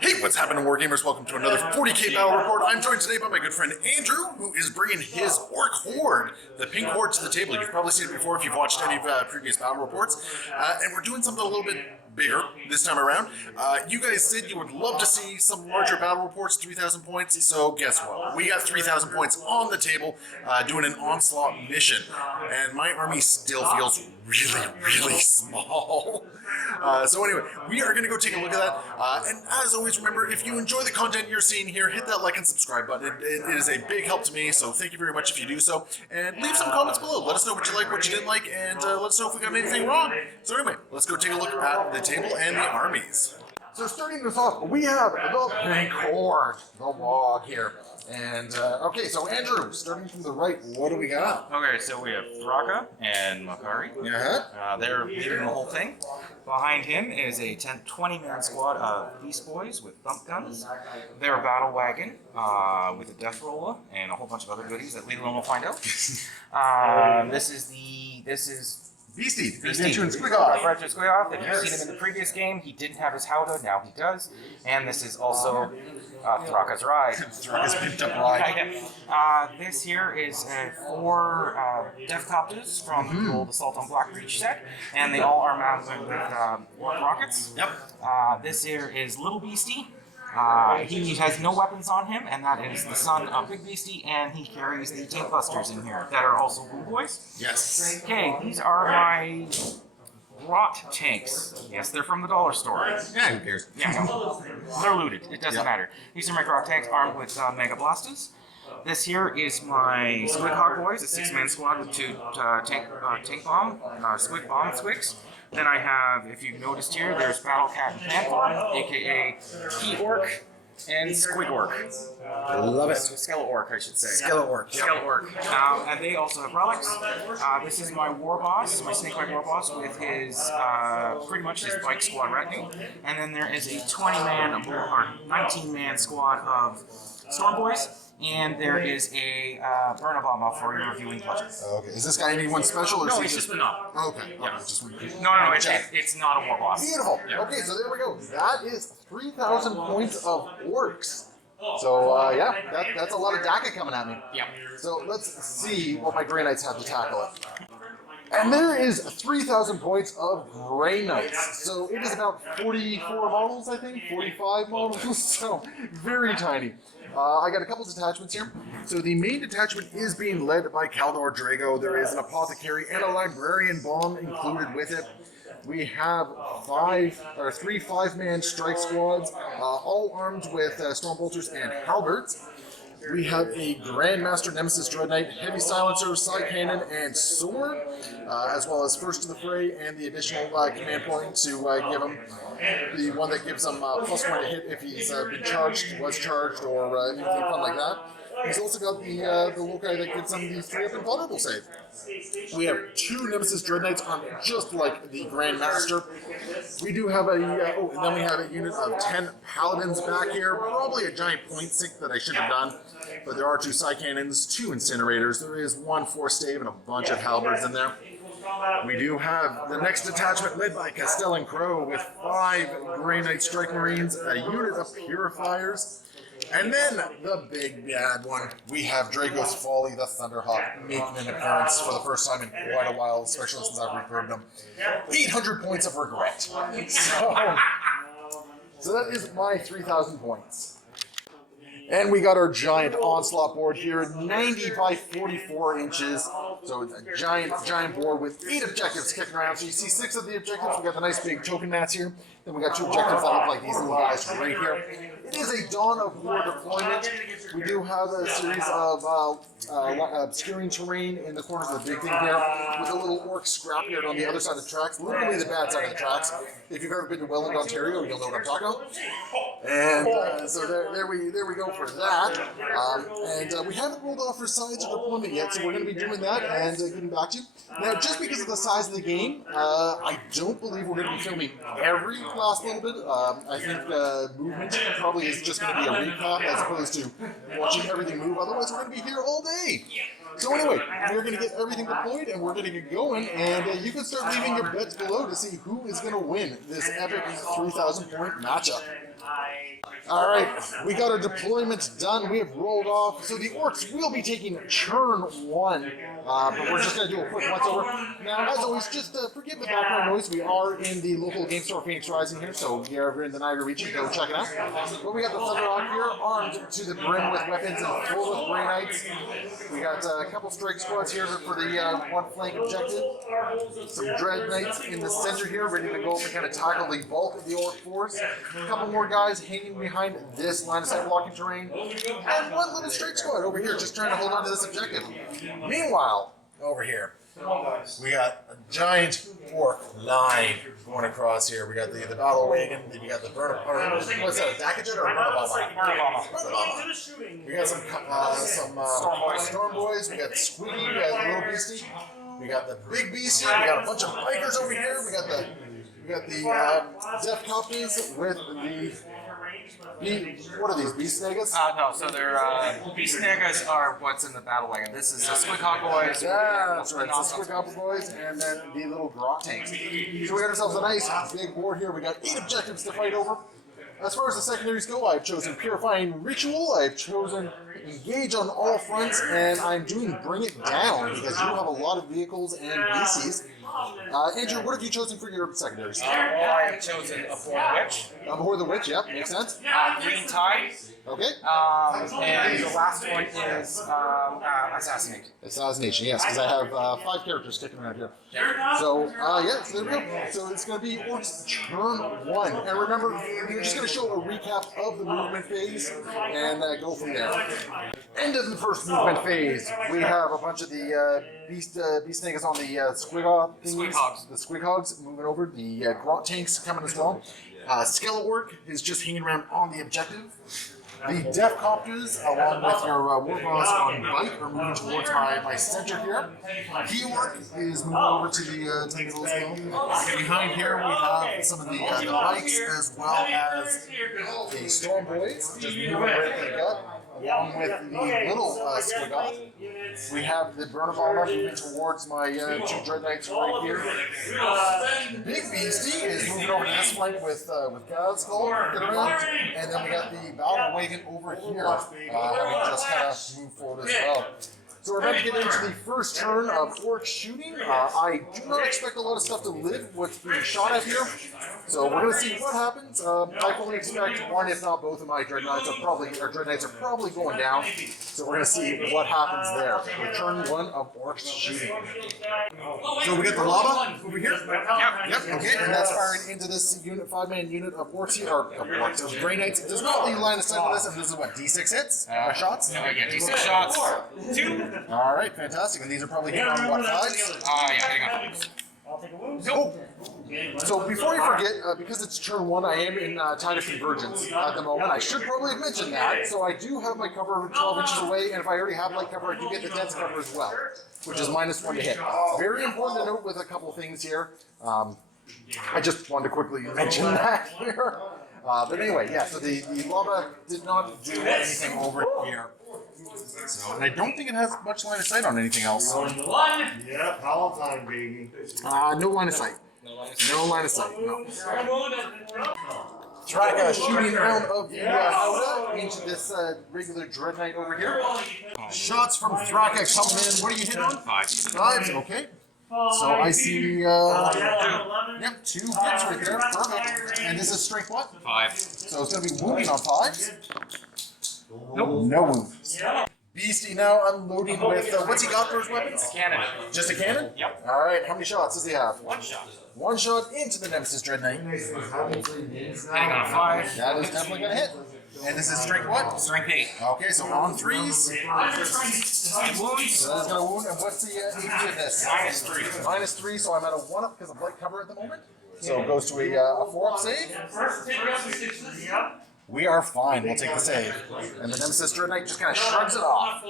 Hey, what's happening, Wargamers? Welcome to another 40k Battle Report. I'm joined today by my good friend Andrew, who is bringing his Orc Horde, the pink horde, to the table. You've probably seen it before if you've watched any of previous Battle Reports. And we're doing something a little bit bigger this time around. You guys said you would love to see some larger Battle Reports, 3,000 points, so guess what? We got 3,000 points on the table doing an onslaught mission. And my army still feels really small. So anyway, we are going to go take a look at that. And as always, remember, if you enjoy the content you're seeing here, hit that like and subscribe button. It is a big help to me, so thank you very much if you do so. And leave some comments below. Let us know what you like, what you didn't like, and let us know if we got anything wrong. So anyway, let's go take a look at the table and the armies. So starting this off, we have the pink horde, the Waagh here. And, okay, so Andrew, starting from the right, what do we got? Okay, so we have Thraka and Makari. Yeah. They're leading the whole thing. Behind him is a 20-man squad of Beast Boys with thump guns. Their battle wagon with a death roller and a whole bunch of other goodies that Leland will find out. This is Beastie, Gargantuan Squiggoth. Gargantuan Squiggoth. If you've seen him in the previous game, he didn't have his howdah, now he does. And this is also Thraka's ride. Thraka's picked up ride. This here is 4 Death Copters from the old Assault on Blackreach set, and they all are mounted with rockets. Yep. This here is Little Beastie. He has no weapons on him, and that is the son of Big Beastie, and he carries the tank busters in here that are also Boom Boys. Yes. Okay, these are my rot tanks. Yes, they're from the dollar store. Yeah, who cares? Yeah, no, they're looted. It doesn't matter. These are my grot tanks armed with Mega Blasters. This here is my Squiggoth boys, a 6-man squad with 2 tank bomb, squig bomb squigs. Then I have, if you've noticed here, there's Battle Cat and Panther, aka Key Orc and Squig Orc. Love it. Skele Orc, I should say. Skele Orc. Skele Orc. And they also have relics. This is my war boss, my Snakebite war boss, with his pretty much his bike squad retinue. And then there is a 20-man or 19-man squad of Storm Boys. And there is a burn Obama for your reviewing pleasure. Okay, is this guy anyone special? Or No, is it's just a knob. Okay, Yeah. just No, it's not a war boss. Beautiful. Yeah. Okay, so there we go. That is 3,000 points of orcs. So, yeah, that's a lot of DACA coming at me. Yep. So let's see what my Grey Knights have to tackle it. And there is 3,000 points of Grey Knights. So it is about 44 models, I think, 45 models, so very tiny. I got a couple detachments here. So the main detachment is being led by Kaldor Drago. There is an apothecary and a librarian bomb included with it. We have 3 5-man strike squads, all armed with stormbolters and halberds. We have a Grandmaster Nemesis Dread Knight, Heavy Silencer, Side Cannon, and Sword, as well as First to the Fray and the additional command point to give him the one that gives him +1 to hit if he's been charged, was charged, or anything fun like that. He's also got the Lokai that gives him the 3-up invulnerable save. We have 2 Nemesis Dread Knights armed just like the Grandmaster. We do have and then we have a unit of 10 Paladins back here. Probably a giant point sink that I should have done. But there are 2 Side Cannons, 2 Incinerators. There is 1 Force Stave and a bunch of Halberds in there. We do have the next detachment led by Castellan Crow with 5 Grey Knight Strike Marines, a unit of Purifiers, and then the big bad one. We have Draco's Folly, the Thunderhawk, making an appearance for the first time in quite a while, especially since I've recruited him. 800 points of regret. So that is my 3,000 points. And we got our giant onslaught board here, 90 by 44 inches. So it's a giant board with 8 objectives kicking around. So you see 6 of the objectives. We got the nice big token mats here. Then we got 2 objectives that look like these little guys right here. It is a Dawn of War deployment. We do have a series of obscuring terrain in the corners of the big thing here, with a little orc scrapyard on the other side of the tracks, literally the bad side of the tracks. If you've ever been to Welland, Ontario, you'll know what I'm talking about. And so there we go for that. And we haven't rolled off for sides of deployment yet, so we're going to be doing that and getting back to you. Now, just because of the size of the game, I don't believe we're going to be filming every last little bit. I think movement probably is just going to be a recap as opposed to watching everything move. Otherwise, we're going to be here all day. So anyway, we're going to get everything deployed and we're going to get going, and you can start leaving your bets below to see who is going to win this epic 3,000 point matchup. Alright, we got our deployment done. We have rolled off. So the Orcs will be taking turn 1. But we're just going to do a quick once over. Now, as always, just forgive the background noise. We are in the local game store Phoenix Rising here, so if you're ever in the Niagara region, go check it out. But we got the Thunderhawk here, armed to the brim with weapons and full of Grey Knights. We got a couple strike squads here for the one flank objective. Some Dread Knights in the center here, ready to go and kind of tackle the bulk of the Orc force. A couple more guys hanging behind this line of sight blocking terrain. And one little strike squad over here just trying to hold on to this objective. Meanwhile, over here, we got a giant Orc line going across here. We got the battle wagon, we got the what's that, a Dakajet or a Burnabama? We got some Storm Boys, we got Squiggy, we got Little Beastie, we got the Big Beastie, we got a bunch of bikers over here, we got the Death Copies with what are these, Beast Negas? No, so they're Beast Negas are what's in the battle wagon. This is the Squiggoth boys. Yeah, that's right. It's the Squiggoth boys, and then the little Grot tanks. So we got ourselves a nice big board here. We got 8 objectives to fight over. As far as the secondaries go, I've chosen Purifying Ritual. I've chosen Engage on all fronts, and I'm doing Bring It Down because you have a lot of vehicles and VCs. Andrew, what have you chosen for your secondaries? I have chosen Abhor the Witch. Abhor the Witch, yep, makes sense. Green Tide. Okay. And the last one is Assassinate. Assassination, yes, because I have 5 characters sticking around here. So, yeah, so there we go. So it's going to be Orcs turn 1. And remember, we're just going to show a recap of the movement phase and go from there. End of the first movement phase. We have a bunch of the Beast Negas on the Squiggoth thingies. The Squighogs moving over. The Grot tanks coming as well. Skeleorc is just hanging around on the objective. The Death Copters, along with your War Boss on bike, are moving towards my center here. Heorc is moving over to the middle as well. Behind here, we have some of the bikes as well as the Storm Boys, just moving right to the gut. Along with the little Squiggoth. We have the Burnabama moving towards my 2 Dread Knights right here. The Big Beastie is moving over to this flank with Gadskull, get around. And then we got the Battle Wagon over here, having just kind of moved forward as well. So we're about to get into the first turn of Orc shooting. I do not expect a lot of stuff to live what's being shot at here. So we're going to see what happens. I fully expect one, if not both of my Dread Knights are probably going down. So we're going to see what happens there. With turn 1 of Orcs shooting. So we got the lava over here. Yep. Okay. And that's firing into this unit, 5-man unit of Orcs here, of Grey Knights. It does not leave line of sight on this, and this is what, D6 hits? Shots? No, yeah, D6 shots. 2. Alright, fantastic. And these are probably hitting on what, 5s? Yeah, hang on. I'll take a wound. Oh. So before you forget, because it's turn 1, I am in Tide of Convergence at the moment. I should probably have mentioned that. So I do have my cover 12 inches away, and if I already have light cover, I do get the dense cover as well, which is -1 to hit. Very important to note with a couple things here. I just wanted to quickly mention that here. But anyway, yeah, so the lava did not do anything over here. So, and I don't think it has much line of sight on anything else. Yeah, Palatine, baby. No line of sight. No line of sight, no. Thraka shooting out of the Howdah into this regular Dread Knight over here. Shots from Thraka coming in. What are you hitting on? 5s, okay. So I see, yep, 2 hits right there. Perfect. And this is strength what? 5. So it's going to be wounding on 5s. Nope. No wounds. Beastie now unloading with, what's he got for his weapons? A cannon. Just a cannon? Yep. Alright, how many shots does he have? 1 shot. 1 shot into the Nemesis Dread Knight. Hitting on a 5. That is definitely going to hit. And this is strength what? Strength 8. Okay, so on 3s. And wounds. So that's going to wound. And what's the HP of this? -3. -3, so I'm at a 1-up because of light cover at the moment. So it goes to a 4-up save. We are fine. We'll take the save. And the Nemesis Dread Knight just kind of shrugs it off.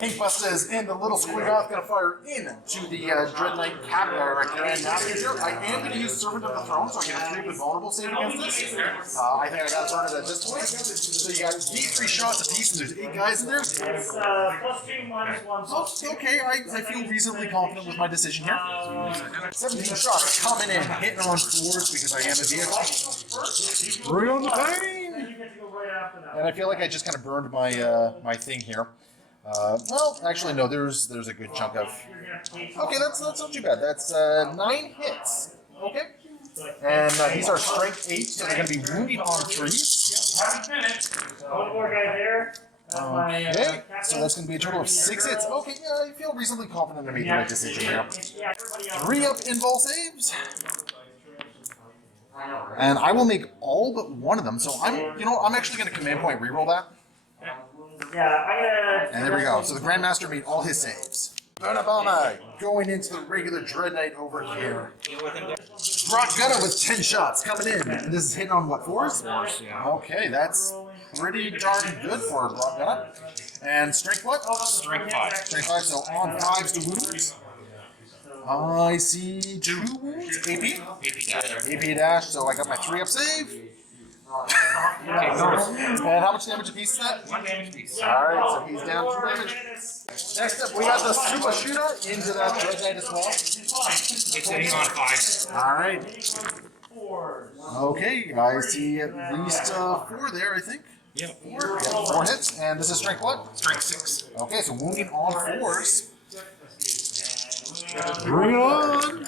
Pinkbust is in. The little Squiggoth going to fire into the Dread Knight Carrying Master here. I am going to use Servant of the Throne, so I get a 3 with vulnerable save against this. I think I got to turn it at this point. So you got D3 shots apiece, and there's 8 guys in there. Oh, okay, I feel reasonably confident with my decision here. 17 shots coming in, hitting on 4s because I am a vehicle. Bring on the pain! And I feel like I just kind of burned my my thing here. Well, actually, no. There's a good chunk of. Okay, that's not too bad. That's 9 hits. Okay. And these are strength 8, so they're going to be wounding on 3s. One more guy there. Okay, so that's going to be a total of 6 hits. Okay, yeah, I feel reasonably confident I made the right decision here. 3 up invul saves. And I will make all but one of them, so I'm actually going to command point reroll that. And there we go. So the Grandmaster made all his saves. Bonabama going into the regular Dread Knight over here. Brock Gunner with 10 shots coming in. And this is hitting on what, 4s? 4s, yeah. Okay, that's pretty darn good for Brock Gunner. And strength what? Strength 5. Strength 5, so on 5s to wounds. I see 2 wounds. AP? AP dash, so I got my 3 up save. Okay, And how much damage a piece is that? 1 damage piece. Alright, so he's down 2 damage. Next up, we got the Super Shooter into that Dread Knight as well. It's hitting on 5. Alright. Okay, I see at least 4 there, I think. Yep. 4 hits, and this is strength what? Strength 6. Okay, so wounding on 4s. Bring it on!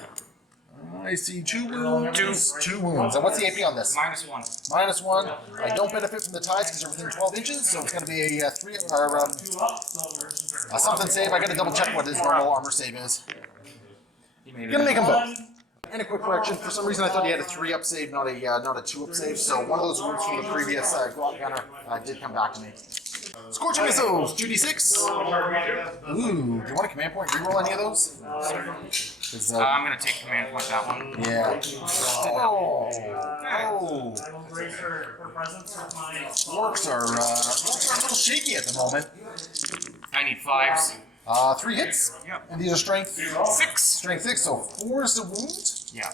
I see 2 wounds. 2 wounds. And what's the AP on this? -1. -1. I don't benefit from the tides because they're within 12 inches, so it's going to be a 3 or a something save. I got to double check what his normal armor save is. Going to make them both. And a quick correction. For some reason, I thought he had a 3 up save, not a 2 up save. So one of those wounds from the previous Glock Gunner did come back to me. Scorching missiles, 2d6. Ooh, do you want a command point reroll any of those? I'm going to take command point that one. Yeah. Oh. Oh. Orcs are a little shaky at the moment. I need 5s. 3 hits. Yep. And these are strength 6. Strength 6, so 4 is the wound. Yeah.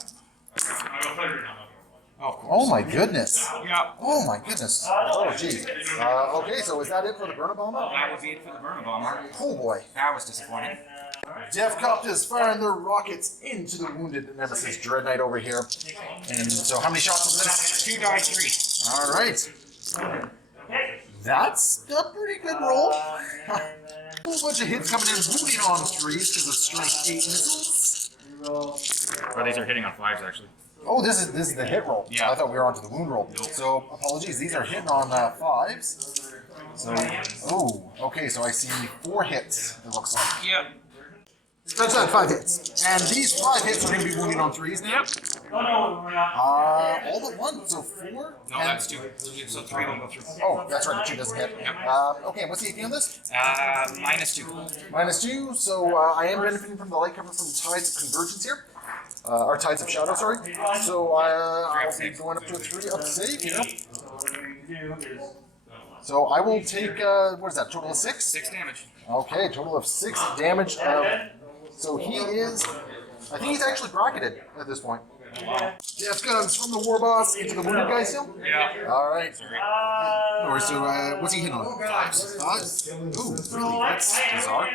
Oh, of course. Oh my goodness. Yeah. Oh my goodness. Oh geez. Okay, so is that it for the burner bomber? That would be it for the burner bomber. Oh boy. That was disappointing. Death Copters firing their rockets into the wounded Nemesis Dread Knight over here. And so how many shots is this? 2 die 3. Alright. That's a pretty good roll. A whole bunch of hits coming in, wounding on 3s because of strength 8 missiles. Oh, these are hitting on 5s actually. Oh, this is the hit roll. Yeah. I thought we were onto the wound roll. So apologies, these are hitting on 5s. So, oh, okay, so I see 4 hits, it looks like. Yep. That's not 5 hits. And these 5 hits are going to be wounding on 3s now? Yep. All but 1, so 4? No, that's 2. So 3 won't go through. Oh, that's right, 2 doesn't hit. Yep. Okay, what's the AP on this? -2. -2, so I am benefiting from the light cover from Tides of Convergence here. Or Tides of Shadow, sorry. So I'll be going up to a 3 up save here. So I will take, what is that, total of 6? 6 damage. Okay, total of 6 damage. So he is, I think he's actually bracketed at this point. Death guns from the war boss into the wounded guy still? Yeah. Alright. Sorry. Or so, what's he hitting on? 5s. 5s? Ooh, really? That's bizarre.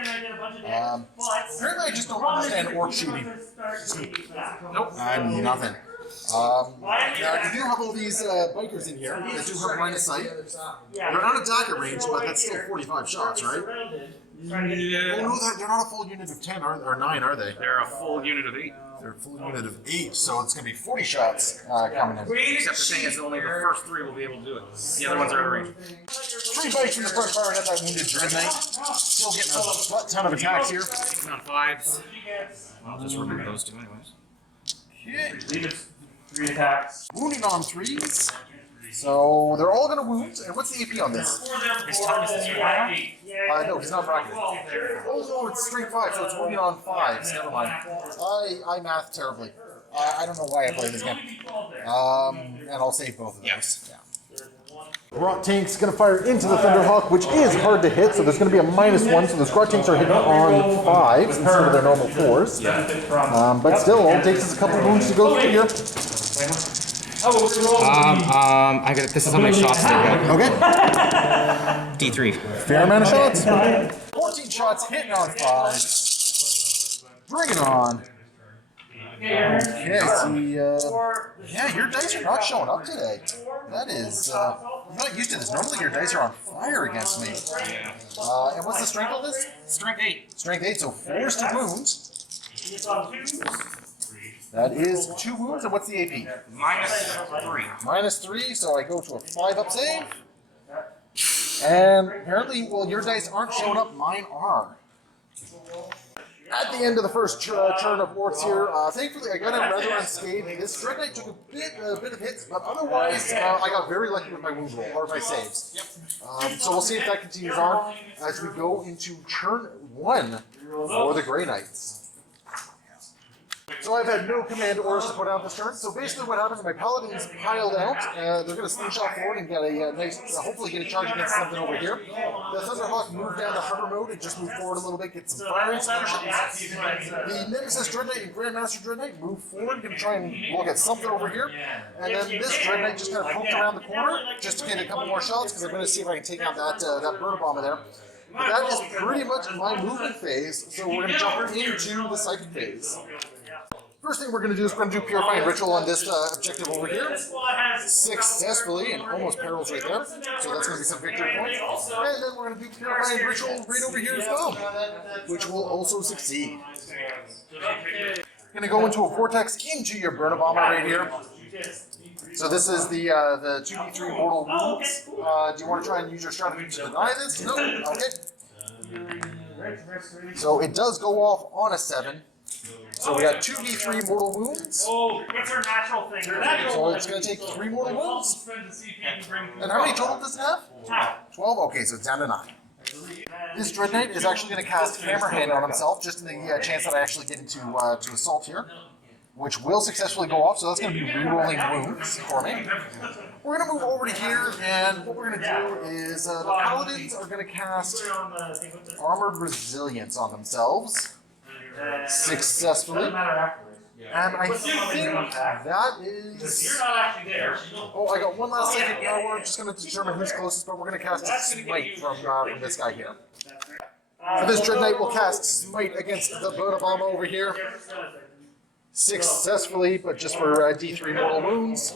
Apparently I just don't understand orc shooting. Nope. I'm nothing. Now, you do have all these bikers in here that do have line of sight. They're not a dagger range, but that's still 45 shots, right? Oh no, they're not a full unit of 10 or 9, are they? They're a full unit of 8. They're a full unit of 8, so it's going to be 40 shots coming in. Except the thing is, only the first 3 will be able to do it. The other ones are out of range. 3 bikes from the front firing at that wounded Dread Knight. Still getting a butt ton of attacks here. Hitting on 5s. I'll just remove those 2 anyways. Okay. 3 attacks. Wounding on 3s. So they're all going to wound. And what's the AP on this? His toughness is 4. No, he's not bracketed. Oh no, it's strength 5, so it's wounding on 5s. Never mind. I math terribly. I don't know why I play this game. And I'll save both of those. Yes. Yeah. Grot Tank's going to fire into the Thunderhawk, which is hard to hit, so there's going to be a -1, so the Grot Tanks are hitting on 5s instead of their normal 4s. But still, all it takes is a couple wounds to go through here. I got this is how many shots they got. Okay. D3. Fair amount of shots. 14 shots hitting on 5. Bring it on. Okay, see, yeah, your dice are not showing up today. That is, I'm not used to this. Normally your dice are on fire against me. And what's the strength of this? Strength 8. Strength 8, so 4 to wounds. It's on 2. That is 2 wounds, and what's the AP? -3. -3, so I go to a 5-up save. And apparently, well, your dice aren't showing up, mine are. At the end of the first turn of orcs here, thankfully I got out rather unscathed. This Dread Knight took a bit of hits, but otherwise I got very lucky with my wound roll, or my saves. So we'll see if that continues on as we go into turn 1 for the Grey Knights. So I've had no command orders to put out this turn. So basically what happens is my paladins piled out. They're going to slingshot forward and get a nice, hopefully get a charge against something over here. The Thunderhawk moved down to hover mode and just moved forward a little bit, get some firing solutions. The Nemesis Dread Knight and Grandmaster Dread Knight move forward, going to try and look at something over here. And then this Dread Knight just kind of poked around the corner just to get a couple more shots because I'm going to see if I can take out that burner bomber there. But that is pretty much my movement phase, so we're going to jump into the psychic phase. First thing we're going to do is we're going to do Purifying Ritual on this objective over here. Successfully, and almost perils right there. So that's going to be some victory points. And then we're going to do Purifying Ritual right over here as well, which will also succeed. Going to go into a vortex into your Burn Bomber right here. So this is the 2d3 mortal wounds. Do you want to try and use your strategy to deny this? No? Okay. So it does go off on a 7. So we got 2d3 mortal wounds. Oh, it's her natural thing. So it's going to take 3 mortal wounds. And how many total does it have? 12? Okay, so it's down to 9. This Dread Knight is actually going to cast Hammerhand on himself, just in the chance that I actually get into to assault here, which will successfully go off, so that's going to be re-rolling wounds for me. We're going to move over to here, and what we're going to do is the Paladins are going to cast Armored Resilience on themselves. Successfully. And I think that is... Oh, I got one last second. Now we're just going to determine who's closest, but we're going to cast a Smite from this guy here. So this Dread Knight will cast Smite against the Bodabama over here. Successfully, but just for D3 mortal wounds.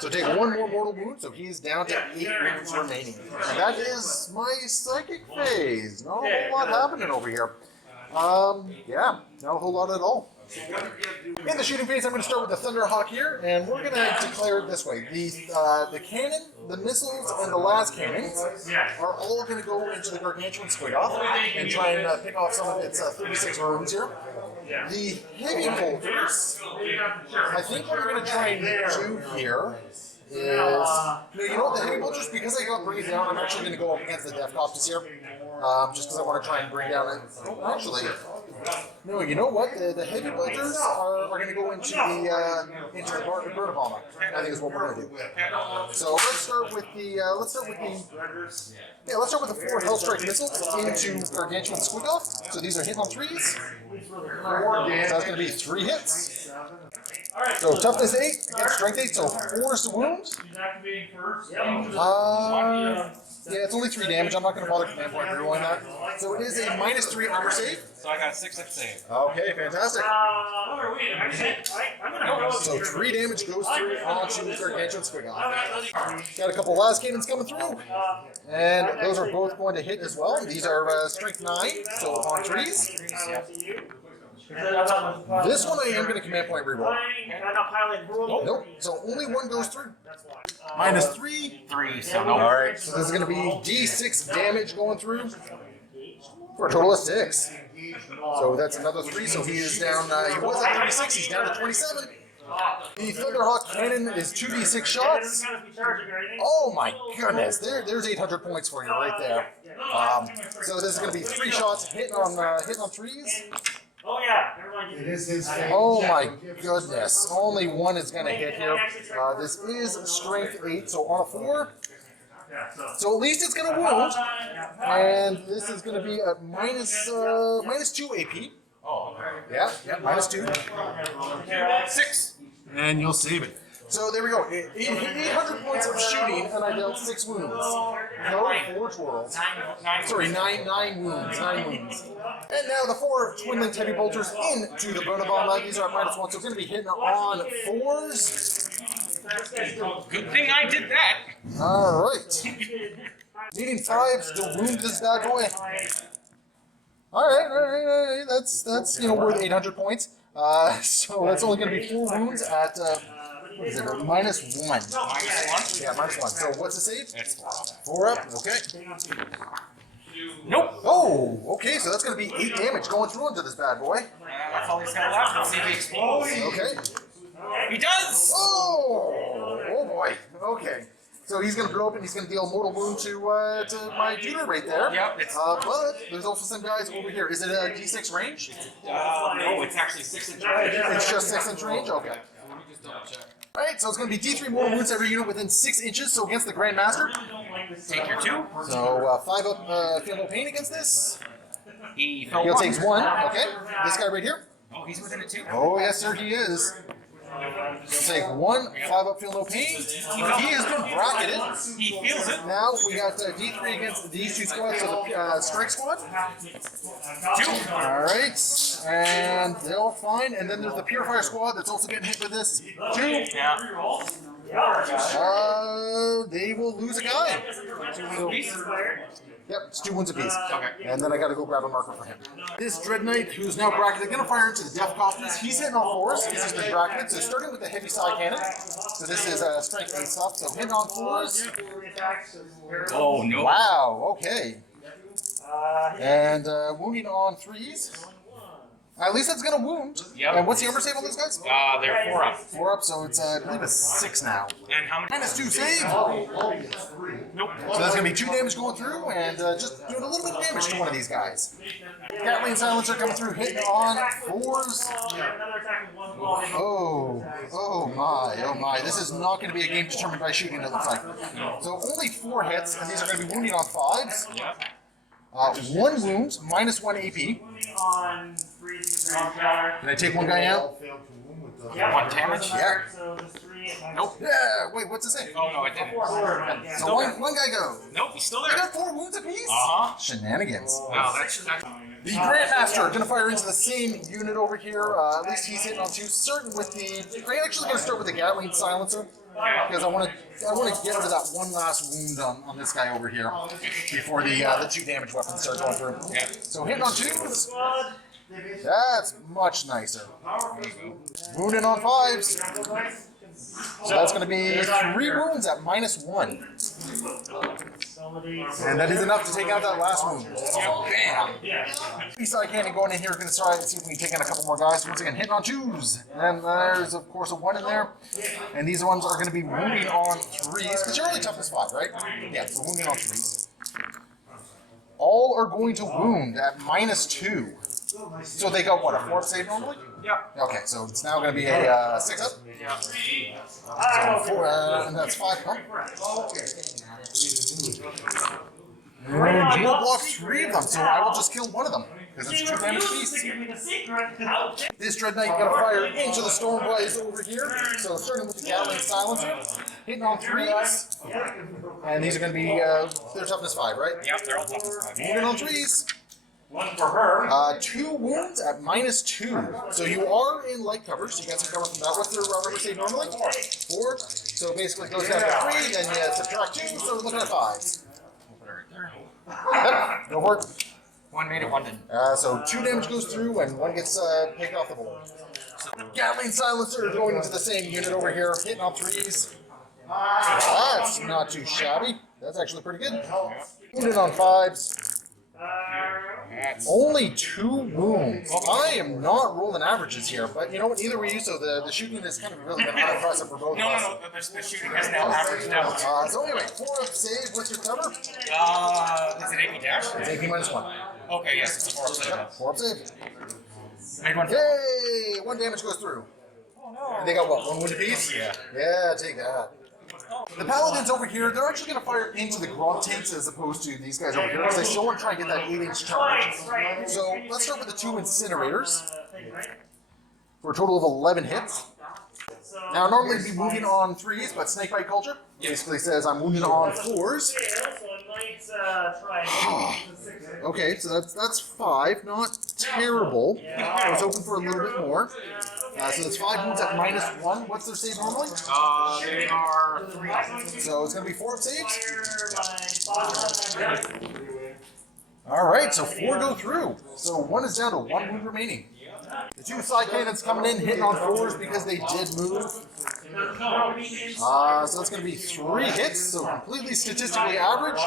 So take 1 more mortal wound, so he's down to 8 wounds remaining. And that is my psychic phase. Not a whole lot happening over here. Yeah, not a whole lot at all. In the shooting phase, I'm going to start with the Thunderhawk here, and we're going to declare it this way. The cannon, the missiles, and the las cannons are all going to go into the Gargantuan Squiggoth and try and pick off some of its 36 wounds here. The heavy bolters, I think what we're going to try and do here is, you know what, the heavy bolters, because I got bring it down, I'm actually going to go up against the Death Costas here. Just because I want to try and bring down it. Oh, actually, no. You know what? The heavy bolters are going to go into the Burn Bomber. I think is what we're going to do. So let's start with the 4 Hellstrike missiles into Gargantuan Squiggoth. So these are hitting on 3s. So that's going to be 3 hits. So toughness 8 against strength 8. So 4 is the wound. Yeah, it's only 3 damage. I'm not going to bother command point rerolling that. So it is a -3 armor save. So I got a 6-hit save. Okay, fantastic. So 3 damage goes through onto Gargantuan Squiggoth. Got a couple las cannons coming through. And those are both going to hit as well. These are strength 9, so on 3s. This one I am going to command point reroll. Nope, so only 1 goes through. -3. 3, so no. Alright, so this is going to be D6 damage going through for a total of 6. So that's another 3, so he is down, he was at 36, he's down to 27. The Thunderhawk cannon is 2d6 shots. Oh my goodness, there's 800 points for you right there. So this is going to be 3 shots hitting on 3s. Oh yeah, it is his face. Oh my goodness, only 1 is going to hit here. This is strength 8, so on a 4. So at least it's going to wound. And this is going to be a -2 AP. Oh, Yeah, -2. 6. And you'll save it. So there we go. 800 points of shooting, and I dealt 6 wounds. No, 4 twirls. Sorry, 9 wounds. 9 wounds. And now the 4 twin-linked heavy bolters into the Bonabomba. These are at -1, so it's going to be hitting on 4s. Good thing I did that. Alright. Needing 5s to wound this bad boy. Alright. That's worth 800 points. So that's only going to be 4 wounds at, what is it, -1. -1? Yeah, -1. So what's the save? That's 4 up, okay. Nope. Oh, okay, so that's going to be 8 damage going through into this bad boy. That's all he's got left. Let's see if he explodes. Okay. He does! Oh boy. Okay. So he's going to blow up and he's going to deal mortal wound to my tutor right there. Yep. It's, but there's also some guys over here. Is it a D6 range? no, it's actually 6 inch range. It's just 6 inch range? Okay. Let me just double check. Alright, so it's going to be D3 mortal wounds every unit within 6 inches, so against the Grandmaster. Take your 2. So 5 up, feel no pain against this. He fell He'll 1. take 1. Okay. This guy right here. Oh, he's within it too? Oh, yes, sir, he is. He'll take 1, 5 up, feel no pain. He has been bracketed. He feels it. Now we got D3 against these 2 squads, so the strike squad. 2. Alright, and they're all fine. And then there's the Purifier squad that's also getting hit with this. 2. Yeah. They will lose a guy. 2 wounds apiece? Yep, it's 2 wounds apiece. Okay. And then I gotta go grab a marker for him. This Dread Knight, who's now bracketed, gonna fire into the Death Coffins. He's hitting all 4s because he's been bracketed. So starting with the heavy side cannon. So this is strength 8 stuff. So hitting on 4s. Oh, no. Wow, okay. And wounding on 3s. At least that's gonna wound. Yep. And what's the armor save on those guys? They're 4 up. 4 up, so it's I believe a 6 now. And how many? -2 save. Nope. So that's gonna be 2 damage going through, and just doing a little bit of damage to one of these guys. Gatling silencer coming through, hitting on 4s. Oh my! This is not going to be a game determined by shooting. It looks like. So only 4 hits, and these are going to be wounding on 5s. Yep. 1 wound, -1 AP. Did I take 1 guy out? 1 damage? Yeah. Nope. Yeah. Wait, what's it say? Oh, no, it didn't. So one guy go. Nope, he's still I there. got 4 wounds apiece. No, Shenanigans. that's The Grandmaster gonna fire into the same unit over here. At least he's hitting on 2. Starting with the. I'm actually gonna start with the Gatling silencer because I want to get rid of that 1 last wound on this guy over here before the 2 damage weapons start going through. Yeah. So hitting on 2s. That's much nicer. Wounding on 5s. So that's going to be 3 wounds at -1. And that is enough to take out that last wound. Bam! Side cannon going in here. We're going to try and see if we can take in a couple more guys. Once again, hitting on 2s. And there's, of course, a 1 in there. And these ones are going to be wounding on 3s. Because you're only toughness 5, right? Yeah, so wounding on 3s. All are going to wound at -2. So they got what, a 4 save normally? Yeah. Okay, so it's now going to be a 6 up. Yeah. So 4, and that's 5 pump. And you will block 3 of them, so I will just kill 1 of them. Because it's 2 damage piece. This Dread Knight gonna fire into the Stormblaze over here. So starting with the Gatling silencer, hitting on 3s. And these are gonna be they're toughness 5, right? Yep, they're all toughness 5. Moving on 3s. 1 for her. 2 wounds at -2. So you are in light cover, so you got some cover from that. What's their armor save normally? 4. So basically it goes down to 3, then you subtract 2, so we're looking at 5s. Yep, go for it. 1 made it, 1 didn't. So 2 damage goes through, and 1 gets picked off the board. Gatling silencer going into the same unit over here, hitting on 3s. That's not too shabby. That's actually pretty good. Wounded on 5s. Only 2 wounds. I am not rolling averages here, but you know what? Neither were you, so the shooting has kind of really been unimpressive for both of us. No, the shooting has now averaged out. So anyway, 4 up save. What's your cover? Is it AP dash? It's AP -1. Okay, yes, it's a 4 save. Yep, 4 up save. Made 1. Yay! 1 damage goes through. Oh, no. And they got what? 1 wound apiece? Yeah. Yeah, take that. The Paladins over here, they're actually going to fire into the Gruntaints as opposed to these guys over here, because they still want to try and get that 8-inch charge. So let's start with the 2 Incinerators for a total of 11 hits. Now, normally it'd be moving on 3s, but Snakebite Culture basically says I'm wounded on 4s. Okay, so that's 5, not terrible. I was hoping for a little bit more. So that's 5 wounds at -1. What's their save normally? They are 3. So it's going to be 4 saves. All right, so 4 go through. So 1 is down to 1 wound remaining. The 2 side cannons coming in, hitting on 4s because they did move. So that's going to be 3 hits, so completely statistically average.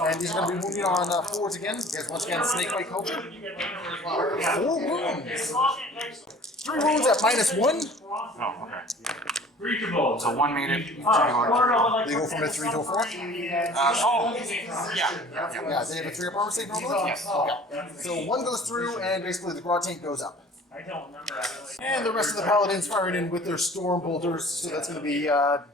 And he's going to be wounding on 4s again, because once again, snakebite culture. 4 wounds. 3 wounds at -1. Oh, okay. So 1 made it. They go from a 3 to a 4? Yeah. Yeah, they have a 3-up armor save normally? Yes. Okay. So 1 goes through, and basically the Grot tank goes up. And the rest of the paladins firing in with their storm bolters, so that's going to be, I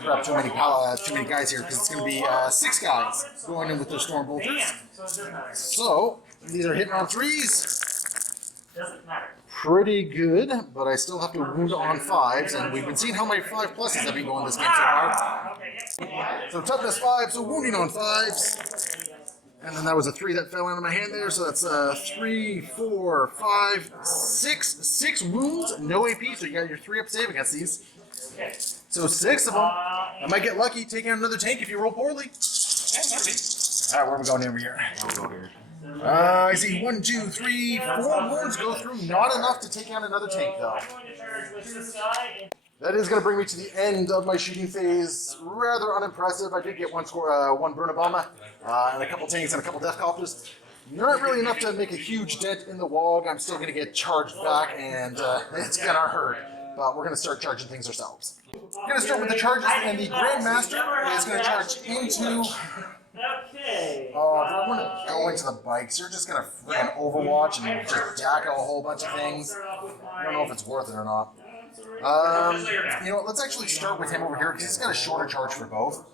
grabbed too many guys here, because it's going to be 6 guys going in with their storm bolters. So, these are hitting on 3s. Pretty good, but I still have to wound on 5s, and we've been seeing how my 5+ have been going this game so far. So toughness 5, so wounding on 5s. And then that was a 3 that fell out of my hand there, so that's 3, 4, 5, 6. 6 wounds, no AP, so you got your 3-up save against these. So 6 of them. I might get lucky taking out another tank if you roll poorly. Alright, where are we going over here? I see 1, 2, 3, 4 wounds go through. Not enough to take out another tank, though. That is going to bring me to the end of my shooting phase. Rather unimpressive. I did get one Burnabama, and a couple tanks and a couple death copters. Not really enough to make a huge dent in the Waagh. I'm still going to get charged back, and it's going to hurt. But we're going to start charging things ourselves. We're going to start with the charges, and the Grandmaster is going to charge into... Oh, do I want to go into the bikes? You're just going to freaking Overwatch and just jack out a whole bunch of things. I don't know if it's worth it or not. You know what, let's actually start with him over here, because he's got a shorter charge for both.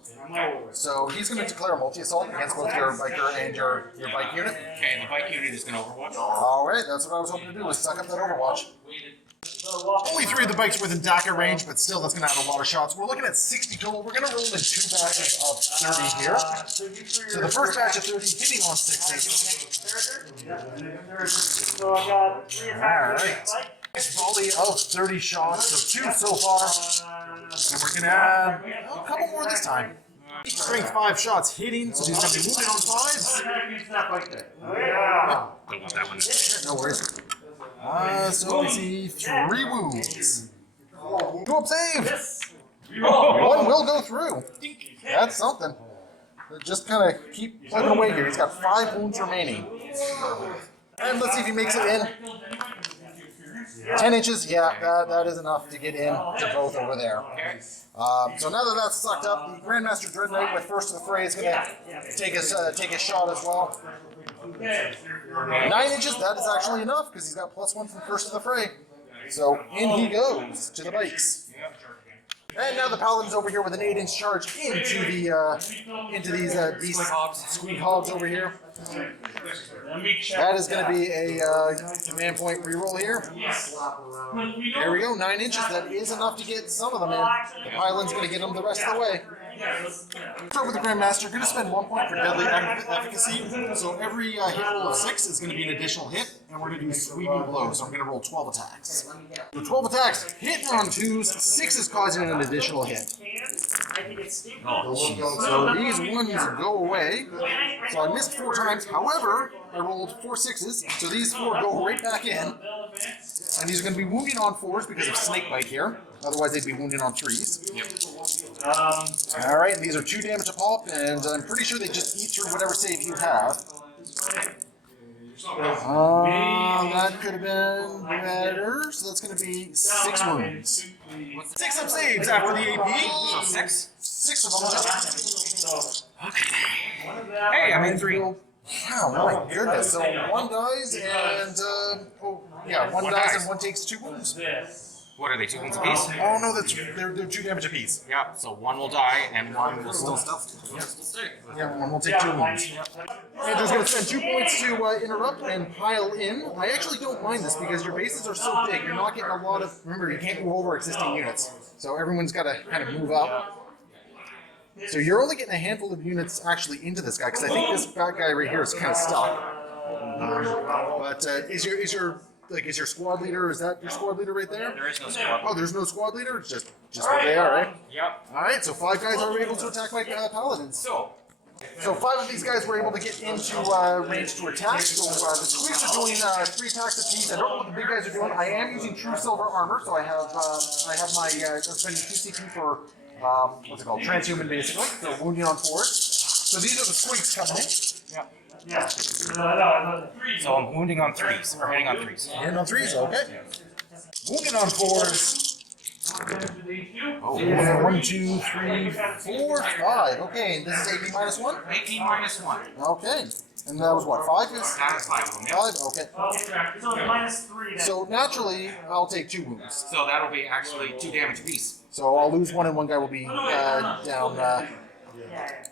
So he's going to declare a multi-assault against both your biker and your bike unit. Okay, and the bike unit is going to Overwatch. Alright, that's what I was hoping to do, was suck up that Overwatch. Only 3 of the bikes within DACA range, but still that's going to have a lot of shots. We're looking at 60 total. We're going to roll in 2 batches of 30 here. So the first batch of 30 hitting on 6s. Alright. Nice volley of 30 shots, so 2 so far. And we're going to add a couple more this time. Strength 5 shots hitting, so he's going to be moving on 5s. Don't want that one. No worries. So we see 3 wounds. 2-up save! 1 will go through. That's something. Just kind of keep plugging away here. He's got 5 wounds remaining. And let's see if he makes it in. 10 inches, yeah, that is enough to get in to both over there. So now that that's sucked up, the Grandmaster Dread Knight with first of the fray is going to take a shot as well. 9 inches, that is actually enough because he's got +1 from first of the fray. So in he goes to the bikes. And now the Paladin's over here with an 8-inch charge into these Squiggoths over here. That is going to be a command point reroll here. There we go, 9 inches. That is enough to get some of them in. The Paladin's going to get them the rest of the way. Start with the Grandmaster. Going to spend 1 point for deadly efficacy. So every hit roll of 6 is going to be an additional hit, and we're going to do sweeping blows. So I'm going to roll 12 attacks. So 12 attacks, hitting on 2s. 6 is causing an additional hit. So these ones go away. So I missed 4 times. However, I rolled 4 6s, so these 4 go right back in. And these are going to be wounding on 4s because of snakebite here. Otherwise, they'd be wounding on 3s. Alright, and these are 2 damage a pop, and I'm pretty sure they just eat through whatever save you have. That could have been better. So that's going to be 6 wounds. 6-up saves after the AP. So 6? 6 of them. Okay. Hey, I'm in 3. Wow, my goodness. So 1 dies and, 1 dies and 1 takes 2 wounds. What are they, 2 wounds apiece? Oh no, they're 2 damage apiece. Yeah, so 1 will die and 1 will still stay. Yeah, 1 will take 2 wounds. Andrew's going to spend 2 points to interrupt and pile in. I actually don't mind this because your bases are so big. You're not getting a lot of... Remember, you can't move over existing units. So everyone's got to kind of move up. So you're only getting a handful of units actually into this guy because I think this bad guy right here is kind of stuck. Is your like, is your squad leader? Is that your squad leader right there? There is no squad. Oh, there's no squad leader. It's just what they are, right? Yep. All right. So 5 guys are able to attack my paladins. So 5 of these guys were able to get into range to attack. So the squigs are doing 3 attacks apiece. I don't know what the big guys are doing. I am using true silver armor, so I have my I'm spending 2 CP for what's it called, transhuman basically. So wounding on 4s. So these are the squigs coming in. Yep. Yeah. So I'm wounding on 3s, or hitting on 3s. Hitting on 3s, okay. Wounding on 4s. Oh, 1, 2, 3, 4, 5. Okay, and this is AP minus 1? AP minus 1. Okay. And that was what, 5? That is 5 of them, yep. 5? Okay. So minus 3 then. So naturally, I'll take 2 wounds. So that'll be actually 2 damage apiece. So I'll lose 1 and 1 guy will be down.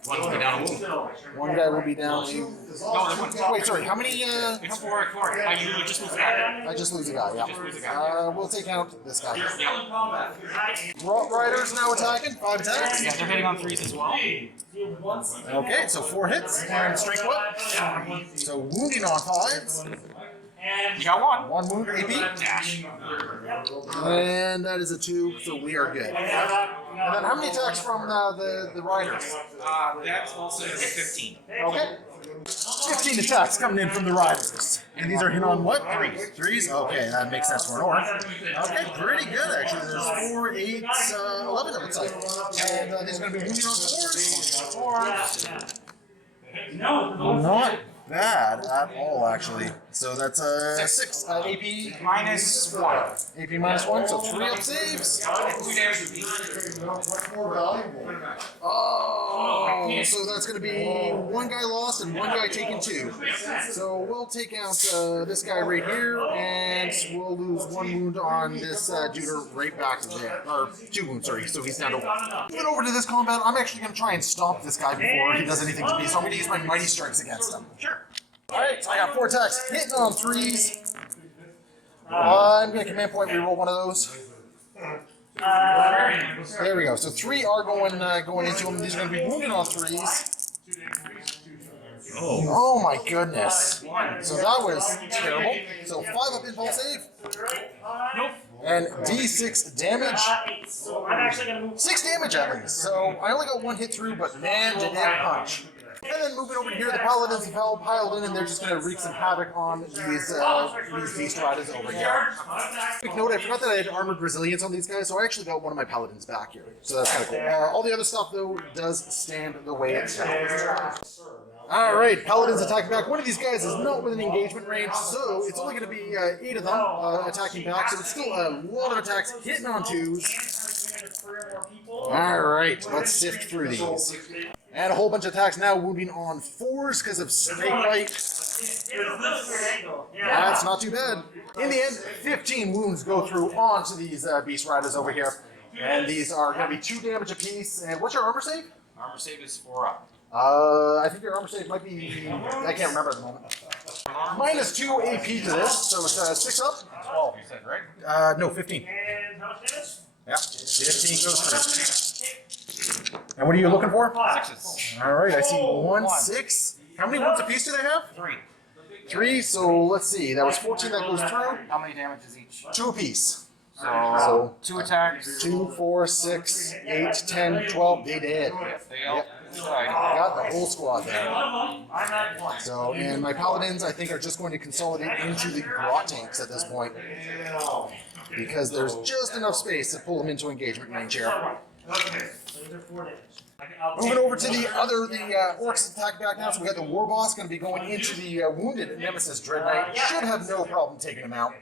One will be down a wound. 1 guy will be down. Wait, sorry, how many? It's 4. You just lose a guy. I just lose a guy, yeah. Just lose a guy. We'll take out this guy. Yep. Riders now attacking, 5 attacks. Yeah, they're hitting on 3s as well. Okay, so 4 hits, and strength what? So wounding on 5s. You got 1. 1 wound, AP. Dash. And that is a 2, so we are good. And then how many attacks from the riders? That's also 15. Okay. 15 attacks coming in from the riders. And these are hit on what? 3s. 3s? Okay, that makes sense for an orc. Okay, pretty good actually. There's 4, 8, 11 it looks like. And these are going to be wounding on 4s. Not bad at all actually. So that's 6. AP Minus 1. AP minus 1, so 3 up saves. 2 damage apiece. Oh, so that's going to be 1 guy lost and 1 guy taking 2. So we'll take out this guy right here, and we'll lose 1 wound on this dude right back there. Or 2 wounds, sorry. So he's down to 1. Moving over to this combat, I'm actually going to try and stop this guy before he does anything to me. So I'm going to use my mighty strikes against him. Sure. Alright, so I got 4 attacks, hitting on 3s. I'm going to command point reroll 1 of those. There we go. So 3 are going into him. These are going to be wounded on 3s. Oh my goodness. So that was terrible. So 5 up impulse save. Nope. And D6 damage. 6 damage at least. So I only got 1 hit through, but man, did it punch. And then moving over here, the paladins have all piled in, and they're just going to wreak some havoc on these beast riders over here. Quick note, I forgot that I had armored resilience on these guys, so I actually got one of my paladins back here. So that's kind of cool. All the other stuff, though, does stand the way it's Alright, paladins attacking back. One of these guys is not within engagement range, so it's only going to be 8 of them attacking back, so it's still a lot of attacks hitting on 2s. Alright, let's sift through these. And a whole bunch of attacks now wounding on 4s because of snake bite. That's not too bad. In the end, 15 wounds go through onto these beast riders over here. And these are going to be 2 damage apiece. And what's your armor save? Armor save is 4 up. I think your armor save might be... I can't remember at the moment. Minus 2 AP to this, so it's 6 up. 12, you said, right? No, 15. Yeah, 15 goes through. And what are you looking for? 6s. Alright, I see 1, 6. How many wounds apiece do they have? 3. 3, so let's see. That was 14 that goes through. How many damage is each? 2 apiece. So 2 attacks. 2, 4, 6, 8, 10, 12. They did. They all Got the whole squad there. So, and my paladins, I think, are just going to consolidate into the grot tanks at this point. Because there's just enough space to pull them into engagement range here. Moving over to the orcs attack back now, so we got the war boss going to be going into the wounded Nemesis Dread Knight. Should have no problem taking him out.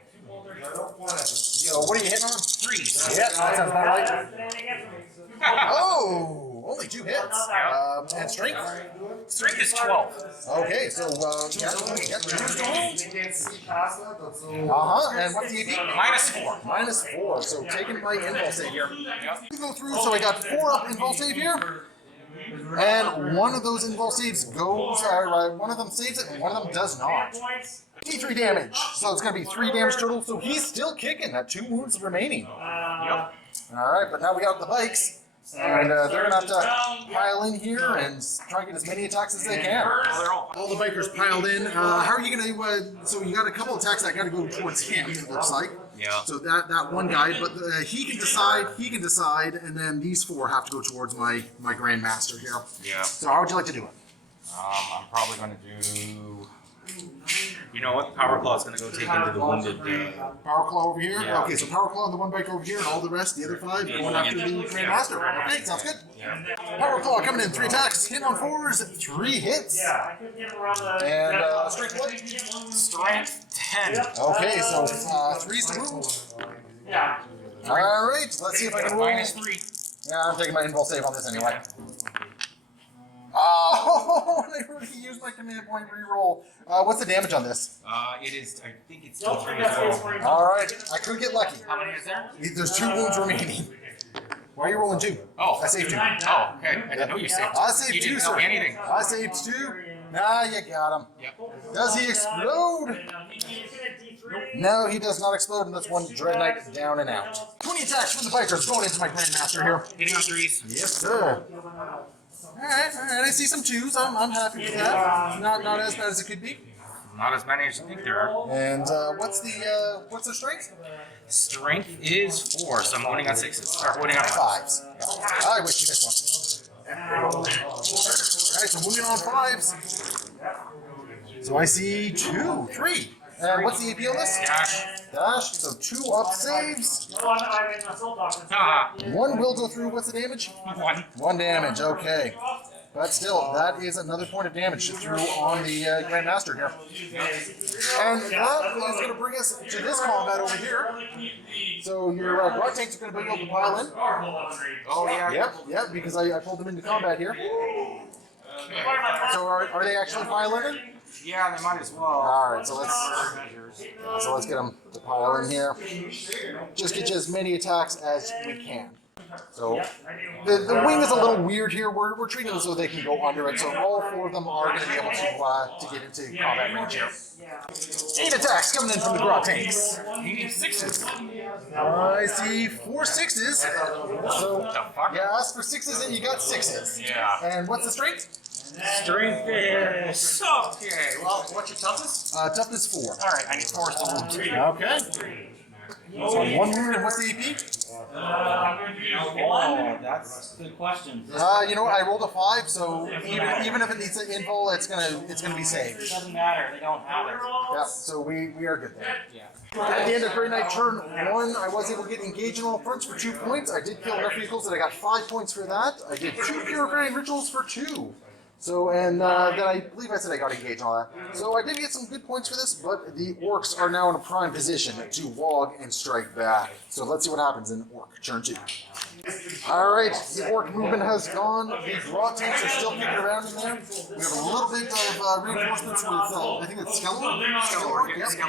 So what are you hitting on? 3s. Yeah, that sounds about right. Oh, only 2 hits. And strength? Strength is 12. Okay, so and what's the AP? Minus 4. Minus 4. So taking my impulse save here. We go through, so I got 4 up impulse save here. And one of those impulse saves goes, one of them saves it, and one of them does not. D3 damage. So it's going to be 3 damage total. So he's still kicking at 2 wounds remaining. Yep. Alright, but now we got the bikes. And they're going to have to pile in here and try and get as many attacks as they can. All the bikers piled in. How are you going to... so you got a couple attacks that got to go towards him, it looks like. Yeah. So that one guy, but he can decide, and then these four have to go towards my Grandmaster here. Yeah. So how would you like to do it? I'm probably going to do... You know what? Power Claw is going to go take into the wounded. Power Claw over here? Yeah. Okay, so Power Claw on the one biker over here, and all the rest, the other five, going after the Grandmaster. Okay, sounds good. Yeah. Power Claw coming in, 3 attacks, hitting on 4s, 3 hits. And strength what? Strength 10. Okay, so 3's to wound. Alright, let's see if I can roll. -3. Yeah, I'm taking my invul save on this anyway. Oh, I already used my command point reroll. What's the damage on this? It is, I think it's still 3 as well. Alright, I could get lucky. How many is there? There's 2 wounds remaining. Why are you rolling 2? Oh. I saved 2. Oh, okay. I didn't know you saved 2. I saved You 2, didn't sir. know anything. I saved 2. Nah, you got him. Yep. Does he explode? No, he does not explode, and that's one Dread Knight down and out. 20 attacks from the bikers going into my Grandmaster here. Hitting on 3s. Yes, sir. Alright, I see some 2s. I'm happy with that. Not as bad as it could be. Not as many as you think there are. And what's the strength? Strength is 4, so I'm holding on 6s. Or holding on 5s. I wish you missed one. Alright, so moving on 5s. So I see 2, 3. And what's the AP on this? Dash. So 2 up saves. Ah, 1 will go through. What's the damage? 1. 1 damage. Okay. But still, that is another point of damage through on the Grandmaster here. And that is going to bring us to this combat over here. So your guard tanks are going to be able to pile in. Oh, yeah. Yep, because I pulled them into combat here. So are they actually piling in? Yeah, they might as well. Alright, so let's get them to pile in here. Just get you as many attacks as we can. So the wing is a little weird here. We're treating them so they can go under it. So all 4 of them are going to be able to get into combat range here. 8 attacks coming in from the Grot tanks. You need 6s. I see 4 6s. So What the fuck? you asked for 6s and you got 6s. Yeah. And what's the strength? Strength is... Okay, well, what's your toughest? Toughness 4. Alright, I need 4s to wound. Okay. So 1 wound, and what's the AP? Oh, that's a good question. You know what? I rolled a 5, so even if it needs an invul, it's gonna be It saved. doesn't matter. They don't have it. Yeah, so we are good there. Yeah. At the end of Grey Knight turn 1, I was able to get engaged in all fronts for 2 points. I did kill enough vehicles that I got 5 points for that. I did 2 purifying rituals for 2. So, and then I believe I said I got engaged and all that. So I did get some good points for this, but the orcs are now in a prime position to Waagh and strike back. So let's see what happens in orc turn 2. Alright, the orc movement has gone. The Grot tanks are still kicking around in there. We have a little bit of reinforcements with, I think it's Skeleton? Skeleton, Yep. We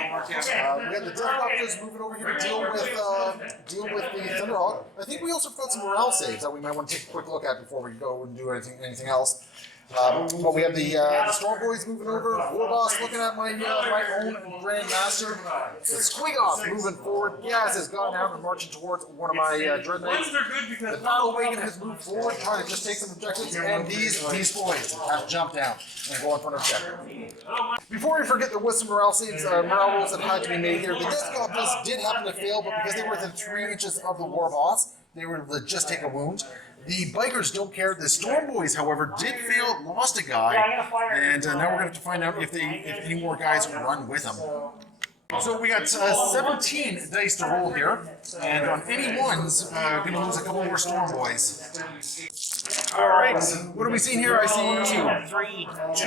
got the Deathcopters moving over here to deal with the Thunderhawk. I think we also got some morale saves that we might want to take a quick look at before we go and do anything else. But we have the Storm Boys moving over, Warboss looking at my own Grandmaster. The Squiggoth moving forward. Gaz has gotten out and marching towards one of my Dread Knights. The Battle Wagon has moved forward, trying to just take some objectives, and these boys have jumped down and go in front of objective. Before we forget, there was some morale saves, morale rolls that had to be made here. The Deathcopters did happen to fail, but because they were within 3 inches of the Warboss, they were able to just take a wound. The bikers don't care. The Storm Boys, however, did fail, lost a guy, and now we're going to have to find out if any more guys run with them. So we got 17 dice to roll here, and on any ones, we're going to lose a couple more Storm Boys. Alright, what are we seeing here? I see 2.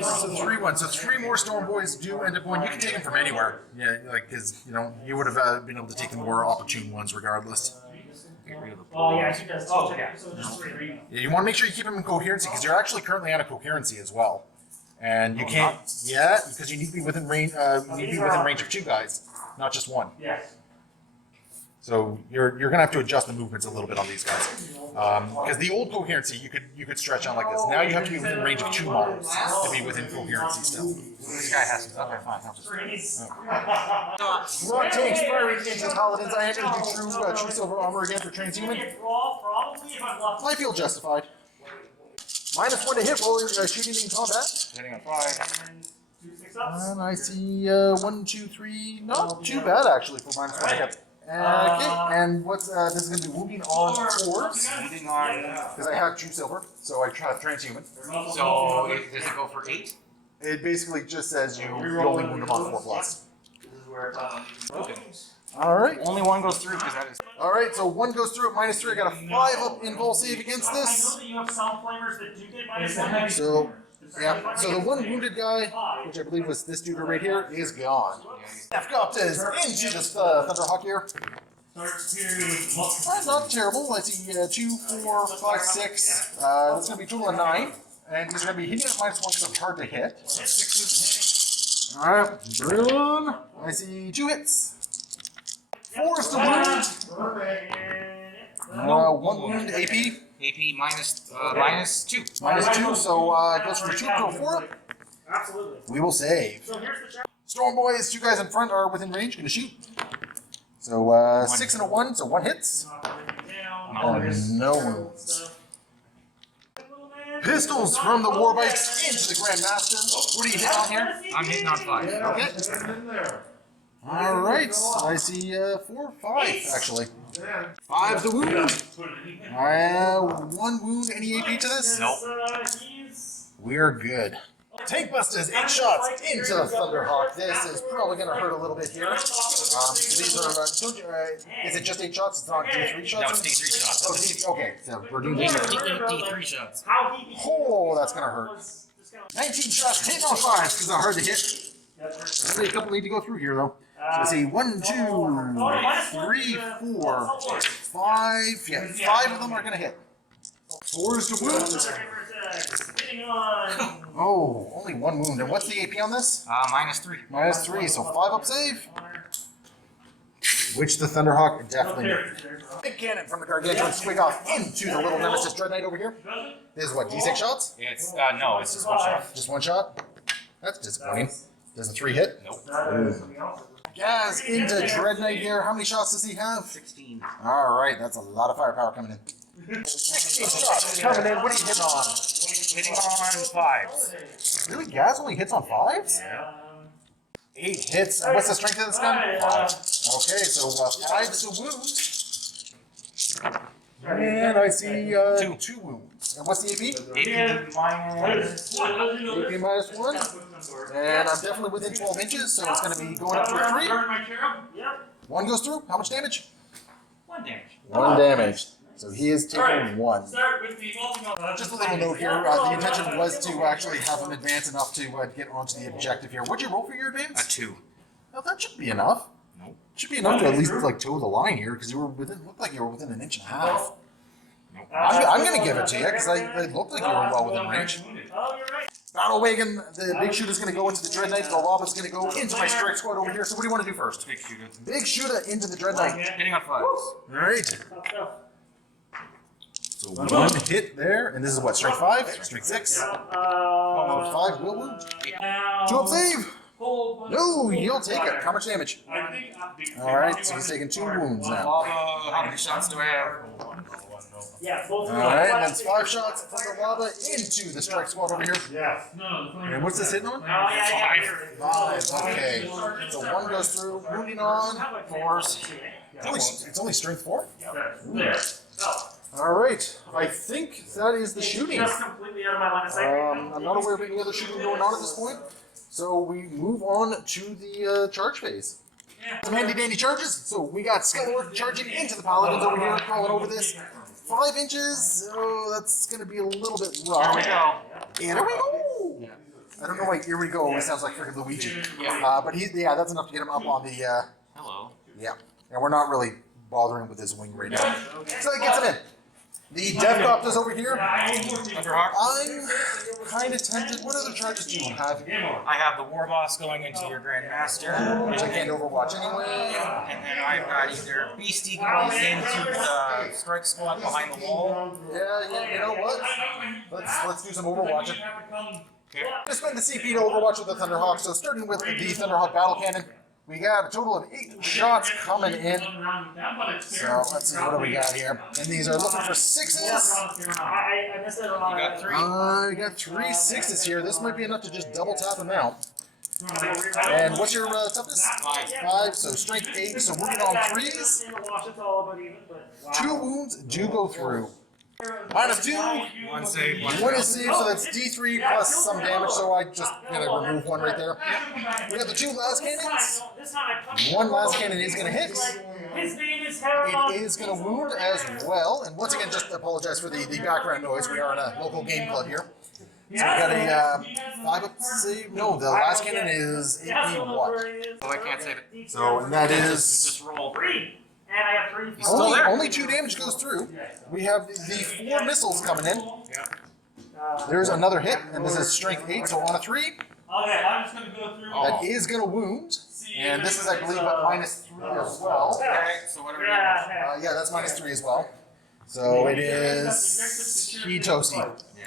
So 3 1. So 3 more Storm Boys do end up going. You can take them from anywhere. Yeah, like, because, you know, you would have been able to take the more opportune ones regardless. Oh, yeah, she does. Oh, yeah. So just 3. Yeah, you want to make sure you keep them in coherency, because you're actually currently out of coherency as well. And you can't, yeah, because you need to be within range. You need to be within range of 2 guys, not just 1. Yes. So you're gonna have to adjust the movements a little bit on these guys. Because the old coherency you could stretch out like this. Now you have to be within range of 2 models to be within coherency still. This guy has to. Okay, fine. Rock tanks firing into paladins. I am gonna do true silver armor again for transhuman. I feel justified. -1 to hit while you're shooting in combat. Hitting on 5. And I see 1, 2, 3. Not too bad actually for -1 to hit. Okay, and what's this is going to be wounding on 4s. Wounding on. Because I have true silver, so I try transhuman. So does it go for 8? It basically just says you only wound them on 4+. Alright. Only one goes through because that is. Alright, so 1 goes through at -3. I got a 5 up invul save against this. So, yeah, so the one wounded guy, which I believe was this dude right here, is gone. F-Copters into the Thunderhawk here. Not terrible. I see 2, 4, 5, 6. That's going to be a total of 9. And he's going to be hitting at -1 because it's hard to hit. Alright, Brillon. I see 2 hits. 4 is the wound. 1 wound AP. AP minus 2. -2, so it goes from 2 to 4. Absolutely. We will save. So here's the check. Storm Boys, 2 guys in front are within range, gonna shoot. So 6 and a 1, so 1 hits. And no wounds. Pistols from the Warbikes into the Grandmaster. What are you hitting on here? I'm hitting on 5. Okay. Alright, I see 4, 5 actually. 5's the wound. 1 wound, any AP to this? Nope. We're good. Tank Busters, 8 shots into the Thunderhawk. This is probably going to hurt a little bit here. These are, is it just 8 shots? It's not D3 shots? No, it's D3 shots. Oh, okay, so we're doing D3 shots. Oh, that's going to hurt. 19 shots, hitting on 5 because they're hard to hit. Only a couple need to go through here, though. So let's see, 1, 2, 3, 4, 5. Yeah, 5 of them are going to hit. 4 is the wound. Oh, only 1 wound. And what's the AP on this? -3. -3, so 5 up save. Which the Thunderhawk definitely did. Big cannon from the Gargantuan Squiggoth into the little Nemesis Dread Knight over here. This is what, D6 shots? It's no, it's just 1 shot. Just 1 shot? That's disappointing. Does a 3 hit? Nope. Gaz into Dread Knight here. How many shots does he have? 16. Alright, that's a lot of firepower coming in. 16 shots coming in. What are you hitting on? Hitting on 5. Really? Gaz only hits on 5s? Yeah. 8 hits. And what's the strength of this gun? 5. Okay, so 5's a wound. And I see 2 wounds. And what's the AP? AP minus. AP -1. And I'm definitely within 12 inches, so it's going to be going up to a 3. 1 goes through. How much damage? 1 damage. 1 damage. So he is taking 1. Start with the Just a little note here. The intention was to actually have him advance enough to get onto the objective here. What'd you roll for your advance? A 2. Well, that should be enough. Nope. Should be enough to at least like toe the line here because you were within. Looked like you were within 1.5 inches. Nope. I'm going to give it to you because it looked like you were well within range. Oh, you're right. Battle Wagon, the big shooter's going to go into the Dread Knight. The Lava's going to go into my strike squad over here. So what do you want to do first? Big shooter. Big shooter into the Dread Knight. Hitting on 5s. All right. So 1 hit there, and this is what, strike 5? Strike 6? 5 will wound. 2 up save. No, he'll take it. How much damage? Alright, so he's taking 2 wounds now. How many shots do I have? Yeah, both of them. Alright, and that's 5 shots from the lava into the strike squad over here. Yes. And what's this hitting on? Oh, yeah. 5. Okay. So 1 goes through, wounding on 4s. It's only strength 4? There. Alright, I think that is the shooting. Just completely out of my line of sight. I'm not aware of any other shooting going on at this point. So we move on to the charge phase. Some handy dandy charges. So we got Skeletor charging into the Paladins over here, crawling over this. 5 inches. Oh, that's going to be a little bit rough. Here we go. And here we go. I don't know why here we go always sounds like freaking Luigi. But that's enough to get him up on the. Hello. Yeah. And we're not really bothering with his wing right now. So that gets him in. The Devcopter's over here. Thunderhawk. I'm kind of tempted. What other charges do you have? I have the War Boss going into your Grandmaster. Which I can't overwatch anyway. And then I've got either Beastie going into the Strike Squad behind the wall. Yeah, you know what? Let's do some overwatching. Okay. Just spend the CP to overwatch with the Thunderhawk. So starting with the Thunderhawk battle cannon, we got a total of 8 shots coming in. So let's see, what do we got here? And these are looking for 6s. I missed it on. You got 3. I got 3 6s here. This might be enough to just double tap them out. And what's your toughness? 5. So strength 8. So moving on 3s. 2 wounds do go through. -2. 1 save, 1 One fail. is saved, so that's D3 plus some damage, so I just gonna remove 1 right there. We got the 2 last cannons. 1 last cannon is gonna hit. His name is Harold. It is gonna wound as well. And once again, just apologize for the background noise. We are in a local game club here. So we got a 5 up save. No, the last cannon is 8 what? Oh, I can't save it. So, and that is Just roll. 3. And I have 3. He's still there. only 2 damage goes through. We have the 4 missiles coming in. There's another hit, and this is strength 8, so on a 3. Okay, I'm just gonna go through. That is going to wound. And this is, I believe, a -3 as well. Okay, so what are we doing? Yeah, that's -3 as well. So it is Hitosi.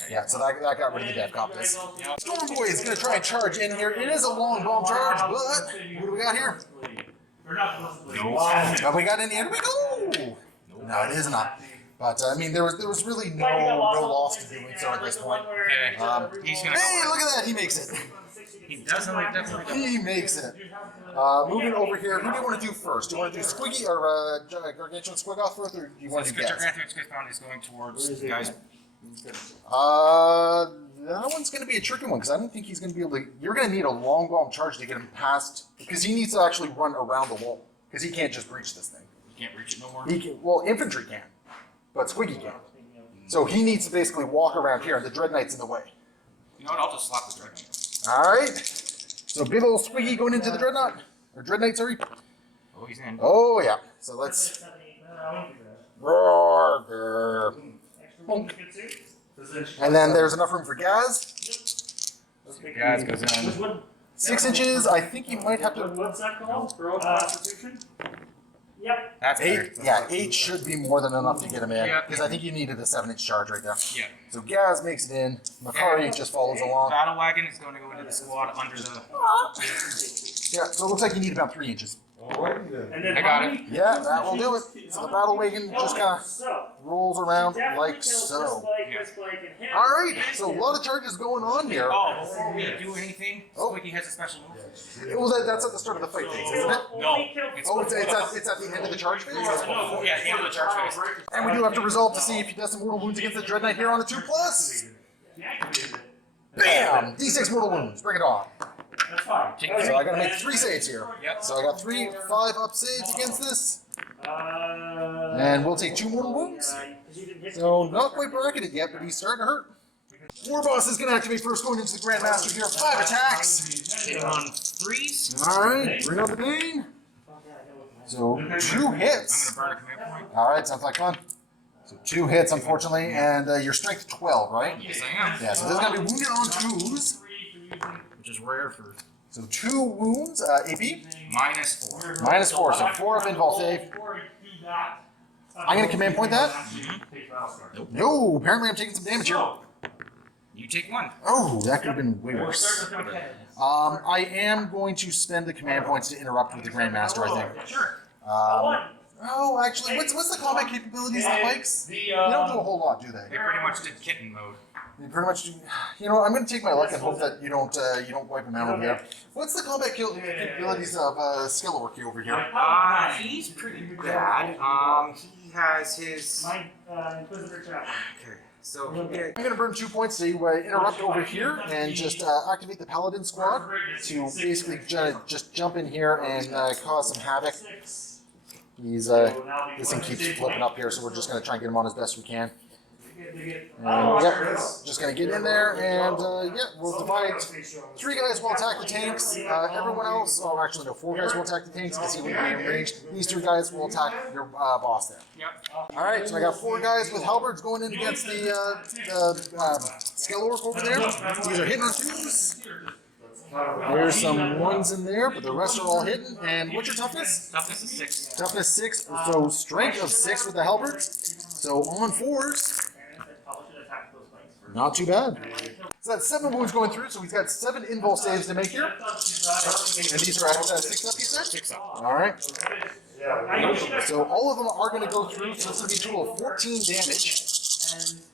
Yeah, so that got rid of the Death Copters. Storm Boy is going to try and charge in here. It is a long bomb charge, but what do we got here? Have we got any? Here we go! No, it is not. But I mean, there was really no loss to doing so at this point. Okay. He's gonna Hey, go. look at that! He makes it. He definitely. He makes it. Moving over here, who do you want to do first? Do you want to do Squiggy or Gargantuan Squiggoth first, or do you want to do Gaz? Gargantuan Squiggoth is going towards the guys. That one's going to be a tricky one because I don't think he's going to be able to. You're going to need a long bomb charge to get him past because he needs to actually run around the wall because he can't just breach this thing. You can't reach it no more. He can, well, infantry can, but Squiggy can't. So he needs to basically walk around here, and the Dread Knight's in the way. You know what? I'll just slap the Dread Knight. All right. So big old Squiggy going into the Dreadnought or Dread Knight, sorry. Oh, he's in. Oh yeah. So let's roar. grr. Bonk. And then there's enough room for Gaz. Guys goes in. 6 inches. I think you might have to. What's that called? Constitution? Yep. That's 8. better. Yeah, 8 should be more than enough to get him in. Yeah. Because I think you needed a 7-inch charge right there. Yeah. So Gaz makes it in. Makari just follows along. Battle wagon is going to go into the squad under the. Yeah. So it looks like you need about 3 inches. And then I got how it. many- Yeah, that will do it. So the battle wagon just kind of So, rolls around definitely like kills so. this Blake, this Blake, and him. All right. So a lot of charges going on here. Oh, before we do anything, Oh. Squiggy has a special move. Well, that's at the start of the fight phase, isn't it? No. It's Oh, it's at the end of the charge phase? Oh, yeah, the end of the charge phase. And we do have to resolve to see if he does some mortal wounds against the Dread Knight here on a 2+. Bam! D6 mortal wounds. Bring it on. That's fine. So I gotta make 3 saves here. Yep. So I got 3 5-up saves against this. And we'll take 2 mortal wounds. So not quite bracketed yet, but he's starting to hurt. War Boss is gonna activate first going into the Grandmaster here. 5 attacks. Hitting on 3s. Alright, bring out the Bane. So 2 hits. I'm going to burn a command point. Alright, sounds like fun. So 2 hits, unfortunately, and your strength 12, right? Yes, I am. Yeah, so this is gonna be wounded on 2s. Which is rare for. So 2 wounds, AP. -4. -4, so 4 up invul save. I'm gonna command point that. No, apparently I'm taking some damage here. You take 1. Oh, that could have been way worse. I am going to spend the command points to interrupt with the Grandmaster, I think. Sure. Oh, actually, what's the combat capabilities of the Pikes? They don't do a whole lot, do they? They pretty much did kitten mode. They pretty much do. You know, I'm going to take my luck and hope that you don't wipe him out over there. What's the combat capabilities of Skilorky over here? He's pretty bad. He has his. Inquisitor Chaplain. Okay, so he I'm did. going to burn 2 points to interrupt over here and just activate the Paladin squad to basically just jump in here and cause some havoc. He's this thing keeps flipping up here, so we're just going to try and get him on as best we can. And yeah, just gonna get in there and yeah, we'll divide 3 guys will attack the tanks. Everyone else, oh actually no, 4 guys will attack the tanks because he wouldn't be in range. These 2 guys will attack your boss there. Yep. All right, so I got 4 guys with halberds going in against the Skellork over there. These are hitting on 2s. There's some 1s in there, but the rest are all hitting. And what's your toughness? Toughness is 6. Toughness 6, so strength of 6 with the halberds. So on 4s, not too bad. So that's 7 wounds going through, so he's got 7 invul saves to make here. And these are at 6 up, you said? 6 up. Alright. So all of them are going to go through, so it's going to be a total of 14 damage.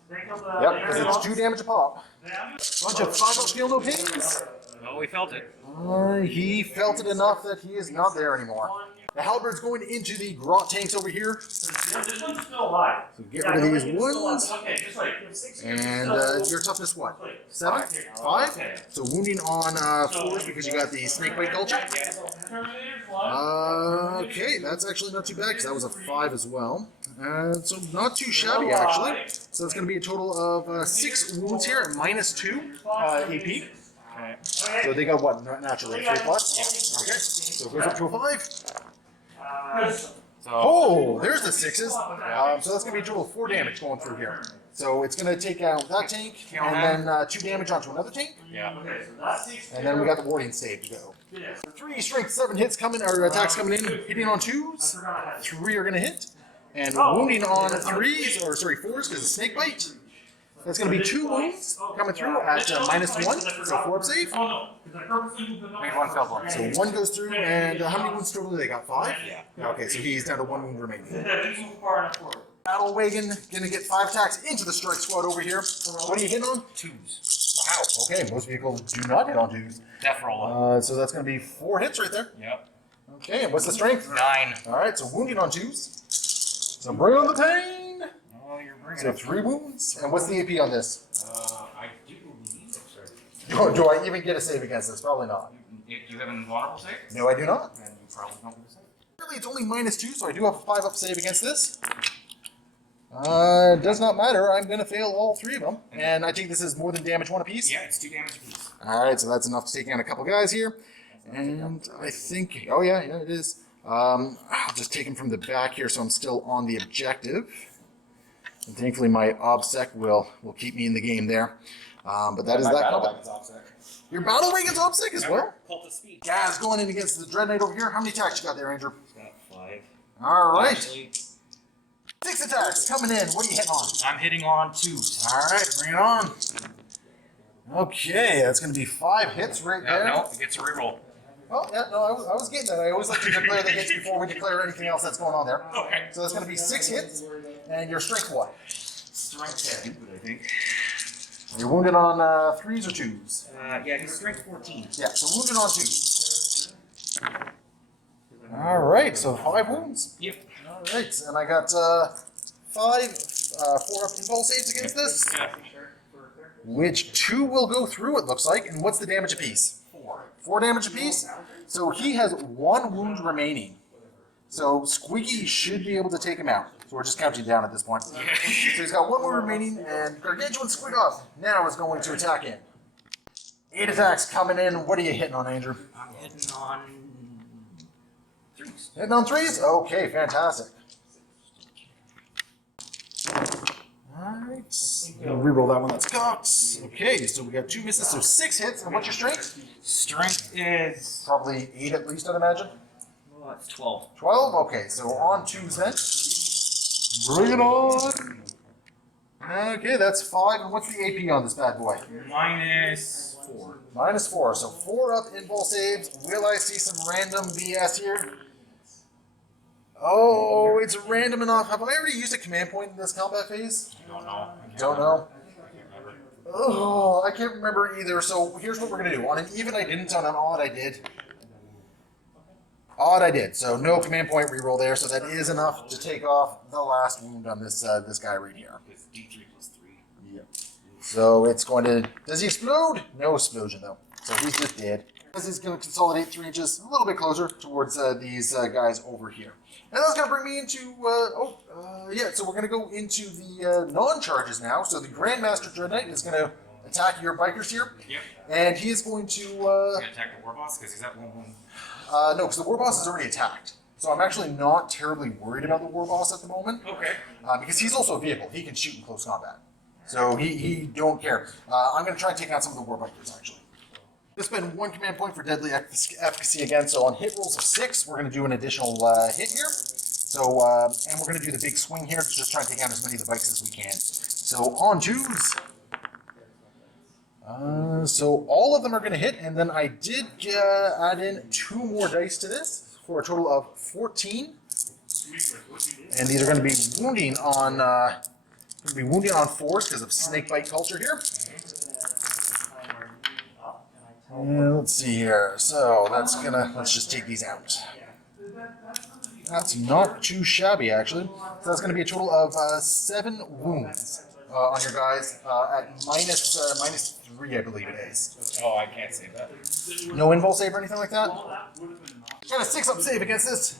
Yep, because it's 2 damage a pop. Bunch of 5-up feel no pains. Oh, we felt it. He felt it enough that he is not there anymore. The halberd's going into the grot tanks over here. This one's still alive. So get rid of these wounds. Okay, just like And your toughness what? 7? 5? So wounding on 4s because you got the snakebite culture. Okay, that's actually not too bad because that was a 5 as well. So not too shabby actually. So it's going to be a total of 6 wounds here at -2 AP. So they got what, naturally, 3+? Okay, so it goes up to a 5. Oh, there's the 6s. So that's going to be a total of 4 damage going through here. So it's going to take out that tank, and then 2 damage onto another tank. Yeah. And then we got the warding save to go. 3 strength, 7 hits coming, or attacks coming in, hitting on 2s. 3 are going to hit. And wounding on 3s, or sorry, 4s, because of snake bite. That's going to be 2 wounds coming through at -1, so 4 up save. Made 1 failed one. So 1 goes through, and how many wounds total do they got? 5? Yeah. Okay, so he's down to 1 wound remaining. Battle Wagon going to get 5 attacks into the strike squad over here. What are you hitting on? 2s. Wow, okay, most vehicles do not hit on 2s. Death roll. So that's going to be 4 hits right there. Yep. Okay, and what's the strength? 9. Alright, so wounding on 2s. So bring on the pain! Oh, you're bringing So it. 3 wounds. And what's the AP on this? I do believe. Do I even get a save against this? Probably not. Do you have an invulnerable save? No, I do not. Then you probably don't get a save. Really, it's only -2, so I do have a 5 up save against this. Does not matter. I'm going to fail all 3 of them. And I think this is more than damage 1 apiece. Yeah, it's 2 damage apiece. Alright, so that's enough to take down a couple guys here. And I think, oh yeah, it is. I'll just take him from the back here so I'm still on the objective. And thankfully my obsec will keep me in the game there. But that is that combat. Your battle wagon's obsec as well? Cult of speed. Gaz going in against the Dread Knight over here. How many attacks you got there, Andrew? Got 5. Alright. Actually, 6 attacks coming in. What are you hitting on? I'm hitting on 2s. Alright, bring it on. Okay, that's going to be 5 hits right there. No, it gets a reroll. Oh, yeah, no, I was getting that. I always like to declare the hits before we declare anything else that's going on there. Okay. So that's going to be 6 hits, and your strength what? Strength 10, I think. You're wounded on 3s or 2s? Yeah, he's strength 14. Yeah, so wounded on 2s. Alright, so 5 wounds. Yep. Alright, and I got 4 up impulse saves against this, Yeah. which 2 will go through, it looks like. And what's the damage apiece? 4 damage apiece. So he has 1 wound remaining. So Squiggy should be able to take him out. So we're just counting down at this point. So he's got 1 wound remaining, and Gargantuan Squiggoth now is going to attack him. 8 attacks coming in. What are you hitting on, Andrew? I'm hitting on 3s. Hitting on 3s? Okay, fantastic. Alright. Reroll that one, that's cocked. Okay, so we got 2 misses, so 6 hits. And what's your strength? Strength is. Probably 8 at least, I'd imagine. Well, it's 12. 12? Okay, so on 2s then. Bring it on! Okay, that's 5. And what's the AP on this bad boy? -4. -4. So 4 up invul saves. Will I see some random BS here? Oh, it's random enough. Have I already used a command point in this combat phase? I don't know. Don't know. I can't remember. Oh, I can't remember either. So here's what we're going to do. On an even I didn't, on an odd I did. Odd I did. So no command point reroll there. So that is enough to take off the last wound on this this guy right here. It's D3 + 3. Yep. So it's going to... Does he explode? No explosion though. So he's just dead. This is going to consolidate 3 inches a little bit closer towards these guys over here. And that's going to bring me into, so we're going to go into the non-charges now. So the Grandmaster Dread Knight is going to attack your bikers here. Yep. And he is going to... He's gonna attack the war boss because he's at 1 wound. no, because the War Boss is already attacked. So I'm actually not terribly worried about the War Boss at the moment. Okay. Because he's also a vehicle. He can shoot in close combat. So he don't care. I'm going to try and take out some of the War Bikers, actually. Let's spend 1 command point for deadly efficacy again. So on hit rolls of 6, we're going to do an additional hit here. So, and we're going to do the big swing here, just try and take out as many of the bikes as we can. So on 2s. So all of them are going to hit, and then I did add in 2 more dice to this for a total of 14. And these are going to be wounding on 4s because of snake bite culture here. And let's see here. So let's just take these out. That's not too shabby, actually. So that's going to be a total of 7 wounds on your guys at minus 3, I believe it is. Oh, I can't save that. No invul save or anything like that? Got a 6-up save against this.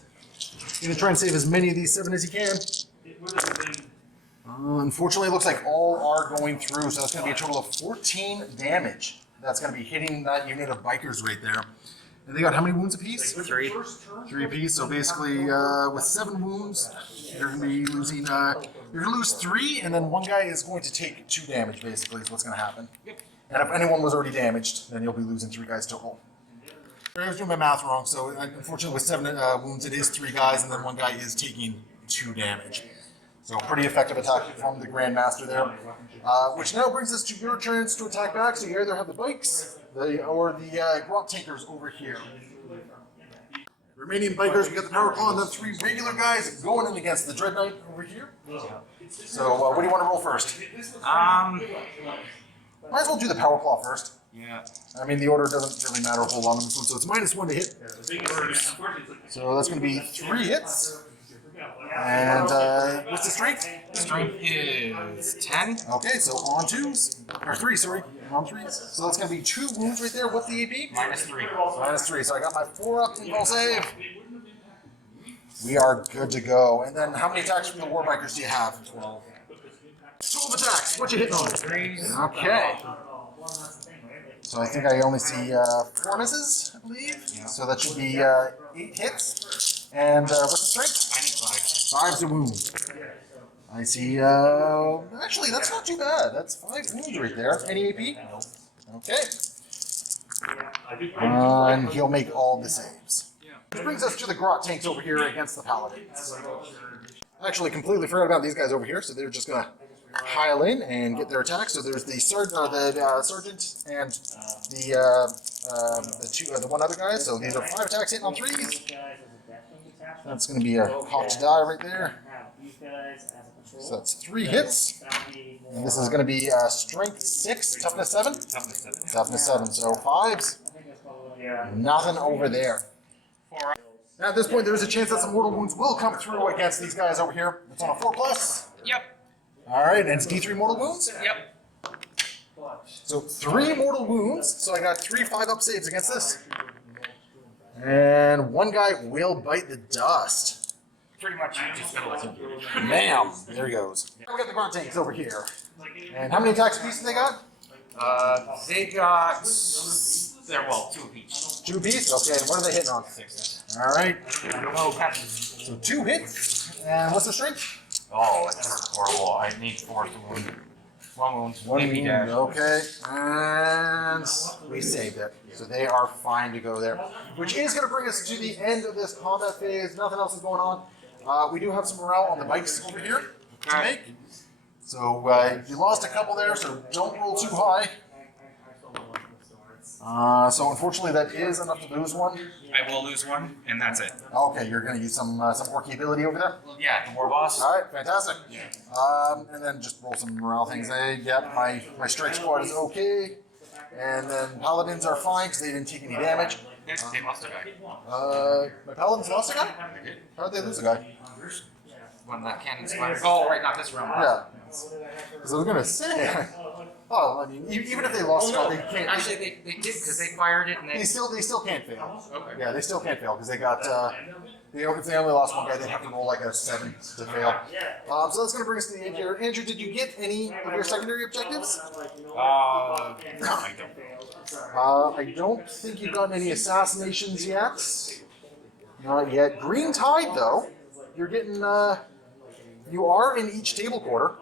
You're going to try and save as many of these 7 as you can. Unfortunately, it looks like all are going through, so that's going to be a total of 14 damage. That's going to be hitting that unit of bikers right there. And they got how many wounds apiece? 3. 3 apiece. So basically, with 7 wounds, you're going to be losing. You're going to lose 3, and then one guy is going to take 2 damage. Basically, is what's going to happen. Yep. And if anyone was already damaged, then you'll be losing 3 guys total. I was doing my math wrong. So unfortunately, with 7 wounds, it is 3 guys, and then one guy is taking 2 damage. So pretty effective attack from the Grandmaster there. Which now brings us to your turns to attack back. So you either have the bikes or the grot tankers over here. Remaining bikers, we got the Power Claw and then 3 regular guys going in against the Dread Knight over here. So what do you want to roll first? Might as well do the Power Claw first. Yeah. I mean, the order doesn't really matter a whole lot on this one, so it's -1 to hit. So that's going to be 3 hits. And what's the strength? Strength is 10. Okay, so on 2s. Or 3, sorry. On 3s. So that's going to be 2 wounds right there. What's the AP? -3. -3. So I got my 4-up invul save. We are good to go. And then how many attacks from the War Bikers do you have? 12. 12 attacks. What you hitting on? 3. Okay. So I think I only see 4 misses, I believe. Yeah. So that should be 8 hits. And what's the strength? I need 5. 5's a wound. I see, actually, that's not too bad. That's 5 wounds right there. Any AP? Okay. And he'll make all the saves. Which brings us to the grot tanks over here against the paladins. I actually completely forgot about these guys over here, so they're just gonna pile in and get their attack. So there's the sergeant and the one other guy. So these are 5 attacks hitting on 3s. That's going to be a hot to die right there. So that's 3 hits. And this is going to be strength 6, toughness 7. Toughness 7. So 5s. Nothing over there. Now at this point, there is a chance that some mortal wounds will come through against these guys over here. It's on a 4+. Yep. All right, and it's D3 mortal wounds. Yep. So 3 mortal wounds. So I got 3 5-up saves against this. And one guy will bite the dust. Pretty much you just gotta listen. Bam! There he goes. We got the grunt tanks over here. And how many attacks apiece do they got? They got... They're, well, 2 each. 2 apiece? Okay, and what are they hitting on? 6. Alright. Oh, crap. So 2 hits. And what's the strength? Oh, that's horrible. I need 4 to wound. 1 wound. 1 AP wound. dash. Okay. And we saved it. So they are fine to go there. Which is going to bring us to the end of this combat phase. Nothing else is going on. We do have some morale on the bikes over here to make. So you lost a couple there, so don't roll too high. So unfortunately, that is enough to lose 1. I will lose 1, and that's it. Okay, you're going to use some orky ability over there. Yeah, the war boss. All right, fantastic. And then just roll some morale things. Yep, my strike squad is okay, and then paladins are fine because they didn't take any damage. They lost a guy. My paladins lost a guy. They did. How did they lose a guy? When that cannon's fired. Oh, right, not this round. Yeah. Because I was going to say. Oh, I mean, even if they lost a guy, they can't. Actually, they did because they fired it and They still can't fail. Okay. Yeah, they still can't fail because they got If they only lost one guy, they'd have to roll like a 7 to fail. So that's going to bring us to the end here. Andrew, did you get any of your secondary objectives? No, I don't. I don't think you've gotten any assassinations yet. Not yet. Green Tide, though, you're getting. You are in each table quarter,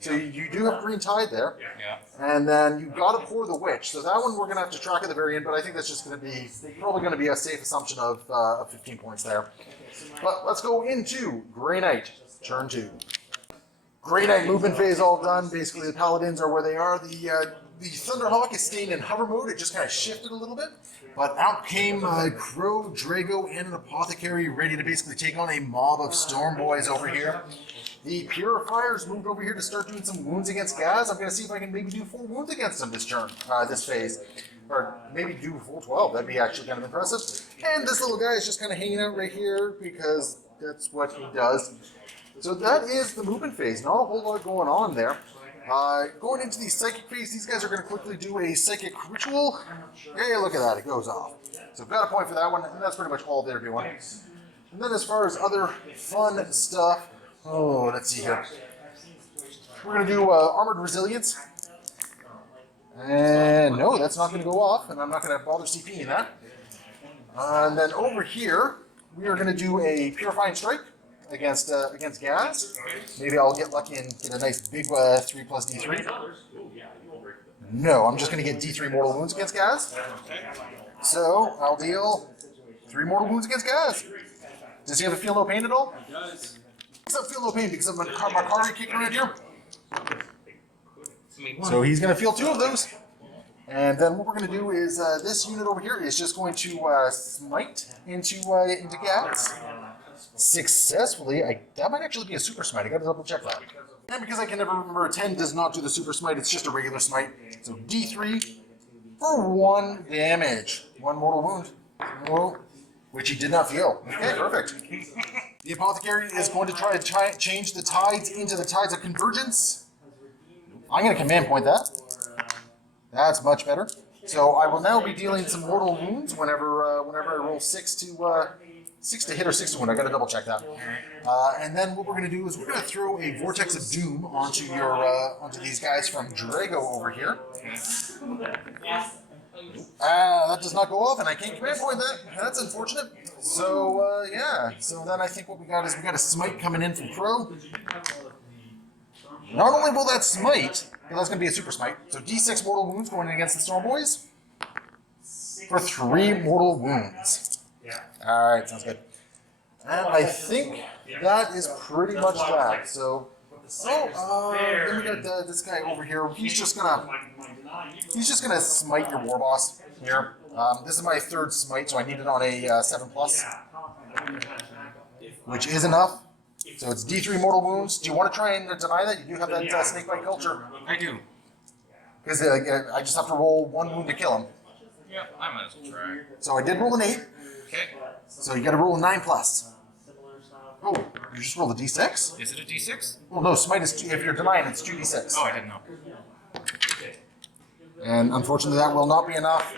so you do have Green Tide there. Yeah. And then you've got to pour the Witch. So that one we're going to have to track at the very end, but I think that's just going to be probably going to be a safe assumption of 15 points there. But let's go into Grey Knight, turn 2. Grey Knight movement phase all done. Basically, the Paladins are where they are. The Thunderhawk is staying in hover mode. It just kind of shifted a little bit. But out came Crow, Drago, and an Apothecary ready to basically take on a mob of Storm Boys over here. The Purifiers moved over here to start doing some wounds against Gaz. I'm going to see if I can maybe do 4 wounds against them this turn, this phase. Or maybe do full 12. That'd be actually kind of impressive. And this little guy is just kind of hanging out right here because that's what he does. So that is the movement phase. Not a whole lot going on there. Going into the psychic phase, these guys are going to quickly do a psychic ritual. Hey, look at that. It goes off. So got a point for that one, and that's pretty much all they're doing. And then as far as other fun stuff, let's see here. We're going to do Armored Resilience. And no, that's not going to go off, and I'm not going to bother CPing that. And then over here, we are going to do a Purifying Strike against Gaz. Maybe I'll get lucky and get a nice big 3 plus D3. No, I'm just going to get D3 mortal wounds against Gaz. So I'll deal 3 mortal wounds against Gaz. Does he have a feel no pain at all? He does. He doesn't feel no pain because of my Makari kicking around here. So So he's going to feel 2 of those. And then what we're going to do is this unit over here is just going to smite into Gaz. Successfully. That might actually be a super smite. I got to double check that. And because I can never remember, 10 does not do the super smite. It's just a regular smite. So D3 for 1 damage. 1 mortal wound. Oh, which he did not feel. Okay, perfect. The Apothecary is going to try to change the tides into the tides of convergence. I'm going to command point that. That's much better. So I will now be dealing some mortal wounds whenever I roll 6 to hit or 6 to wound. I got to double check that. And then what we're going to do is we're going to throw a Vortex of Doom onto these guys from Drago over here. That does not go off, and I can't command point that. That's unfortunate. So yeah. So then I think what we got is we got a smite coming in from Crow. Not only will that smite, but that's going to be a super smite. So D6 mortal wounds going against the Storm Boys for 3 mortal wounds. Alright, sounds good. And I think that is pretty much that. So, then we got this guy over here. He's just gonna smite your war boss here. This is my 3rd smite, so I need it on a 7+, which is enough. So it's D3 mortal wounds. Do you want to try and deny that? You do have that snakebite culture. I do. Because I just have to roll 1 wound to kill him. Yep, I might as well try. So I did roll an 8. Okay. So you got to roll a 9+. Oh, you just rolled a D6? Is it a D6? Well, no, smite is if you're denying, it's 2D6. Oh, I didn't know. And unfortunately, that will not be enough.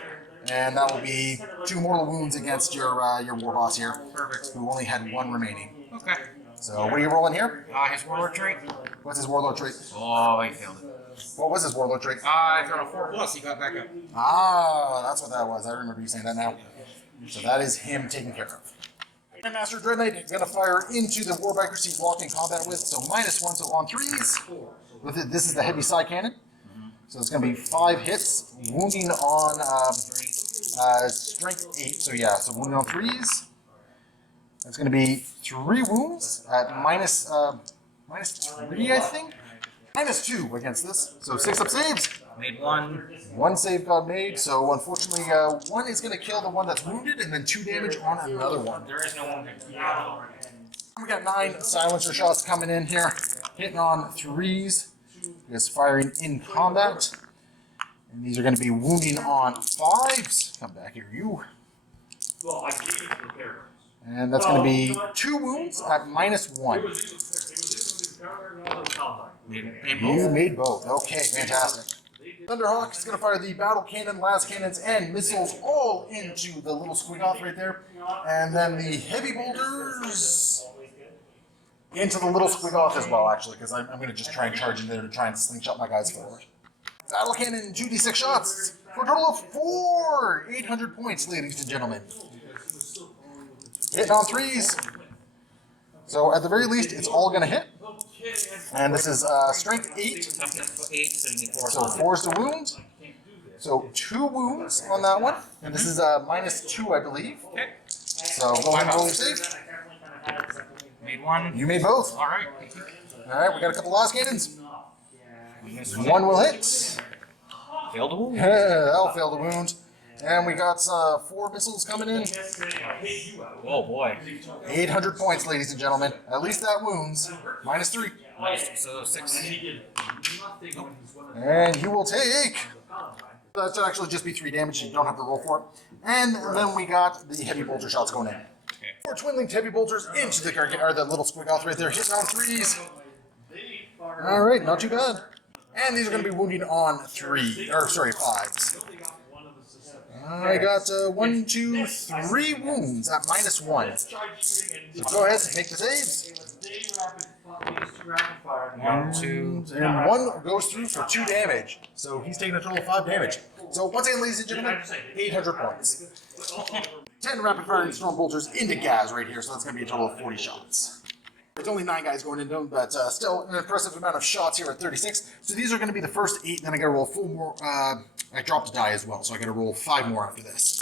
And that will be 2 mortal wounds against your war boss here, Perfect. who only had 1 remaining. Okay. So what are you rolling here? His warlord trait? What's his warlord trait? Oh, he failed it. What was his warlord trait? I threw a 4+, he got back up. Ah, that's what that was. I remember you saying that now. So that is him taken care of. Master Dread Knight is going to fire into the Warbikers he's locked in combat with. So -1, so on 3s. With it, this is the heavy side cannon. So it's going to be 5 hits, wounding on strength 8. So yeah, so wounding on 3s. That's going to be 3 wounds at -3, I think. -2 against this. So 6 up saves. Made 1. 1 save got made, so unfortunately 1 is going to kill the one that's wounded, and then 2 damage on another one. There is no one. We got 9 silencer shots coming in here, hitting on 3s. Just firing in combat. And these are going to be wounding on 5s. Come back here, you. Well, I gave you the paragraphs. And that's going to be 2 wounds at -1. It was paragraph, no, the combine. Made You made both. Okay, fantastic. They Thunderhawk is going to fire the battle cannon, las cannons, and missiles all into the little Squiggoth right there. And then the heavy bolters into the little Squiggoth as well, actually, because I'm going to just try and charge in there to try and slingshot my guys forward. Battle cannon, 2d6 shots for a total of 800 points, ladies and gentlemen. Hitting on 3s. So at the very least, it's all going to hit. And this is strength 8. So 4 is the wound. So 2 wounds on that one. And this is -2, I believe. So go ahead and roll your save. Made one. You made both. All right. All right, we got a couple las cannons. One will hit. Failed a wound. That'll fail the wound. And we got 4 missiles coming in. Oh boy. 800 points, ladies and gentlemen. At least that wounds. -3. So 6. And you will take... That should actually just be 3 damage. You don't have to roll for it. And then we got the heavy bolter shots going in. 4 twin-linked heavy bolters into the the little Squiggoth right there. Hitting on 3s. All right, not too bad. And these are going to be wounding on 5s. I got 1, 2, 3 wounds at -1. So go ahead and make the saves. 1, 2. And 1 goes through for 2 damage. So he's taking a total of 5 damage. So once again, ladies and gentlemen, 800 points. 10 rapid firing storm bolters into Gaz right here. So that's going to be a total of 40 shots. There's only 9 guys going into them, but still an impressive amount of shots here at 36. So these are going to be the first 8. Then I got to roll 4 more. I dropped a die as well, so I got to roll 5 more after this.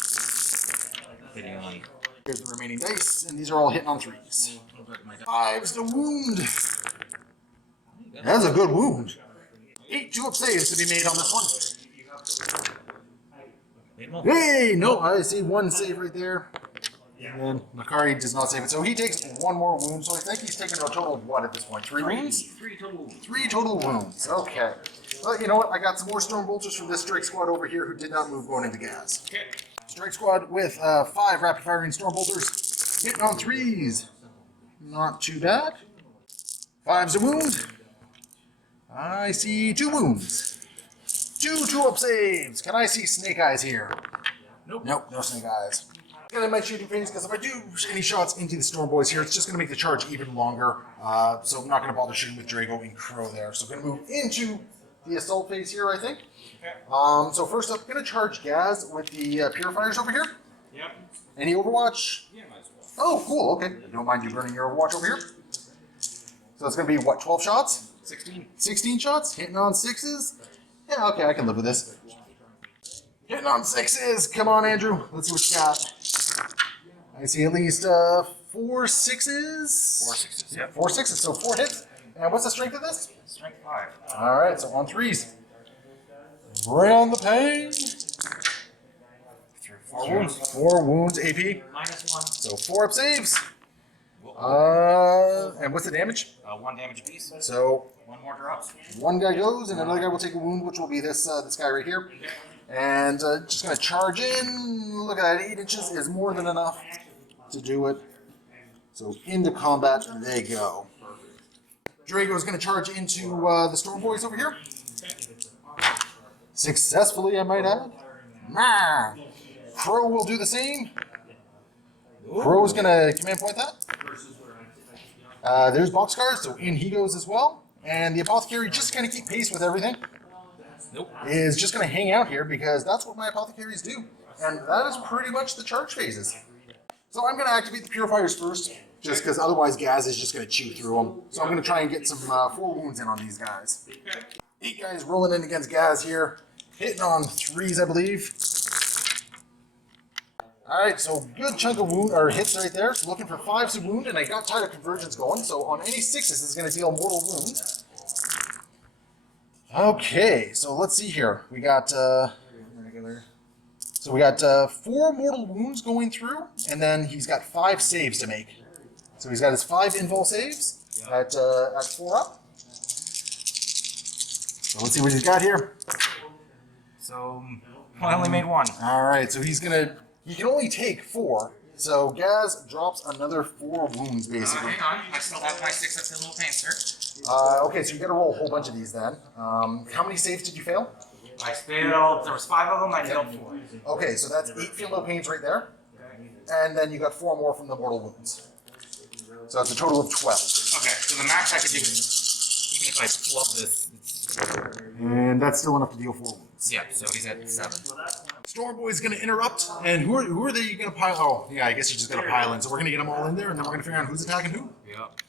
Here's the remaining dice, and these are all hitting on 3s. 5's the wound. That's a good wound. 8 julep saves to be made on this one. Hey, no, I see 1 save right there. And then Nakari does not save it, so he takes 1 more wound. So I think he's taken a total of what at this point? 3 wounds? 3 total wounds. Okay. Well, you know what? I got some more storm bolters from this strike squad over here who did not move going into gas. Strike squad with 5 rapid firing storm bolters hitting on 3s. Not too bad. 5's a wound. I see 2 wounds. 2 tulip saves. Can I see snake eyes here? Nope. Nope, no snake eyes. I'm gonna my shooting phase because if I do any shots into the storm boys here, it's just gonna make the charge even longer. So I'm not gonna bother shooting with Drago and Crow there. So I'm gonna move into the assault phase here, I think. So first up, I'm gonna charge Gaz with the purifiers over here. Yep. Any Overwatch? Yeah, might as well. Oh, cool. Okay. I don't mind you burning your Overwatch over here. So it's gonna be what? 12 shots? 16. 16 shots. Hitting on 6s. Yeah. Okay, I can live with this. Hitting on 6s. Come on, Andrew. Let's see what you got. I see at least 4 6s. 4 6s. Yep. 4 6s. So 4 hits. And what's the strength of this? Strength 5. All right. So on 3s. Bring on the pain. 4 wounds. 4 wounds AP. -1. So 4 up saves. And what's the damage? 1 damage apiece. So 1 more drops. 1 guy goes, and another guy will take a wound, which will be this this guy right here. And just gonna charge in. Look at that, 8 inches is more than enough to do it. So into combat they go. Drago's gonna charge into the storm boys over here. Successfully, I might add. Nah. Crow will do the same. Crow's gonna command point that. There's Boxcar, so in he goes as well. And the Apothecary, just to kind of keep pace with everything, is just going to hang out here because that's what my Apothecaries do. And that is pretty much the charge phases. So I'm going to activate the Purifiers first, just because otherwise Gaz is just going to chew through them. So I'm going to try and get some 4 wounds in on these guys. 8 guys rolling in against Gaz here, hitting on 3s, I believe. Alright, so good chunk of wound or hits right there. So looking for 5s to wound, and I got Tide of Convergence going, so on any 6s this is going to deal mortal wounds. Okay, so let's see here. We got regular. So we got 4 mortal wounds going through, and then he's got 5 saves to make. So he's got his 5 invul saves at 4 up. So let's see what he's got here. So I only made 1. Alright, so he's gonna. He can only take 4, so Gaz drops another 4 wounds, basically. Hang on, I still have my 6 that's in little painter. Okay, so you gotta roll a whole bunch of these then. How many saves did you fail? I failed. There was 5 of them. I failed 4. Okay, so that's 8 field of pains right there. And then you got 4 more from the mortal wounds. So that's a total of 12. Okay, so the max I could do is, even if I flub this, And that's still enough to deal 4 wounds. yeah, so he's at 7. Stormboy's going to interrupt. And who are they going to pile? Oh, yeah, I guess you're just going to pile in. So we're going to get them all in there, and then we're going to figure out who's attacking who. Yep.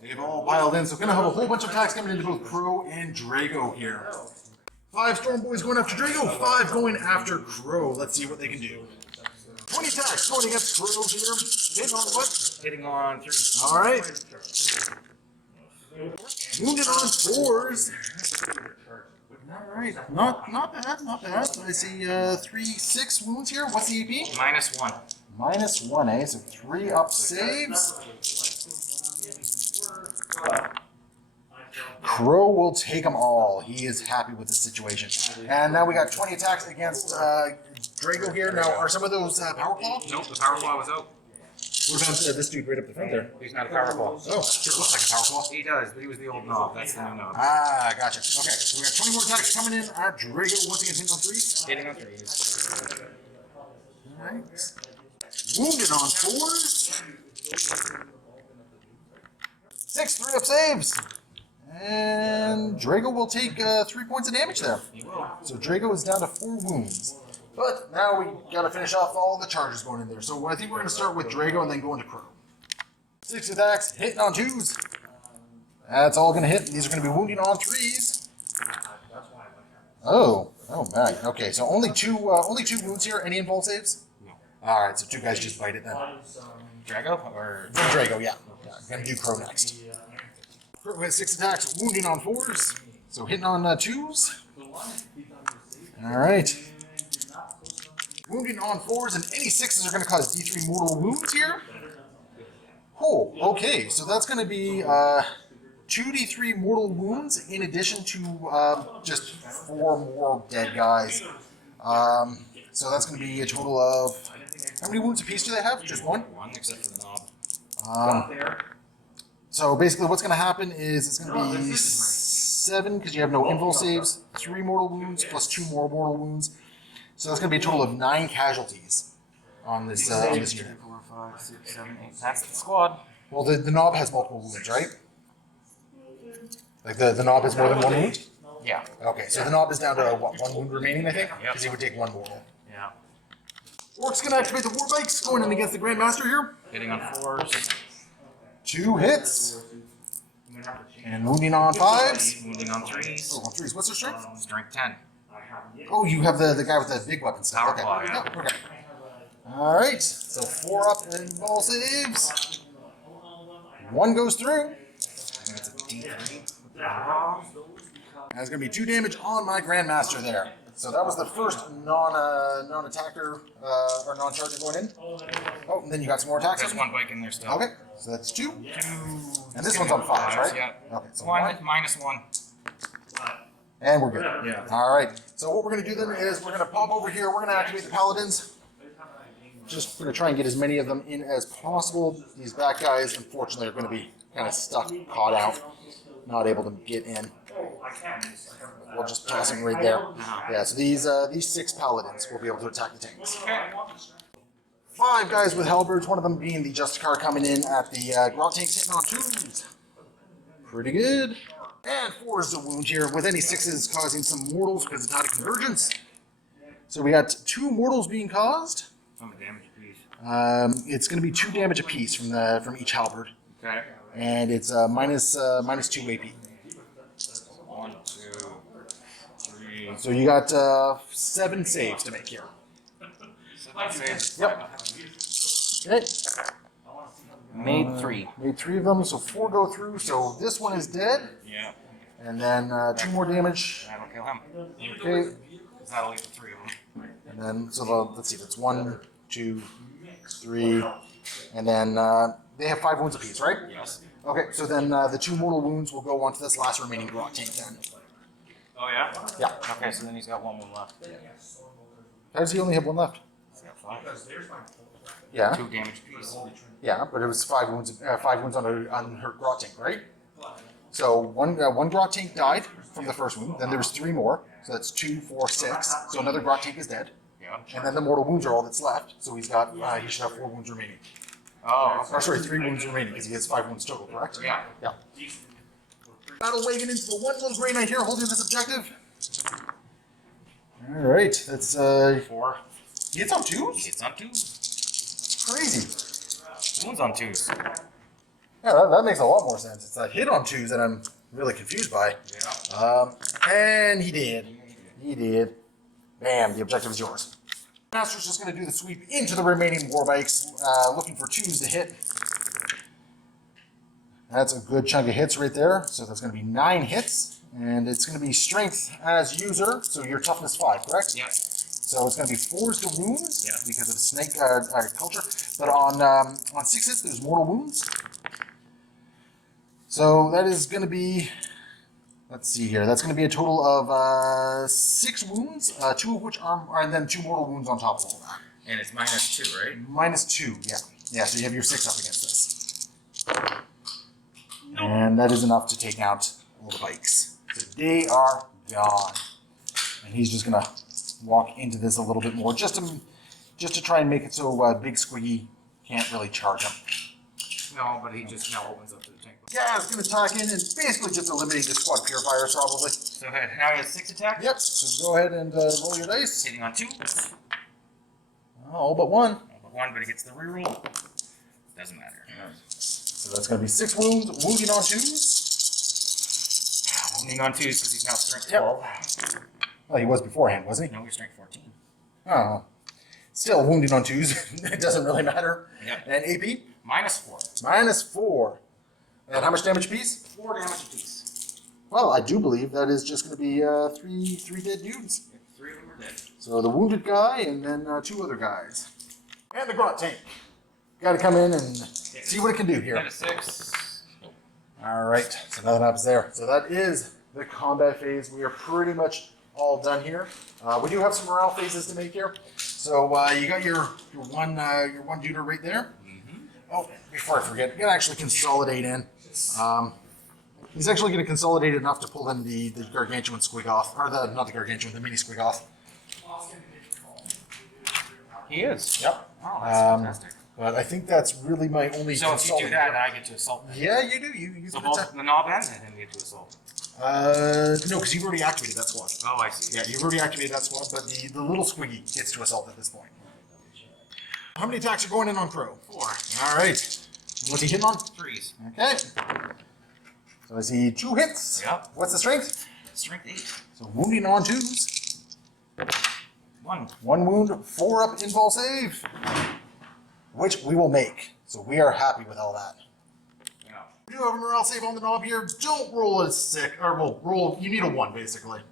They've all piled in, so we're going to have a whole bunch of attacks coming into both Crow and Drago here. 5 Stormboys going after Drago, 5 going after Crow. Let's see what they can do. 20 attacks going against Crow here. Hitting on what? Hitting on 3. Alright. Wounded on 4s. Alright, not bad, not bad. I see 6 wounds here. What's the AP? -1. -1, eh? So 3 up saves. Crow will take them all. He is happy with the situation. And now we got 20 attacks against Drago here. Now, are some of those Power Claw? Nope, the power claw was out. What about this dude right up the front there? He's not a power claw. Oh, sure looks like a Power Claw. He does, but he was the old knob. That's the new knob. Ah, gotcha. Okay, so we got 20 more attacks coming in at Drago. Once again, hitting on 3s. Hitting on 3s. Alright. Wounded on 4s. 6 3-up saves. And Drago will take 3 points of damage there. He will. So Drago is down to 4 wounds. But now we gotta finish off all the charges going in there. So I think we're gonna start with Drago and then go into Crow. 6 attacks, hitting on 2s. That's all gonna hit. These are gonna be wounding on 3s. Oh man. Okay, so only two wounds here. Any invuln saves? No. All right, so 2 guys just bite it then. Drago? Or Drago, yeah. Gonna do Crow next. Crow has 6 attacks, wounding on 4s. So hitting on 2s. All right. Wounding on 4s, and any 6s are going to cause D3 mortal wounds here. Oh, okay. So that's going to be 2d3 mortal wounds in addition to just 4 more dead guys. So that's going to be a total of... How many wounds apiece do they have? Just 1? 1, except for the knob. So basically what's going to happen is it's going to be 7, because you have no invul saves, 3 mortal wounds, plus 2 more mortal wounds. So that's going to be a total of 9 casualties on this unit. 4, 5, 6, 7, 8. That's the squad. Well, the knob has multiple wounds, right? Like the knob has more than 1 wound? Yeah. Okay, so the knob is down to what, 1 wound remaining, I think? Yep. Because he would take 1 mortal. Yeah. Orc's going to activate the war bikes, going in against the Grandmaster here. Hitting on 4s. 2 hits. And wounding on 5s. Wounding on 3s. Oh, on 3s. What's their strength? Strength 10. Oh, you have the guy with the big weapon stuff. Power Okay. claw, yeah. Yeah, okay. Alright, so 4 up and ball saves. 1 goes through. I think it's a D3. That's going to be 2 damage on my Grandmaster there. So that was the first non-attacker or non-charger going in. Oh, and then you got some more attacks. There's 1 bike in there still. Okay, so that's 2. 2. And this one's on 5s, right? Yeah. Okay, so 1, 1. -1. And we're good. Yeah. Alright, so what we're going to do then is we're going to pop over here. We're going to activate the Paladins. Just going to try and get as many of them in as possible. These back guys, unfortunately, are going to be kind of stuck, caught out, not able to get in. We'll just toss them right there. Yeah, so these 6 Paladins will be able to attack the tanks. 5 guys with halberds, one of them being the Justicar coming in at the Grot tanks, hitting on 2s. Pretty good. And 4 is the wound here, with any 6s causing some mortals because it's out of convergence. So we got 2 mortals being caused. Some damage piece. It's going to be 2 damage apiece from each halberd, Okay. and it's minus 2 AP. 1, 2, 3. So you got 7 saves to make here. 7 saves. Yep. Okay. Made 3. Made 3 of them, so 4 go through. So this one is dead, Yeah. and then 2 more damage. That'll kill him. Okay. That'll leave the 3 of them. And then let's see, that's 1, 2, 3, and then they have 5 wounds apiece, right? Yes. Okay, so then the 2 mortal wounds will go onto this last remaining Grot tank then. Oh, yeah? Yeah. Okay, so then he's got 1 wound left. How does he only have 1 left? He's got 5. Yeah. 2 damage piece. Yeah, but it was 5 wounds on her Grot tank, right? So one Grot tank died from the first wound. Then there was 3 more. So that's 2, 4, 6. So another Grot tank is dead. Yeah. And then the mortal wounds are all that's left. So he should have 4 wounds remaining. Oh. Or sorry, 3 wounds remaining because he has 5 wounds total, correct? Yeah. Yeah. Battle wagon into the one little Grey Knight here holding this objective. Alright, that's 4. he hits on He 2s? hits on 2s. Crazy. Wounds on 2s. Yeah, that makes a lot more sense. It's a hit on 2s that I'm really confused by. Yeah. And he did. He did. Bam, the objective is yours. Master's just going to do the sweep into the remaining war bikes, looking for 2s to hit. That's a good chunk of hits right there. So that's going to be 9 hits. And it's going to be strength as user, so your toughness 5, correct? Yeah. So it's going to be 4s to wounds Yeah. because of snake culture. But on 6 hits, there's mortal wounds. So that is going to be, let's see here, that's going to be a total of 6 wounds, 2 of which are, and then 2 mortal wounds on top of all that. And it's -2, right? -2, yeah. Yeah, so you have your 6 up against this. And that is enough to take out all the bikes. So they are gone. And he's just going to walk into this a little bit more, just to try and make it so Big Squiggy can't really charge him. No, but he just now opens up to the tank. Yeah, it's going to attack in and basically just eliminate the squad purifiers, probably. So now he has 6 attack. Yep, so go ahead and roll your dice. Hitting on 2. All but 1. All but 1, but he gets the reroll. Doesn't matter. So that's going to be 6 wounds, wounding on 2s. Wounding on 2s because he's now strength Yep. 12. Well, he was beforehand, wasn't he? No, he's strength 14. Oh. Still wounding on 2s. It doesn't really matter. Yep. And AP? -4. -4. And how much damage apiece? 4 damage apiece. Well, I do believe that is just going to be three dead dudes. 3 of them are dead. So the wounded guy and then 2 other guys. And the Grot tank. Got to come in and see what it can do here. Down to 6. All right, so nothing happens there. So that is the combat phase. We are pretty much all done here. We do have some morale phases to make here. So you got your one duder right there. Oh, before I forget, I'm gonna actually consolidate in. He's actually gonna consolidate enough to pull in the Gargantuan Squiggoth, or not the Gargantuan, the mini Squiggoth. He is. Yep. Oh, that's fantastic. But I think that's really my only. So if you do that, I get to assault him. Yeah, you do. You So can attack. both the knob and him get to assault. No, because you've already activated that squad. Oh, I see. Yeah, you've already activated that squad, but the little Squiggy gets to assault at this point. How many attacks are going in on Crow? 4. All right. What's he hitting on? 3s. Okay. So I see 2 hits. Yep. What's the strength? Strength 8. So wounding on 2s. 1. 1 wound, 4 up invul save, which we will make. So we are happy with all that. Yeah. You do have a morale save on the knob here. Don't roll a 6, or well, roll. You need a 1 basically.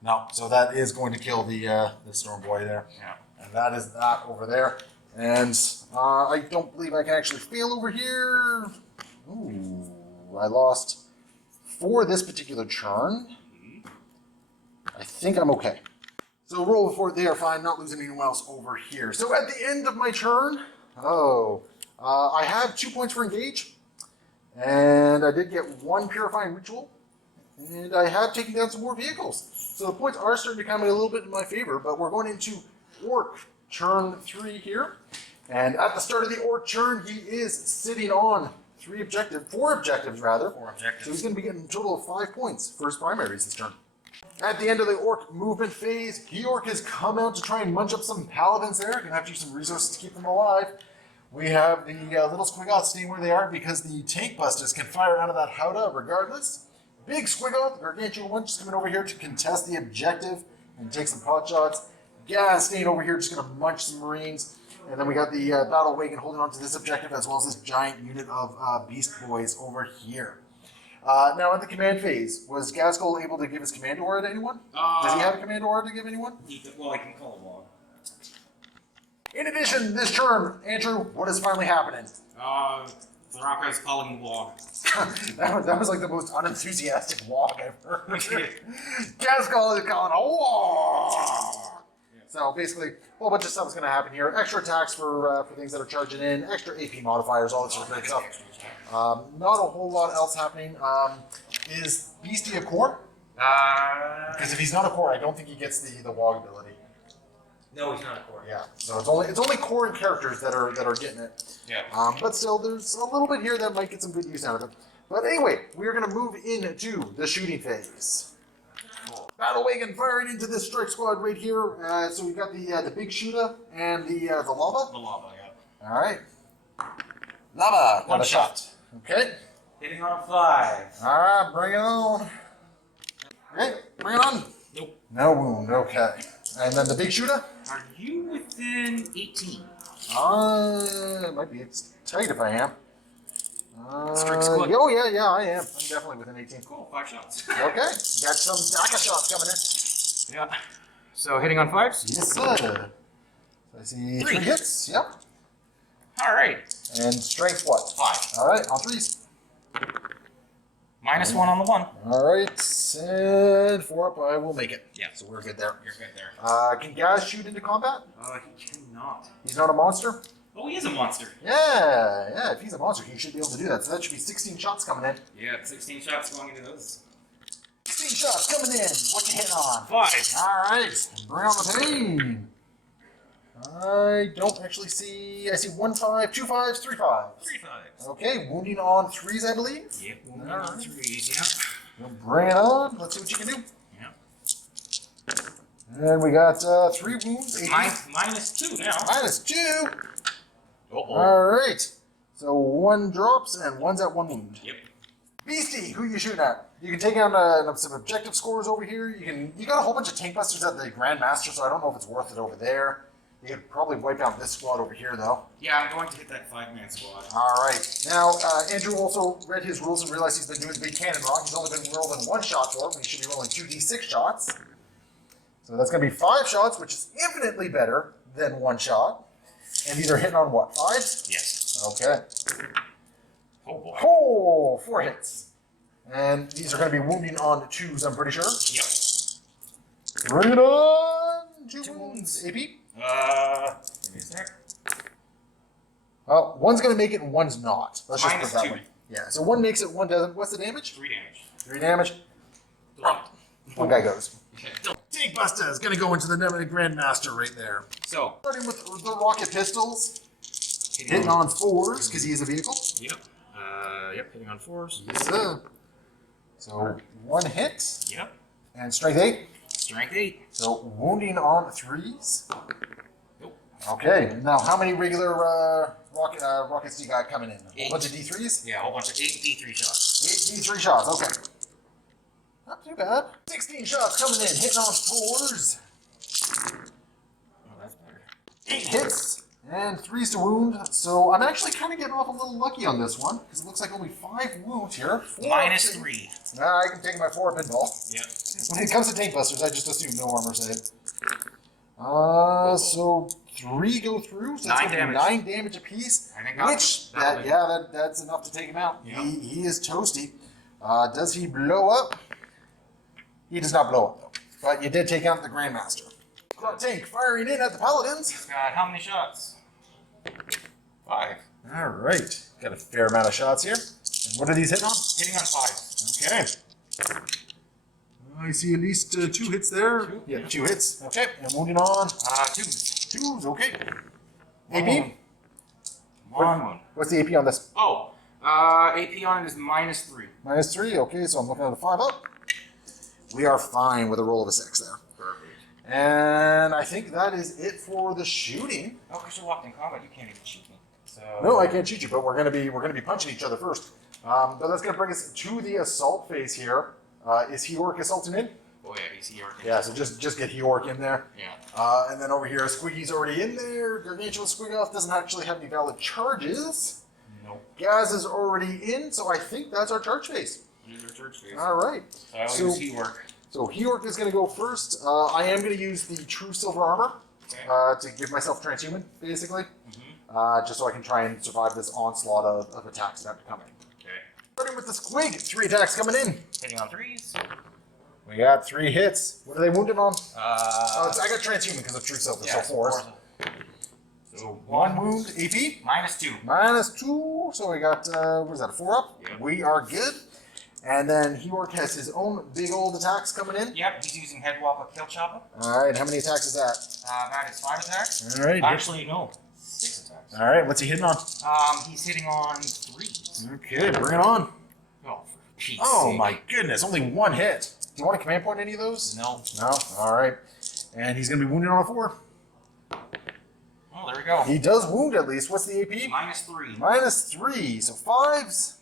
No, so that is going to kill the Storm Boy there. Yeah. And that is that over there. And I don't believe I can actually fail over here. Ooh, I lost 4 this particular turn. I think I'm okay. So roll before they are fine, not losing anyone else over here. So at the end of my turn, I have 2 points for engage. And I did get 1 purifying ritual. And I have taken down some more vehicles. So the points are starting to come in a little bit in my favor, but we're going into Orc turn 3 here. And at the start of the Orc turn, he is sitting on 4 objectives rather. 4 objectives. So he's going to be getting a total of 5 points for his primaries this turn. At the end of the Orc movement phase, Orc has come out to try and munch up some paladins there. Gonna have to use some resources to keep them alive. We have the little Squiggoths staying where they are because the tank busters can fire out of that howdah regardless. Big Squiggoth, the Gargantuan one, just coming over here to contest the objective and take some pot shots. Gaz staying over here, just gonna munch some Marines. And then we got the battle wagon holding on to this objective as well as this giant unit of beast boys over here. Now, in the command phase, was Gaskell able to give his command aura to anyone? Does he have a command aura to give anyone? Well, I can call a log. In addition, this turn, Andrew, what is finally happening? Zaraka is calling log. that was like the most unenthusiastic walk I've heard. Gaskell is calling a walk! So basically, a whole bunch of stuff is going to happen here. Extra attacks for things that are charging in, extra AP modifiers, all that sort of great stuff. Not a whole lot else happening. Is Beastie a core? Because if he's not a core, I don't think he gets the Waagh ability. No, he's not a core. Yeah, so it's only core and characters that are getting it. Yeah. But still, there's a little bit here that might get some good use out of it. But anyway, we're gonna move into the shooting phase. Battle wagon firing into this strike squad right here. So we've got the big shooter and the lava. The lava, yeah. All right, lava. One got a shot. Okay. Hitting on 5. All right, bring it on. Okay, bring it on. Nope. No wound. Okay. And then the big shooter. Are you within 18? It might be. It's tight if I am. Strict squad. Oh yeah, I am. I'm definitely within 18. Cool, 5 shots. Okay, got some DACA shots coming in. Yeah. So hitting on 5s? Yes, sir. So I see 3 hits. Yep. Alright. And strength what? 5. All right, on 3s. -1 on the 1. All right, and 4 up. I will make it. Yeah. So we're good there. You're good there. Can Gaz shoot into combat? He cannot. He's not a monster. Oh, he is a monster. Yeah. If he's a monster, he should be able to do that. So that should be 16 shots coming in. Yeah, 16 shots going into those. 16 shots coming in. What you hitting on? 5. All right, bring on the pain. I don't actually see. I see 1 5, 2 5s, 3 5s. 3 5s. Okay, wounding on 3s, I believe. Yep, wounding on 3s, yeah. We'll bring it on. Let's see what you can do. Yeah. And we got 3 wounds. 18. -2 now. -2. Uh-oh. All right. So 1 drops and 1's at 1 wound. Yep. Beastie, who you shooting at? You can take down some objective scores over here. You got a whole bunch of tank busters at the Grandmaster, so I don't know if it's worth it over there. You could probably wipe out this squad over here, though. Yeah, I'm going to hit that 5-man squad. All right. Now, Andrew also read his rules and realized he's been doing the big cannon rock. He's only been rolling 1 shot for it, when he should be rolling 2d6 shots. So that's going to be 5 shots, which is infinitely better than 1 shot. And these are hitting on what, 5s? Yes. Okay. Oh, boy. Oh, 4 hits. And these are going to be wounding on 2s, I'm pretty sure. Yep. Bring it on! 2 wounds. AP? Give me a sec. Well, 1's going to make it and 1's not. Let's just put it that -2. way. Yeah, so 1 makes it, 1 doesn't. What's the damage? 3 damage. 3 damage. Don't. 1 guy goes. Don't. Tank Buster is going to go into the Grandmaster right there. So, Starting with the rocket pistols. hitting Hitting on 4s, because he is a vehicle. Yep. Yep, hitting on 4s. Yes, sir. So 1 hit. Yep. And strength 8. Strength 8. So wounding on 3s. Nope. Okay, now how many regular rockets do you got coming in? A whole bunch of D3s? Yeah, a whole bunch of 8 D3 shots. 8 D3 shots, okay. Not too bad. 16 shots coming in, hitting on 4s. Oh, that's better. 8 hits and 3s to wound. So I'm actually kind of getting off a little lucky on this one, because it looks like only 5 wounds here. 4 -3. Nah, I can take my 4 pinball. Yep. When it comes to tank busters, I just assume no armor save. So 3 go through, so that's 9 gonna be damage. 9 damage apiece. I think That's enough to take him out. Yeah. He is toasty. Does he blow up? He does not blow up though. But you did take out the Grandmaster. Tank firing in at the Paladins. He's got how many shots? 5. All right, got a fair amount of shots here. And what are these hitting on? Hitting on 5. Okay. I see at least 2 hits there. Yeah, 2 hits. Okay, and wounding on 2. 2s. Okay. AP. One wound. What's the AP on this? Oh, AP on it is -3. -3. Okay, so I'm looking at a 5 up. We are fine with a roll of a 6 there. Perfect. And I think that is it for the shooting. Oh, because you're locked in combat, you can't even shoot me. So. No, I can't shoot you, but we're gonna be punching each other first. But that's gonna bring us to the assault phase here. Is Heork assaulting in? Oh yeah, he's here. Yeah, so just get Heork in there. Yeah. And then over here, Squiggy's already in there. Gargantuan Squiggoth doesn't actually have any valid charges. Nope. Gaz is already in, so I think that's our charge phase. Use our church phase. All right. So I will So- use Heork. So Heork is going to go first. I am going to use the true silver armor to give myself transhuman, basically, just so I can try and survive this onslaught of attacks that are coming. Okay. Starting with the Squig, 3 attacks coming in. Hitting on 3s. We got 3 hits. What are they wounded on? Uh, I got transhuman because of true silver, yeah, so 4s. So 1 wound, AP. -2. -2, so we got, what is that, a 4 up? Yep. We are good. And then Heork has his own big old attacks coming in. Yep, he's using Head Wall with Kill Chopper. All right, how many attacks is that? That is 5 attacks. All right. Actually, no, 6 attacks. All right, what's he hitting on? He's hitting on 3s. Okay, bring it on. Oh, for Pete's Oh sake. my goodness, only 1 hit. Do you want a command point on any of those? No. No? All right. And he's going to be wounded on a 4. Oh, there we go. He does wound at least. What's the AP? -3. -3. So 5s.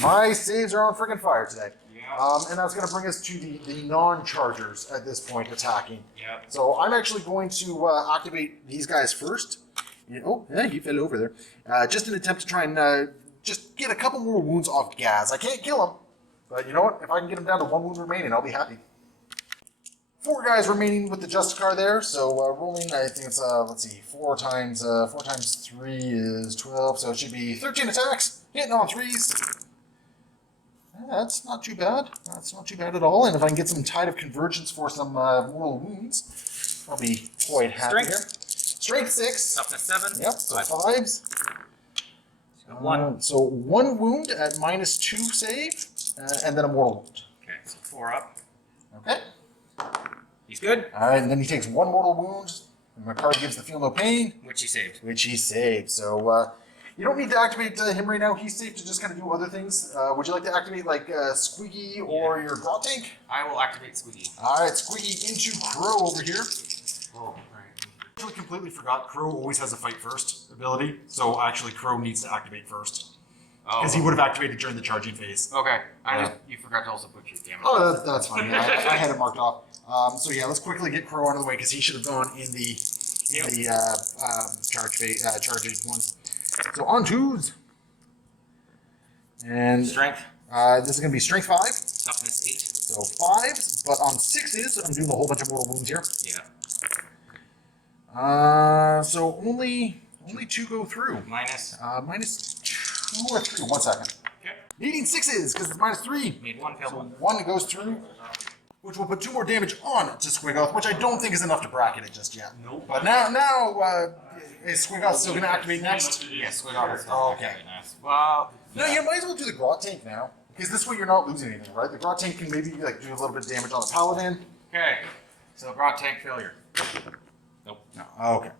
My saves are on friggin' fire today. Yeah. And that's going to bring us to the non-chargers at this point attacking. Yep. So I'm actually going to activate these guys first. Oh, yeah, he fell over there. Just an attempt to try and just get a couple more wounds off Gaz. I can't kill him, but you know what? If I can get him down to 1 wound remaining, I'll be happy. 4 guys remaining with the Justicar there. So rolling, I think it's let's see, 4 times 3 is 12. So it should be 13 attacks, hitting on 3s. That's not too bad. That's not too bad at all. And if I can get some Tide of Convergence for some mortal wounds, I'll be quite happy here. Strength 6. Toughness 7. Yep, so 5s. So 1 wound at -2 save, and then a mortal wound. Okay, so 4 up. Okay. He's good. All right, and then he takes 1 mortal wound. And my card gives the Feel No Pain, Which he saved. which he saved. So you don't need to activate him right now. He's safe to just kind of do other things. Would you like to activate like Squiggy or your Grot Tank? I will activate Squiggy. All right, Squiggy into Crow over here. Oh, right. I actually completely forgot Crow always has a fight first ability, so actually Crow needs to activate first. Oh. Because he would have activated during the charging phase. Okay. Yeah. You forgot to also put your damage. Oh, that's fine. Yeah, I had it marked off. So yeah, let's quickly get Crow out of the way because he should have gone in the charge phase, charging one. So on 2s. And Strength. this is going to be Strength 5. Toughness 8. So 5s, but on 6s, I'm doing a whole bunch of mortal wounds here. Yeah. So only 2 go through. Minus. -2 or 3. 1 second. Okay. Needing 6s because it's -3. Made 1 fail. So 1 goes through, which will put 2 more damage on to Squiggoth, which I don't think is enough to bracket it just yet. Nope. But now is Squiggoth still going to activate next? Yes, we got it. Oh, okay. Nice. Well, No, you might as well do the Grot Tank now, because this way you're not losing anything, right? The Grot Tank can maybe like do a little bit of damage on the Paladin. okay. So Grot Tank failure. Nope. No. Oh, okay.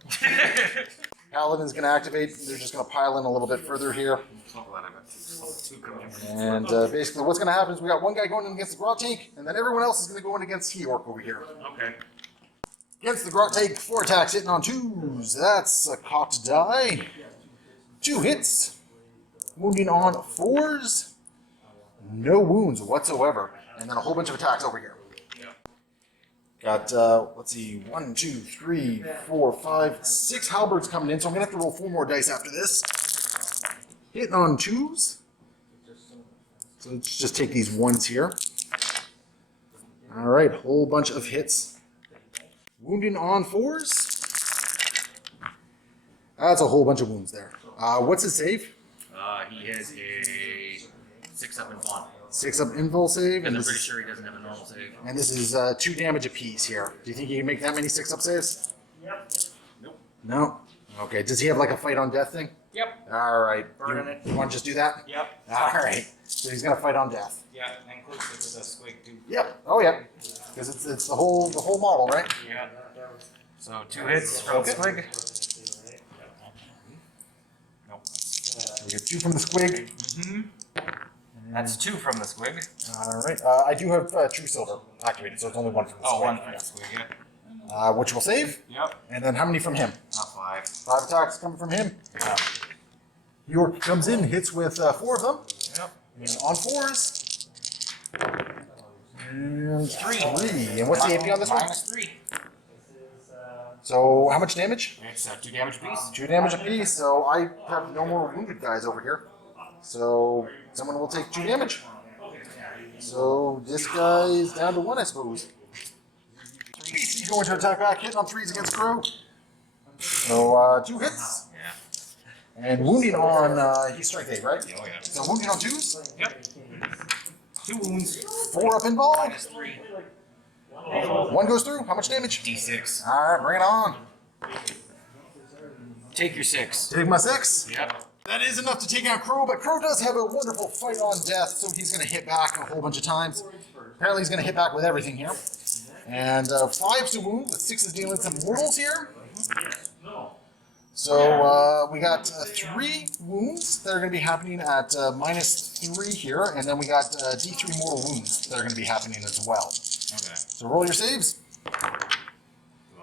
Paladin's going to activate. They're just going to pile in a little bit further here. So glad I got 2 coming in. And basically what's going to happen is we got 1 guy going in against the Grot Tank, and then everyone else is going to go in against Heork over here. Okay. Against the Grot Tank, 4 attacks hitting on 2s. That's a cocked die. 2 hits. Wounding on 4s. No wounds whatsoever. And then a whole bunch of attacks over here. Got, let's see, 1, 2, 3, 4, 5, 6 halberds coming in, so I'm going to have to roll 4 more dice after this. Hitting on 2s. So let's just take these 1s here. Alright, whole bunch of hits. Wounding on 4s. That's a whole bunch of wounds there. What's his save? He has a 6-up in font. 6-up invul save. And I'm this pretty is- sure he doesn't have a normal save. And this is 2 damage apiece here. Do you think you can make that many 6-up saves? Yep. Nope. No? Okay, does he have like a fight on death thing? Yep. Alright. Burn it. You want to just do that? Yep. Alright. So he's gonna fight on death. Yeah, inclusive of the squig too. Yep. Oh yeah. Because it's the whole model, right? Yeah. So 2 hits from Okay. squig. Nope. We get 2 from the squig. Mm-hmm. That's 2 from the squig. Alright. I do have True Silver activated, so it's only 1 from the squig. Oh, 1 from the squig, yeah. Which will save. Yep. And then how many from him? 5. 5 attacks coming from him. Yeah. York comes in, hits with 4 of them. Yep. And on 4s. And 3. 3. And what's the AP on this one? -3. So how much damage? It's 2 damage apiece. 2 damage apiece. So I have no more wounded guys over here. So someone will take 2 damage. So this guy is down to 1, I suppose. He's going to attack back, hitting on 3s against Crow. So 2 hits. Yeah. And wounding on, he's strength 8, right? Oh, yeah. So wounding on 2s. Yep. 2 wounds. 4 up involved. -3. 1 goes through. How much damage? D6. Alright, bring it on. Take your 6. Take my 6. Yep. That is enough to take out Crow, but Crow does have a wonderful fight on death, so he's going to hit back a whole bunch of times. Apparently he's going to hit back with everything here. And 5's to wound, with 6 is dealing some mortals here. So we got 3 wounds that are going to be happening at -3 here, and then we got D3 mortal wounds that are going to be happening as well. Okay. So roll your saves. Well,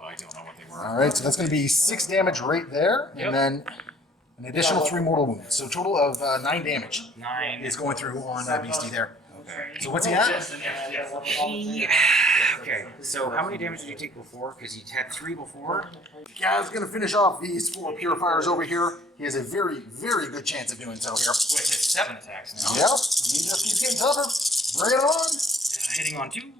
I don't know what they were. All right, so that's going to be 6 damage right there, and then an additional 3 mortal wounds. So a total of 9 damage 9 is going through on Beastie there. Okay. So what's he at? Okay, so how many damage did you take before? Because you had 3 before. Gaz going to finish off these 4 purifiers over here. He has a very, very good chance of doing so here. With his 7 attacks now. Yep, he just keeps getting tougher. Bring it on. Hitting on 2.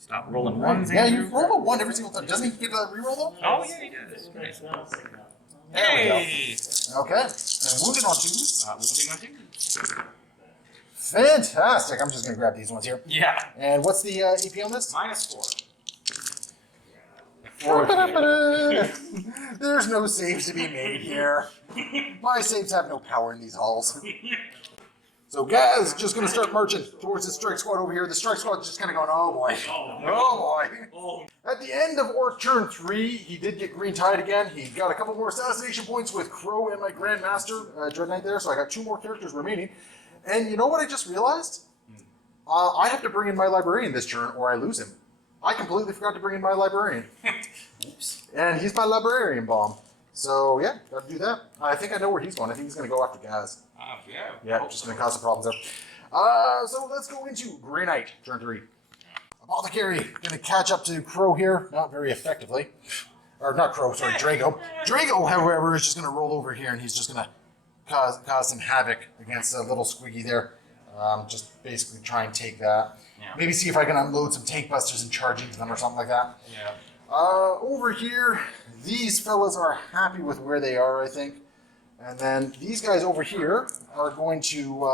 Stop rolling 1s. Yeah, you roll a 1 every single time. Doesn't he get a reroll though? Oh, yeah, he does. Nice. There we go. Hey! Okay, and wounded on 2s. Wounding on 2. Fantastic. I'm just going to grab these ones here. Yeah. And what's the AP on this? -4. There's no saves to be made here. My saves have no power in these halls. So Gaz is just going to start marching towards the strike squad over here. The strike squad's just kind of going, oh boy. Oh boy. At the end of Orc turn 3, he did get green tide again. He got a couple more assassination points with Crow and my Grandmaster Dread Knight there, so I got 2 more characters remaining. And you know what I just realized? I have to bring in my librarian this turn or I lose him. I completely forgot to bring in my librarian. Oops. And he's my librarian bomb. So yeah, gotta do that. I think I know where he's going. I think he's gonna go after Gaz. Yeah. Yeah, just gonna cause some problems there. So let's go into Grey Knight, turn 3. Apothecary, gonna catch up to Crow here, not very effectively. Or not Crow, sorry, Drago. Drago, however, is just gonna roll over here and he's just gonna cause some havoc against a little Squiggy there. Just basically try and take that. Yeah. Maybe see if I can unload some tank busters and charge into them or something like that. Yeah. Over here, these fellas are happy with where they are, I think. And then these guys over here are going to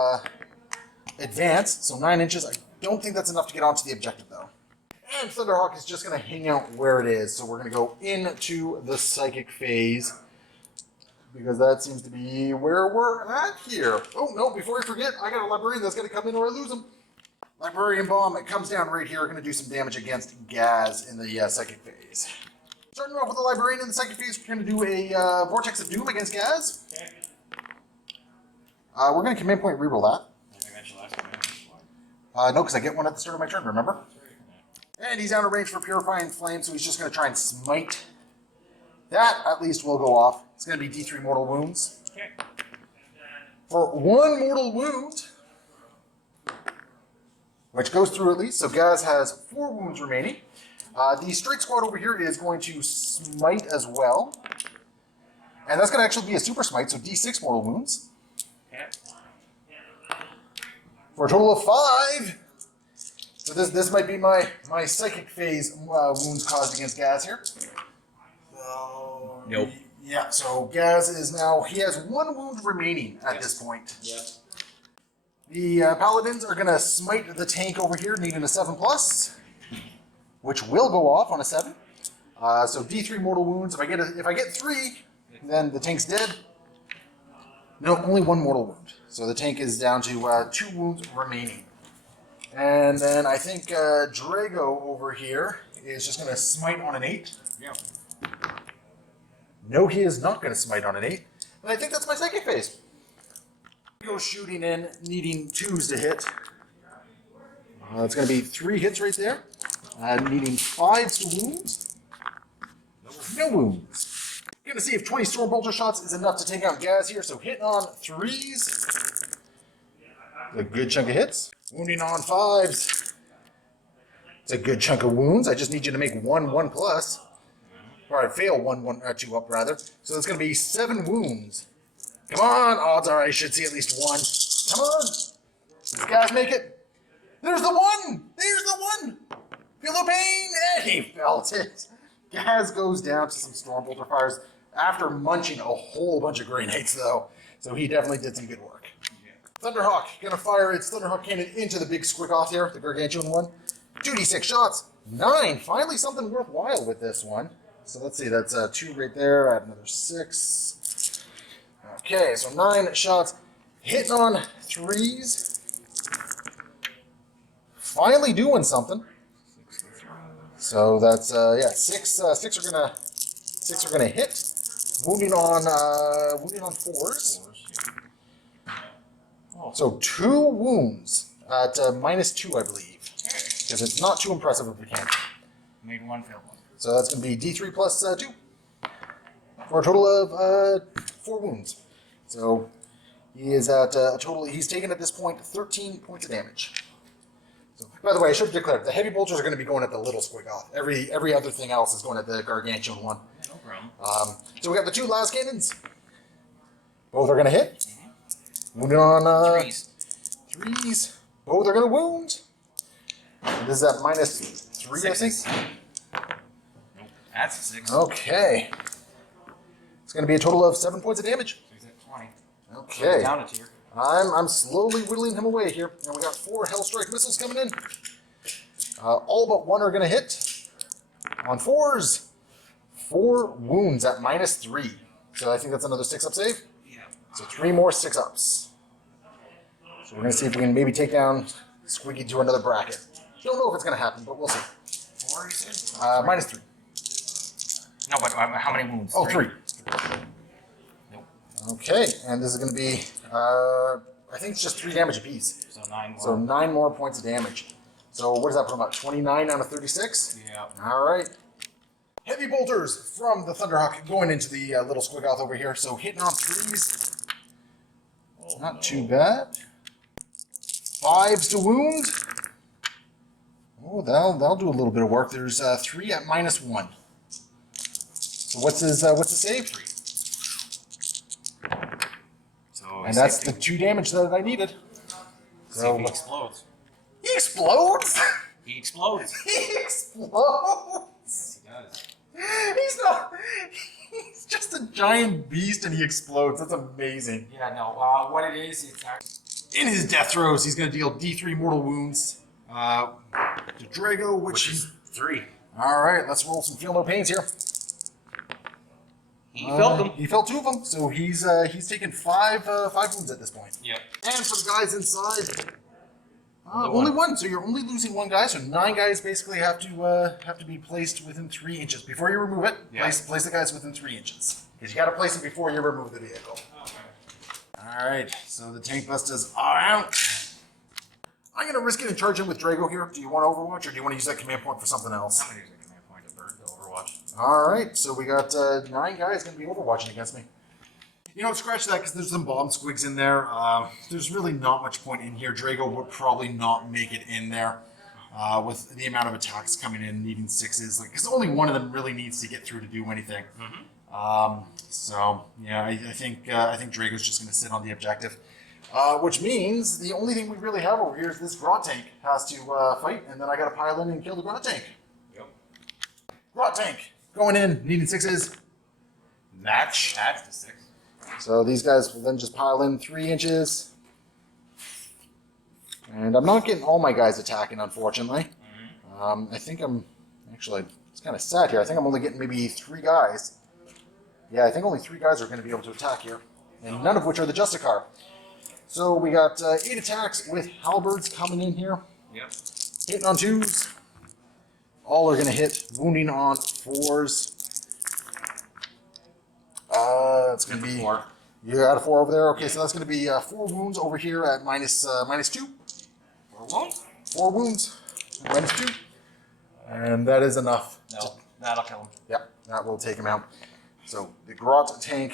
advance, so 9 inches. I don't think that's enough to get onto the objective, though. And Thunderhawk is just going to hang out where it is, so we're going to go into the psychic phase. Because that seems to be where we're at here. Oh, no, before I forget, I got a librarian that's going to come in or I lose him. Librarian bomb, it comes down right here, going to do some damage against Gaz in the psychic phase. Starting off with the librarian in the psychic phase, we're going to do a Vortex of Doom against Gaz. We're going to command point reroll that. No, because I get one at the start of my turn, remember? And he's out of range for Purifying Flame, so he's just going to try and smite. That, at least, will go off. It's going to be D3 mortal wounds. For 1 mortal wound, which goes through at least, so Gaz has 4 wounds remaining. The straight squad over here is going to smite as well. And that's going to actually be a super smite, so D6 mortal wounds. For a total of 5. So this might be my psychic phase wounds caused against Gaz here. Nope. Yeah, so Gaz is now, he has 1 wound remaining at this point. Yep. The Paladins are going to smite the tank over here, needing a 7+, which will go off on a 7. So D3 mortal wounds. If I get 3, then the tank's dead. No, only 1 mortal wound. So the tank is down to 2 wounds remaining. And then I think Drago over here is just going to smite on an 8. Yeah. No, he is not going to smite on an 8. And I think that's my psychic phase. Go shooting in, needing 2s to hit. It's going to be 3 hits right there. Needing 5s to wounds. No wounds. Going to see if 20 Stormbolter shots is enough to take out Gaz here. So hitting on 3s. A good chunk of hits. Wounding on 5s. It's a good chunk of wounds. I just need you to make 1+. Or I fail 2 up rather. So it's going to be 7 wounds. Come on! Odds are I should see at least 1. Come on! These guys make it. There's the 1! There's the 1! Feel the pain! And he felt it. Gaz goes down to some Stormbolter fires after munching a whole bunch of Grey Knights though. So he definitely did some good work. Thunderhawk, gonna fire its Thunderhawk cannon into the big Squiggoth here, the Gargantuan one. 2d6 shots. 9! Finally something worthwhile with this one. So let's see, that's 2 right there, add another 6. Okay, so 9 shots. Hitting on 3s. Finally doing something. So that's yeah, 6 are gonna hit. Wounding on 4s. So 2 wounds at -2, I believe, because it's not too impressive if we can't. Made 1 failed one. So that's going to be D3 plus 2 for a total of 4 wounds. So he is at a total. He's taken at this point 13 points of damage. So, by the way, I should declare the heavy bolters are going to be going at the little Squiggoth. Every other thing else is going at the gargantuan one. No problem. So we got the 2 last cannons. Both are going to hit. Wounding on 3s. 3s. Both are going to wound. And this is at -3, I think. Nope. That's a 6. Okay. It's going to be a total of 7 points of damage. So he's at 20. Okay. Down a tier. I'm slowly whittling him away here. And we got 4 Hellstrike missiles coming in. All but 1 are going to hit. On 4s. 4 wounds at -3. So I think that's another 6-up save. Yeah. So 3 more 6-ups. So we're going to see if we can maybe take down Squiggy to another bracket. Don't know if it's going to happen, but we'll see. 4, you said? -3. No, but how many wounds? Oh, 3. Nope. Okay, and this is going to be, I think it's just 3 damage apiece. So 9 more. So 9 more points of damage. So what does that put him at? 29 out of 36? Yeah. All right. Heavy bolters from the Thunderhawk going into the little Squiggoth over here. So hitting on 3s. Not too bad. 5s to wound. Oh, that'll do a little bit of work. There's 3 at -1. So what's the save? 3. So And that's the 2 damage that I needed. So he explodes. He explodes? He explodes. He explodes? Yes, he does. He's not. He's just a giant beast and he explodes. That's amazing. Yeah, no. What it is, it's actually. In his death throes, he's going to deal D3 mortal wounds to Drago, which is 3. All right, let's roll some feel no pains here. He felt them. He felt 2 of them, so he's taken 5 wounds at this point. Yep. And for the guys inside, only 1. So you're only losing 1 guy. So 9 guys basically have to be placed within 3 inches before you remove it. Yeah. Place the guys within 3 inches because you got to place them before you remove the vehicle. All right, so the tank bustas are out. I'm going to risk it and charge in with Drago here. Do you want Overwatch, or do you want to use that command point for something else? I'm going to use a command point to bird to Overwatch. All right, so we got 9 guys going to be Overwatching against me. You know, scratch that because there's some bomb squigs in there. There's really not much point in here. Drago would probably not make it in there with the amount of attacks coming in, needing 6s. Because only one of them really needs to get through to do anything. Mm-hmm. So yeah, I think Drago's just going to sit on the objective, which means the only thing we really have over here is this Grot tank has to fight, and then I got to pile in and kill the Grot tank. Yep. Grot tank going in, needing 6s. Match. That's the 6. So these guys will then just pile in 3 inches, and I'm not getting all my guys attacking, unfortunately. I think I'm actually, it's kind of sad here. I think I'm only getting maybe 3 guys. Yeah, I think only 3 guys are going to be able to attack here, and none of which are the Justicar. So we got 8 attacks with halberds coming in here. Yep. Hitting on 2s. All are going to hit. Wounding on 4s. It's going to be 4. You got a 4 over there. Okay, so that's going to be 4 wounds over here at -2. 4 wounds? 4 wounds, -2, and that is enough. No, that'll kill him. Yep, that will take him out. So the Grot tank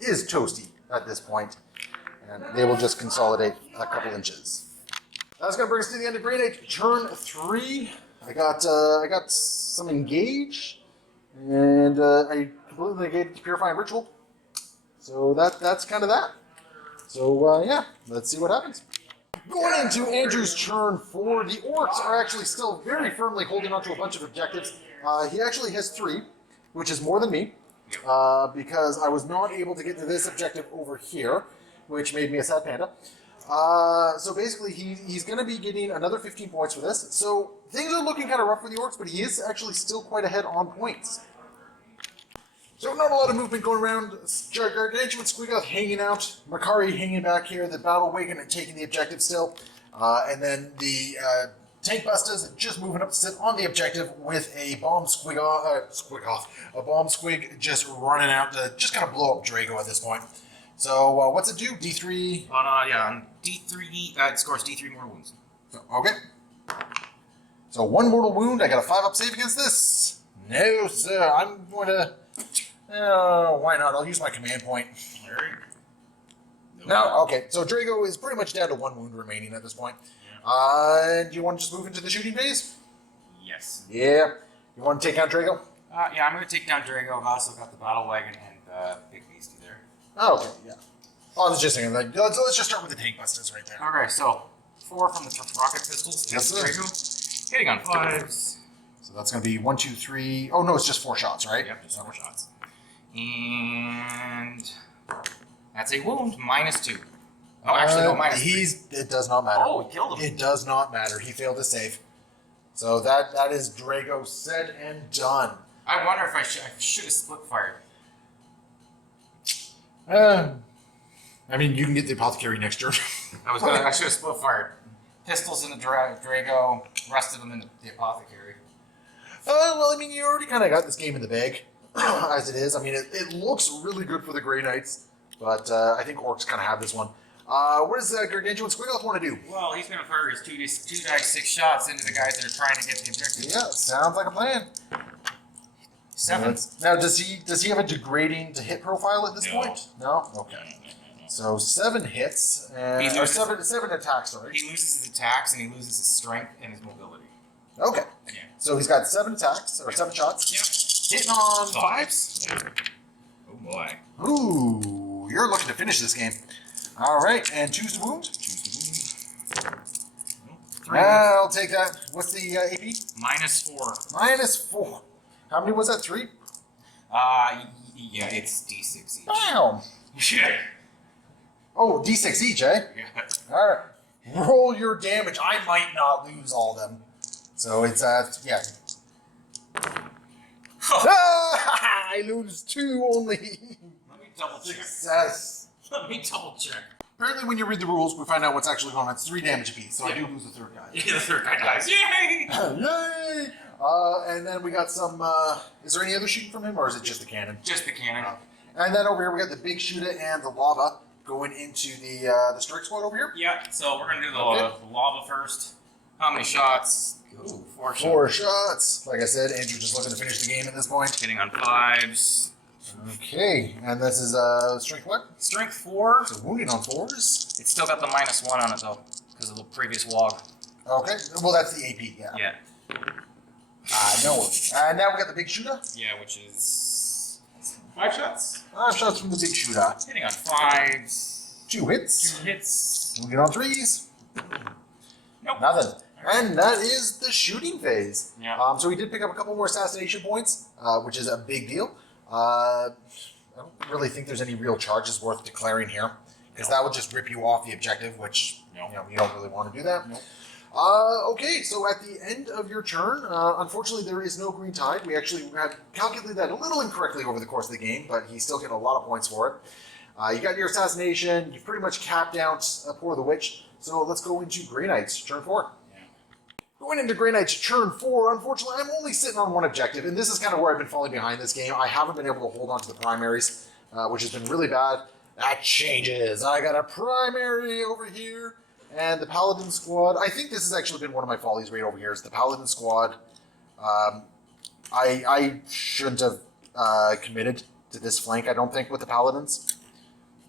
is toasty at this point, and they will just consolidate a couple inches. That's going to bring us to the end of Green Age. Turn 3. I got some engage, and I completely negated the Purifying Ritual. So that's kind of that. So yeah, let's see what happens. Going into Andrew's turn 4, the Orcs are actually still very firmly holding onto a bunch of objectives. He actually has 3, which is more than me, because I was not able to get to this objective over here, which made me a sad panda. So basically, he's going to be getting another 15 points for this. So things are looking kind of rough for the Orcs, but he is actually still quite ahead on points. So not a lot of movement going around. Gargantuan Squiggoth hanging out. Makari hanging back here. The Battle Wagon taking the objective still. And then the Tank Bustas just moving up to sit on the objective with a Bomb Squiggoth. A Bomb Squig just running out to just kind of blow up Drago at this point. So what's it do? D3? On D3, it scores D3 more wounds. Okay. So 1 mortal wound. I got a 5-up save against this. No, sir. I'm going to... why not? I'll use my command point. No, okay. So Drago is pretty much down to 1 wound remaining at this point. Do you want to just move into the shooting phase? Yes. Yeah. You want to take out Drago? Yeah, I'm going to take down Drago. I've also got the Battle Wagon and Big Beastie there. Oh, okay, yeah. Oh, I was just thinking, like, let's just start with the tank busters right there. Okay, so 4 from the rocket pistols to Yes, sir. Drago. Hitting on 5s. So that's going to be 1, 2, 3. Oh, no, it's just 4 shots, right? Yep, just 4 shots. And that's a wound, -2. Oh, actually, no, -3. It does not matter. Oh, he killed him. It does not matter. He failed to save. So that is Drago said and done. I wonder if I should have split fired. I mean, you can get the apothecary next turn. I should have split fired. Pistols in the Drago, rest of them in the apothecary. Well, I mean, you already kind of got this game in the bag, as it is. I mean, it looks really good for the Grey Knights, but I think Orcs kind of have this one. What does Gargantuan Squiggoth want to do? Well, he's going to fire his 2d6 shots into the guys that are trying to get the objective. Yeah, sounds like a plan. 7. Now, does he have a degrading to hit profile at this point? No? Okay. So 7 hits, and, or 7 attacks, sorry. He loses his attacks, and he loses his strength and his mobility. Okay. Yeah. So he's got 7 attacks, or 7 shots. Yep. Hitting on 5s. Yeah. Oh boy. Ooh, you're looking to finish this game. All right, and choose the wound. 3. I'll take that. What's the AP? -4. -4. How many was that? 3? Yeah, it's D6 each. Bam! Shit. Oh, D6 each, eh? Yeah. All right. Roll your damage. I might not lose all of them. So it's, yeah. I lose 2 only. Let me double check. Success. Let me double check. Apparently, when you read the rules, we find out what's actually going on. It's 3 damage apiece, so I do lose the 3rd guy. Yeah, the 3rd guy dies. Yay! Yay! And then we got some, is there any other shooting from him, or is it just the cannon? Just the cannon. And then over here, we got the big shooter and the lava going into the strike squad over here. Yeah, so we're going to do the lava first. How many shots? Ooh, 4 shots. 4 shots. Like I said, Andrew just looking to finish the game at this point. Hitting on 5s. Okay, and this is strength what? Strength 4. So wounding on 4s. It's still got the -1 on it, though, because of the previous Waagh. Okay, well, that's the AP, yeah. Yeah. No. And now we got the big shooter. Yeah, which is 5 shots. 5 shots from the big shooter. Hitting on 5s. 2 hits. 2 hits. Wounding on 3s. Nope. Nothing. And that is the shooting phase. Yeah. So we did pick up a couple more assassination points, which is a big deal. I don't really think there's any real charges worth declaring here, because that would just rip you off the objective, which you don't really want to do that. Nope. Okay, so at the end of your turn, unfortunately there is no green tide. We actually had calculated that a little incorrectly over the course of the game, but he's still getting a lot of points for it. You got your assassination. You've pretty much capped out Poor the Witch. So let's go into Grey Knights, turn 4. Going into Grey Knight's turn 4, unfortunately, I'm only sitting on 1 objective, and this is kind of where I've been falling behind this game. I haven't been able to hold on to the primaries, which has been really bad. That changes. I got a primary over here, and the Paladin squad. I think this has actually been one of my follies right over here, is the Paladin squad. I shouldn't have committed to this flank, I don't think, with the Paladins.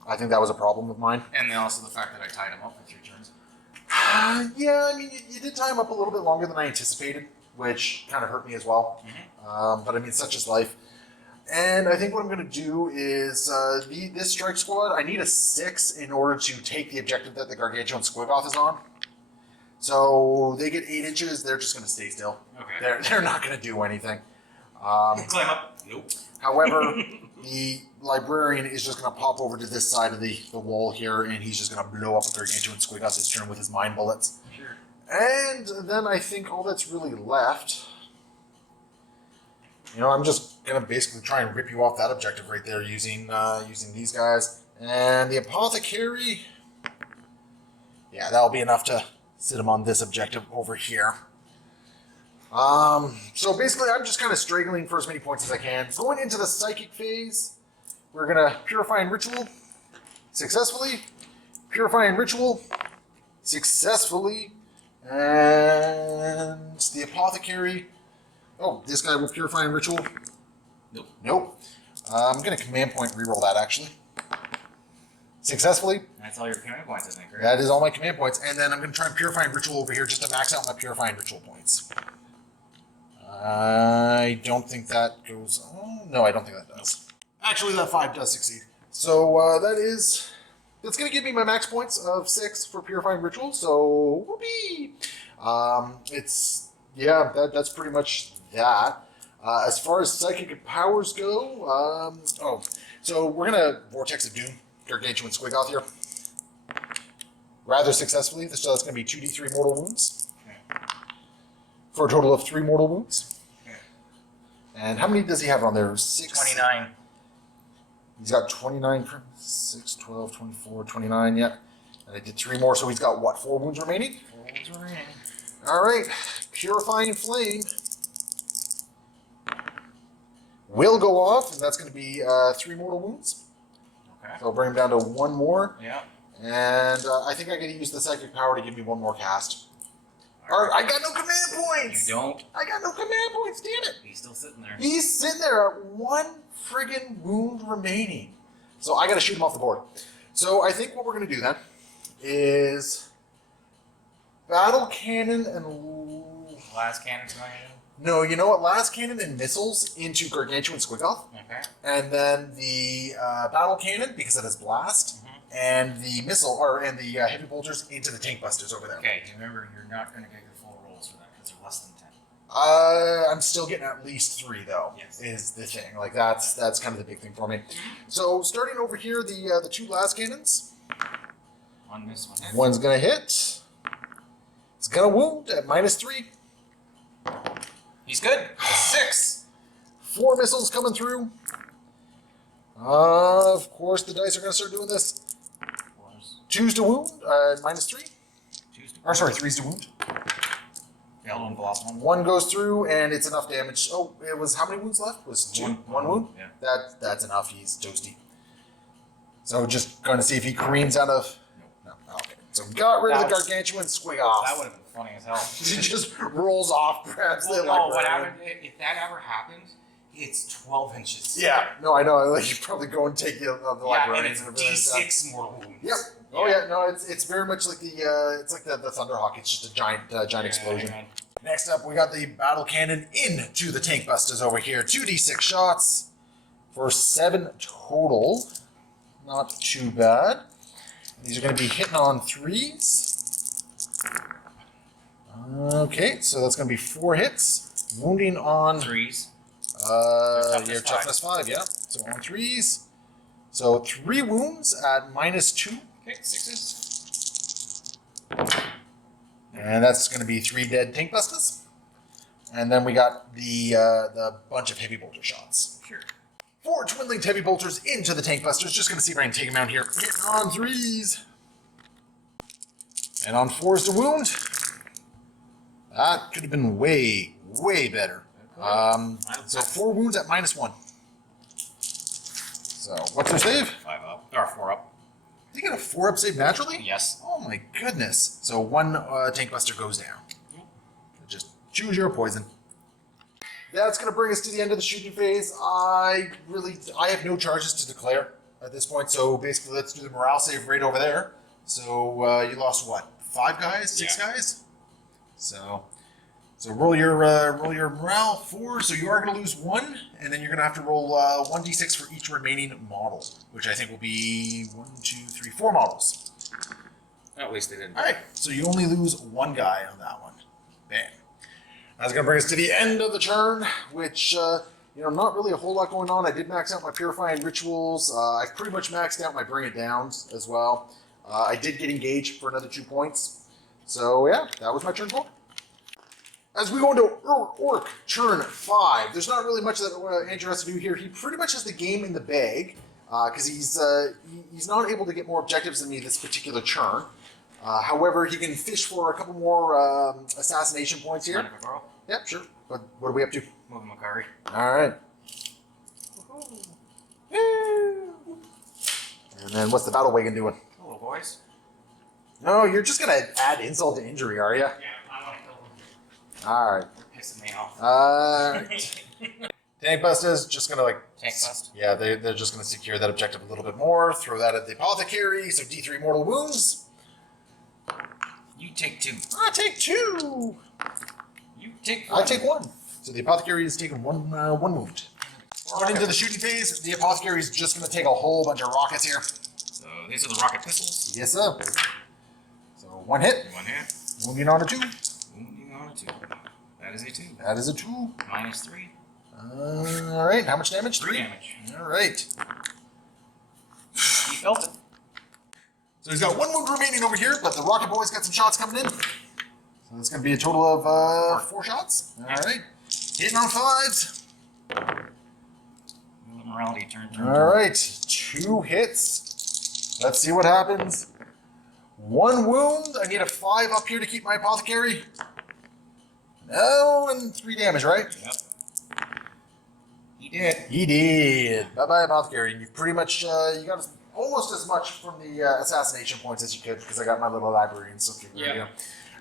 I think that was a problem of mine. And then also the fact that I tied him up for 3 turns. Yeah, I mean, you did tie him up a little bit longer than I anticipated, which kind of hurt me as well. Mm-hmm. But I mean, such is life. And I think what I'm going to do is this strike squad, I need a 6 in order to take the objective that the Gargantuan Squiggoth is on. So they get 8 inches, they're just going to stay still. Okay. They're not going to do anything. Climb up. Nope. However, the librarian is just going to pop over to this side of the wall here, and he's just going to blow up a Gargantuan Squiggoth this turn with his mind bullets. Sure. And then I think all that's really left You know, I'm just gonna basically try and rip you off that objective right there using using these guys. And the apothecary, yeah, that'll be enough to sit him on this objective over here. So basically, I'm just kind of straggling for as many points as I can. Going into the psychic phase, we're gonna purify and ritual successfully, purify and ritual successfully, and the apothecary. Oh, this guy will purify and ritual. Nope. Nope. I'm gonna command point reroll that actually. Successfully. That's all your command points, I think, right? That is all my command points, and then I'm gonna try and purify and ritual over here just to max out my purify and ritual points. I don't think that goes. Oh, no, I don't think that does. Actually, that 5 does succeed. So that's going to give me my max points of 6 for purifying ritual. So whoopee! That's pretty much that. As far as psychic powers go, so we're gonna Vortex of Doom, Gargantuan Squiggoth here. Rather successfully. That's going to be 2d3 mortal wounds. For a total of 3 mortal wounds. Okay. And how many does he have on there? 6? 29. He's got 29, 6, 12, 24, 29, yeah. And I did 3 more, so he's got what, 4 wounds remaining? 4 wounds remaining. Alright, Purifying Flame will go off, and that's going to be 3 mortal wounds. Okay. So I'll bring him down to 1 more. Yeah. And I think I'm going to use the Psychic Power to give me 1 more cast. Alright, I got no command points! You don't? I got no command points, damn it! He's still sitting there. He's sitting there at 1 friggin' wound remaining. So I gotta shoot him off the board. So I think what we're gonna do then is battle cannon and Last cannon's going in. no, you know what? Last cannon and missiles into Gargantuan Squiggoth, Okay. and then the battle cannon because it has blast, and the the heavy bolters into the tank busters over there. Okay, remember, you're not going to get your full rolls for that because they're less than 10. I'm still getting at least 3 though. Yes. Is the thing. Like that's kind of the big thing for me. So starting over here, the 2 last cannons. On this one. One's gonna hit. It's gonna wound at -3. He's good. 6. 4 missiles coming through. Of course, the dice are gonna start doing this. 2's to wound, -3. Or sorry, 3's to wound. Yeah, one blast one. 1 goes through, and it's enough damage. Oh, it was how many wounds left? Was 2? One wound. Yeah. That's enough. He's toasty. So just going to see if he careens out of. No. Okay. So got rid of the Gargantuan Squiggoth. That would have been funny as hell. He just rolls off, grabs the Well, no, what librarian. happened, if that ever happened, it's 12 inches. Yeah, no, I know. Like, you probably go and take the Yeah, and librarian it's everything like that. D6 mortal wounds. Yep. Oh yeah, no, it's very much like the Thunderhawk. It's just a giant explosion. Yeah. Next up, we got the battle cannon into the tank busters over here. 2d6 shots for 7 total. Not too bad. These are going to be hitting on 3s. Okay, so that's going to be 4 hits. Wounding on 3s. your toughness 5, yeah. So on 3s. So 3 wounds at -2. Okay, 6s. And that's going to be 3 dead tank busters. And then we got the bunch of heavy bolter shots. Sure. 4 twin-linked heavy bolters into the tank busters. Just going to see if I can take them out here. Hitting on 3s. And on 4s to wound. That could have been way, way better. So 4 wounds at -1. So what's their save? 5 up. Or 4 up. Did you get a 4-up save naturally? Yes. Oh my goodness. So 1 tank buster goes down. Just choose your poison. That's going to bring us to the end of the shooting phase. I have no charges to declare at this point. So basically, let's do the morale save right over there. So you lost what? 5 guys? 6 guys? So roll your morale 4. So you are going to lose 1, and then you're going to have to roll 1d6 for each remaining model, which I think will be 1, 2, 3, 4 models. At least they didn't. All right, so you only lose 1 guy on that one. Bam. That's going to bring us to the end of the turn, which, not really a whole lot going on. I did max out my Purifying Rituals. I've pretty much maxed out my Bring It Downs as well. I did get engaged for another 2 points. So, yeah, that was my turn 4. As we go into Orc turn 5, there's not really much that Andrew has to do here. He pretty much has the game in the bag because he's not able to get more objectives than me this particular turn. However, he can fish for a couple more assassination points here. Mind if I borrow? Yep, sure. What are we up to? Moving Makari. All right. And then what's the battle wagon doing? Hello, boys. No, you're just gonna add insult to injury, are you? Yeah, I want to kill him. All right. Pissing me off. Tank Busters just gonna Tank bust. Yeah, they're just gonna secure that objective a little bit more. Throw that at the apothecary. So D3 mortal wounds. You take 2. I take 2. You take 1. I take 1. So the apothecary is taking one wound. Going into the shooting phase, the apothecary is just gonna take a whole bunch of rockets here. So these are the rocket pistols. Yes, sir. So 1 hit. 1 hit. Wounding on a 2. Wounding on a 2. That is a 2. That is a 2. -3. All right. How much damage? 3 damage. All right. He felt it. So he's got 1 wound remaining over here, but the rocket boy's got some shots coming in. So that's going to be a total of 4 shots. All right. Hitting on 5s. Morality turn. All right. 2 hits. Let's see what happens. 1 wound. I need a 5 up here to keep my apothecary. No, and 3 damage, right? Yep. He did. He did. Bye-bye, apothecary. You pretty much, you got almost as much from the assassination points as you could because I got my little library and stuff. Yeah.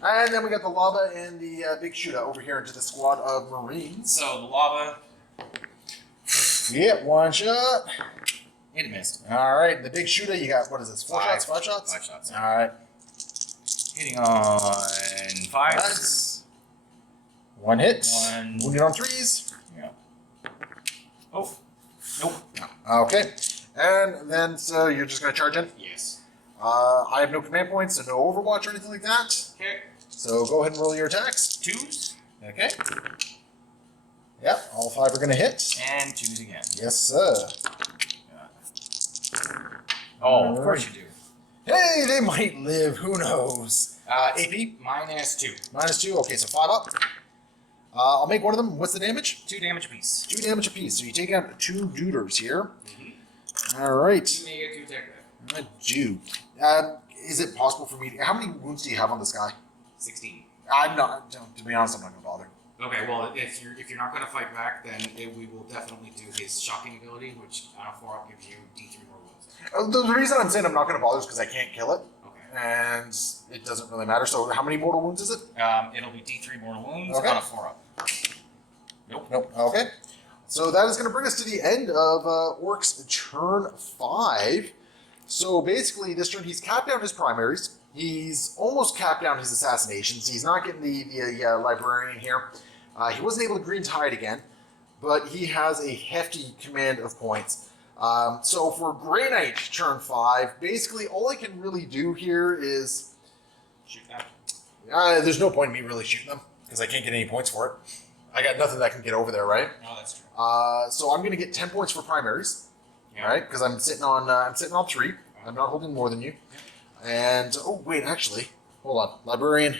And then we got the lava and the big shooter over here into the squad of Marines. So the lava. Yep, 1 shot. It missed. All right, the big shooter, you got, what is this, 4 shots, 5 shots? 5 shots. All right. Hitting on 5. Nice. 1 hit. 1. Wounded on 3s. Yeah. Oh. Nope. Okay. And then, so you're just going to charge in? Yes. I have no command points, so no Overwatch or anything like that. Okay. So go ahead and roll your attacks. 2s. Okay. Yep, all 5 are going to hit. And 2s again. Yes, sir. Oh, of course you do. Hey, they might live. Who knows? AP? -2. -2. Okay, so 5 up. I'll make one of them. What's the damage? 2 damage apiece. 2 damage apiece. So you take out 2 duders here. All right. You may get 2 attack that. I do. Is it possible for me to... How many wounds do you have on this guy? 16. I'm not... To be honest, I'm not going to bother. Okay, well, if you're not going to fight back, then we will definitely do his shocking ability, which on a 4-up gives you D3 more wounds. The reason I'm saying I'm not going to bother is because I can't kill it. Okay. And it doesn't really matter. So how many mortal wounds is it? It'll be D3 mortal wounds Okay. on a 4-up. Nope. Okay. So that is going to bring us to the end of Orc's turn 5. So basically, this turn he's capped down his primaries. He's almost capped down his assassinations. He's not getting the librarian here. He wasn't able to green tide again, but he has a hefty command of points. So for Grey Knight turn 5, basically all I can really do here is... Shoot that. there's no point in me really shooting them, because I can't get any points for it. I got nothing that can get over there, right? No, that's true. So I'm going to get 10 points for primaries, Yeah. right? Because I'm sitting on 3. I'm not holding more than you. And oh wait, actually, hold on, librarian.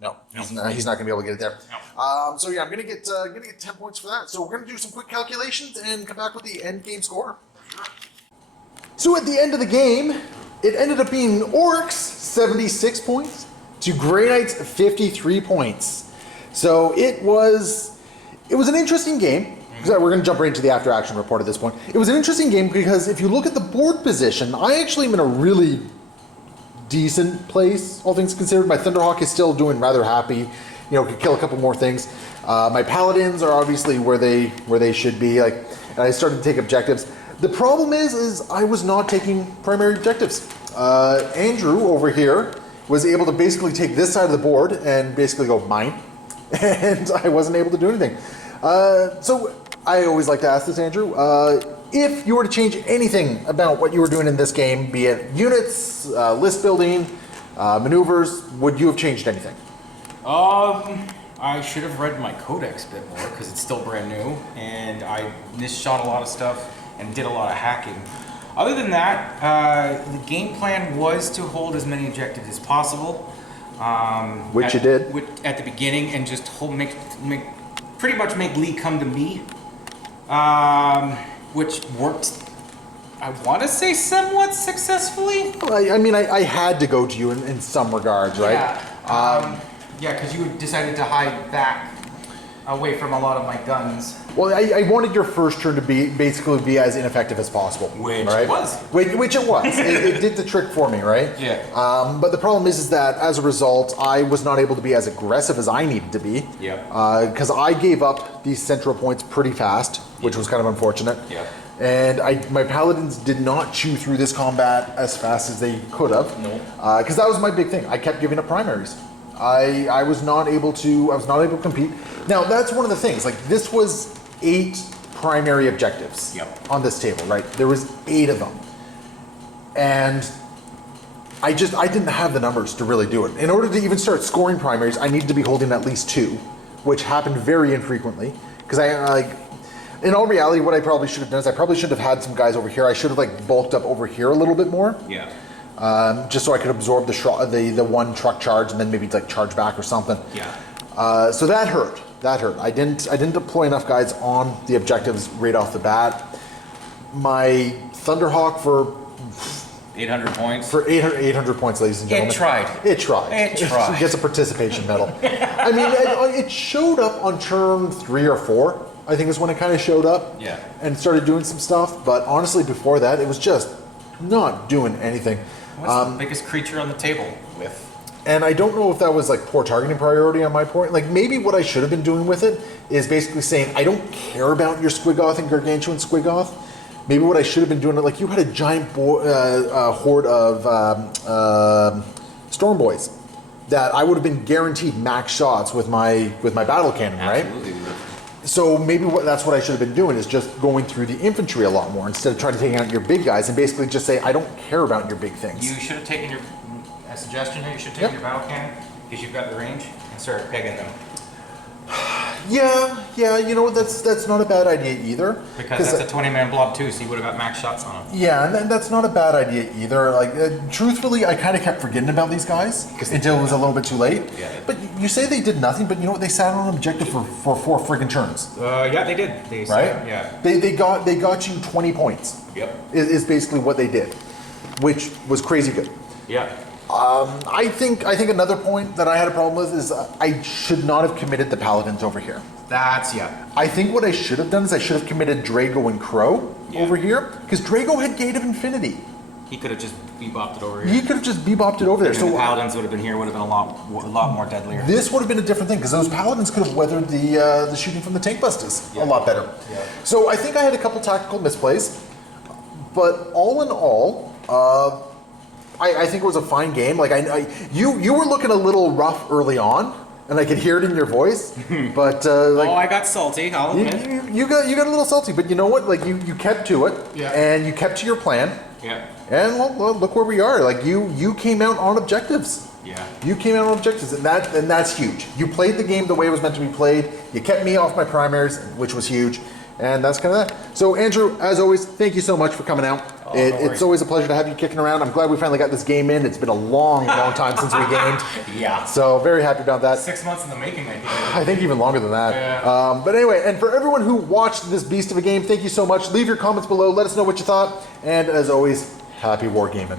No, he's not going to be able to get it there. No. So yeah, I'm going to get 10 points for that. So we're going to do some quick calculations and come back with the end game score. So at the end of the game, it ended up being Orcs 76 points to Grey Knights 53 points. So it was an interesting game. We're going to jump right into the after action report at this point. It was an interesting game because if you look at the board position, I actually am in a really decent place, all things considered. My Thunderhawk is still doing rather happy. Could kill a couple more things. My Paladins are obviously where they should be. And I started to take objectives. The problem is I was not taking primary objectives. Andrew over here was able to basically take this side of the board and basically go mine, and I wasn't able to do anything. So I always like to ask this, Andrew. If you were to change anything about what you were doing in this game, be it units, list building, maneuvers, would you have changed anything? I should have read my codex a bit more because it's still brand new, and I misshot a lot of stuff and did a lot of hacking. Other than that, the game plan was to hold as many objectives as possible. Which you did. At the beginning, and just pretty much make Lee come to me, which worked. I want to say somewhat successfully. Well, I mean, I had to go to you in some regards, right? Yeah. Yeah, because you decided to hide back away from a lot of my guns. Well, I wanted your first turn to basically be as ineffective as possible. Which right? it was. Which it was. it did the trick for me, right? Yeah. But the problem is that as a result, I was not able to be as aggressive as I needed to be. Yeah. Because I gave up these central points pretty fast, which was kind of unfortunate. Yeah. And my paladins did not chew through this combat as fast as they could have. No. Because that was my big thing. I kept giving up primaries. I was not able to compete. Now that's one of the things. Like this was 8 primary objectives on this table, right? There was 8 of them, and I didn't have the numbers to really do it. In order to even start scoring primaries, I needed to be holding at least 2, which happened very infrequently. Because in all reality, what I probably should have done is I probably should have had some guys over here. I should have bulked up over here a little bit more. Yeah. Just so I could absorb the one truck charge and then maybe charge back or something. Yeah. So that hurt. That hurt. I didn't deploy enough guys on the objectives right off the bat. My Thunderhawk for 800 points. For 800 points, ladies and gentlemen. It tried. It tried. It tried. It gets a participation medal. I mean, it showed up on turn 3 or 4. I think is when it kind of showed up. Yeah. And started doing some stuff. But honestly, before that, it was just not doing anything. What's the biggest creature on the table with? And I don't know if that was poor targeting priority on my part. Maybe what I should have been doing with it is basically saying, I don't care about your Squiggoth and Gargantuan Squiggoth. Maybe what I should have been doing, you had a giant horde of Storm Boys that I would have been guaranteed max shots with my battle cannon, right? Absolutely. So maybe that's what I should have been doing is just going through the infantry a lot more instead of trying to take out your big guys and basically just say, I don't care about your big things. You should have taken a suggestion here, you should take your battle cannon, because you've got the range, and start pegging them. Yeah, you know what, that's not a bad idea either. Because that's a 20-man blob too, so you would have got max shots on them. Yeah, and that's not a bad idea either. Truthfully, I kind of kept forgetting about these guys until it was a little bit too late. Yeah. But you say they did nothing, but you know what, they sat on an objective for 4 friggin' turns. Yeah, they did. Right? Yeah. They got you 20 points. Yep. Is basically what they did, which was crazy good. Yeah. I think another point that I had a problem with is I should not have committed the paladins over here. I think what I should have done is I should have committed Drago and Crow over here, because Drago had Gate of Infinity. He could have just bebopped it over here. He could have just bebopped it over there. And So the paladins would have been here, would have been a lot more deadlier. this would have been a different thing, because those paladins could have weathered the shooting from the tank busters a lot better. Yeah. So I think I had a couple tactical misplays, but all in all, I think it was a fine game. You were looking a little rough early on, and I could hear it in your voice. But I got salty. I'll admit. you got a little salty. But you know what? You kept to it, and you kept to your plan. Yeah. And well, look where we are. You came out on objectives. Yeah. You came out on objectives, and that's huge. You played the game the way it was meant to be played. You kept me off my primaries, which was huge. And that's kind of that. So Andrew, as always, thank you so much for coming out. No worries. It's always a pleasure to have you kicking around. I'm glad we finally got this game in. It's been a long time since we gamed. Yeah. So very happy about that. 6 months in the making, I think. I think even longer than that. Yeah. But anyway, and for everyone who watched this beast of a game, thank you so much. Leave your comments below. Let us know what you thought. And as always, happy wargaming.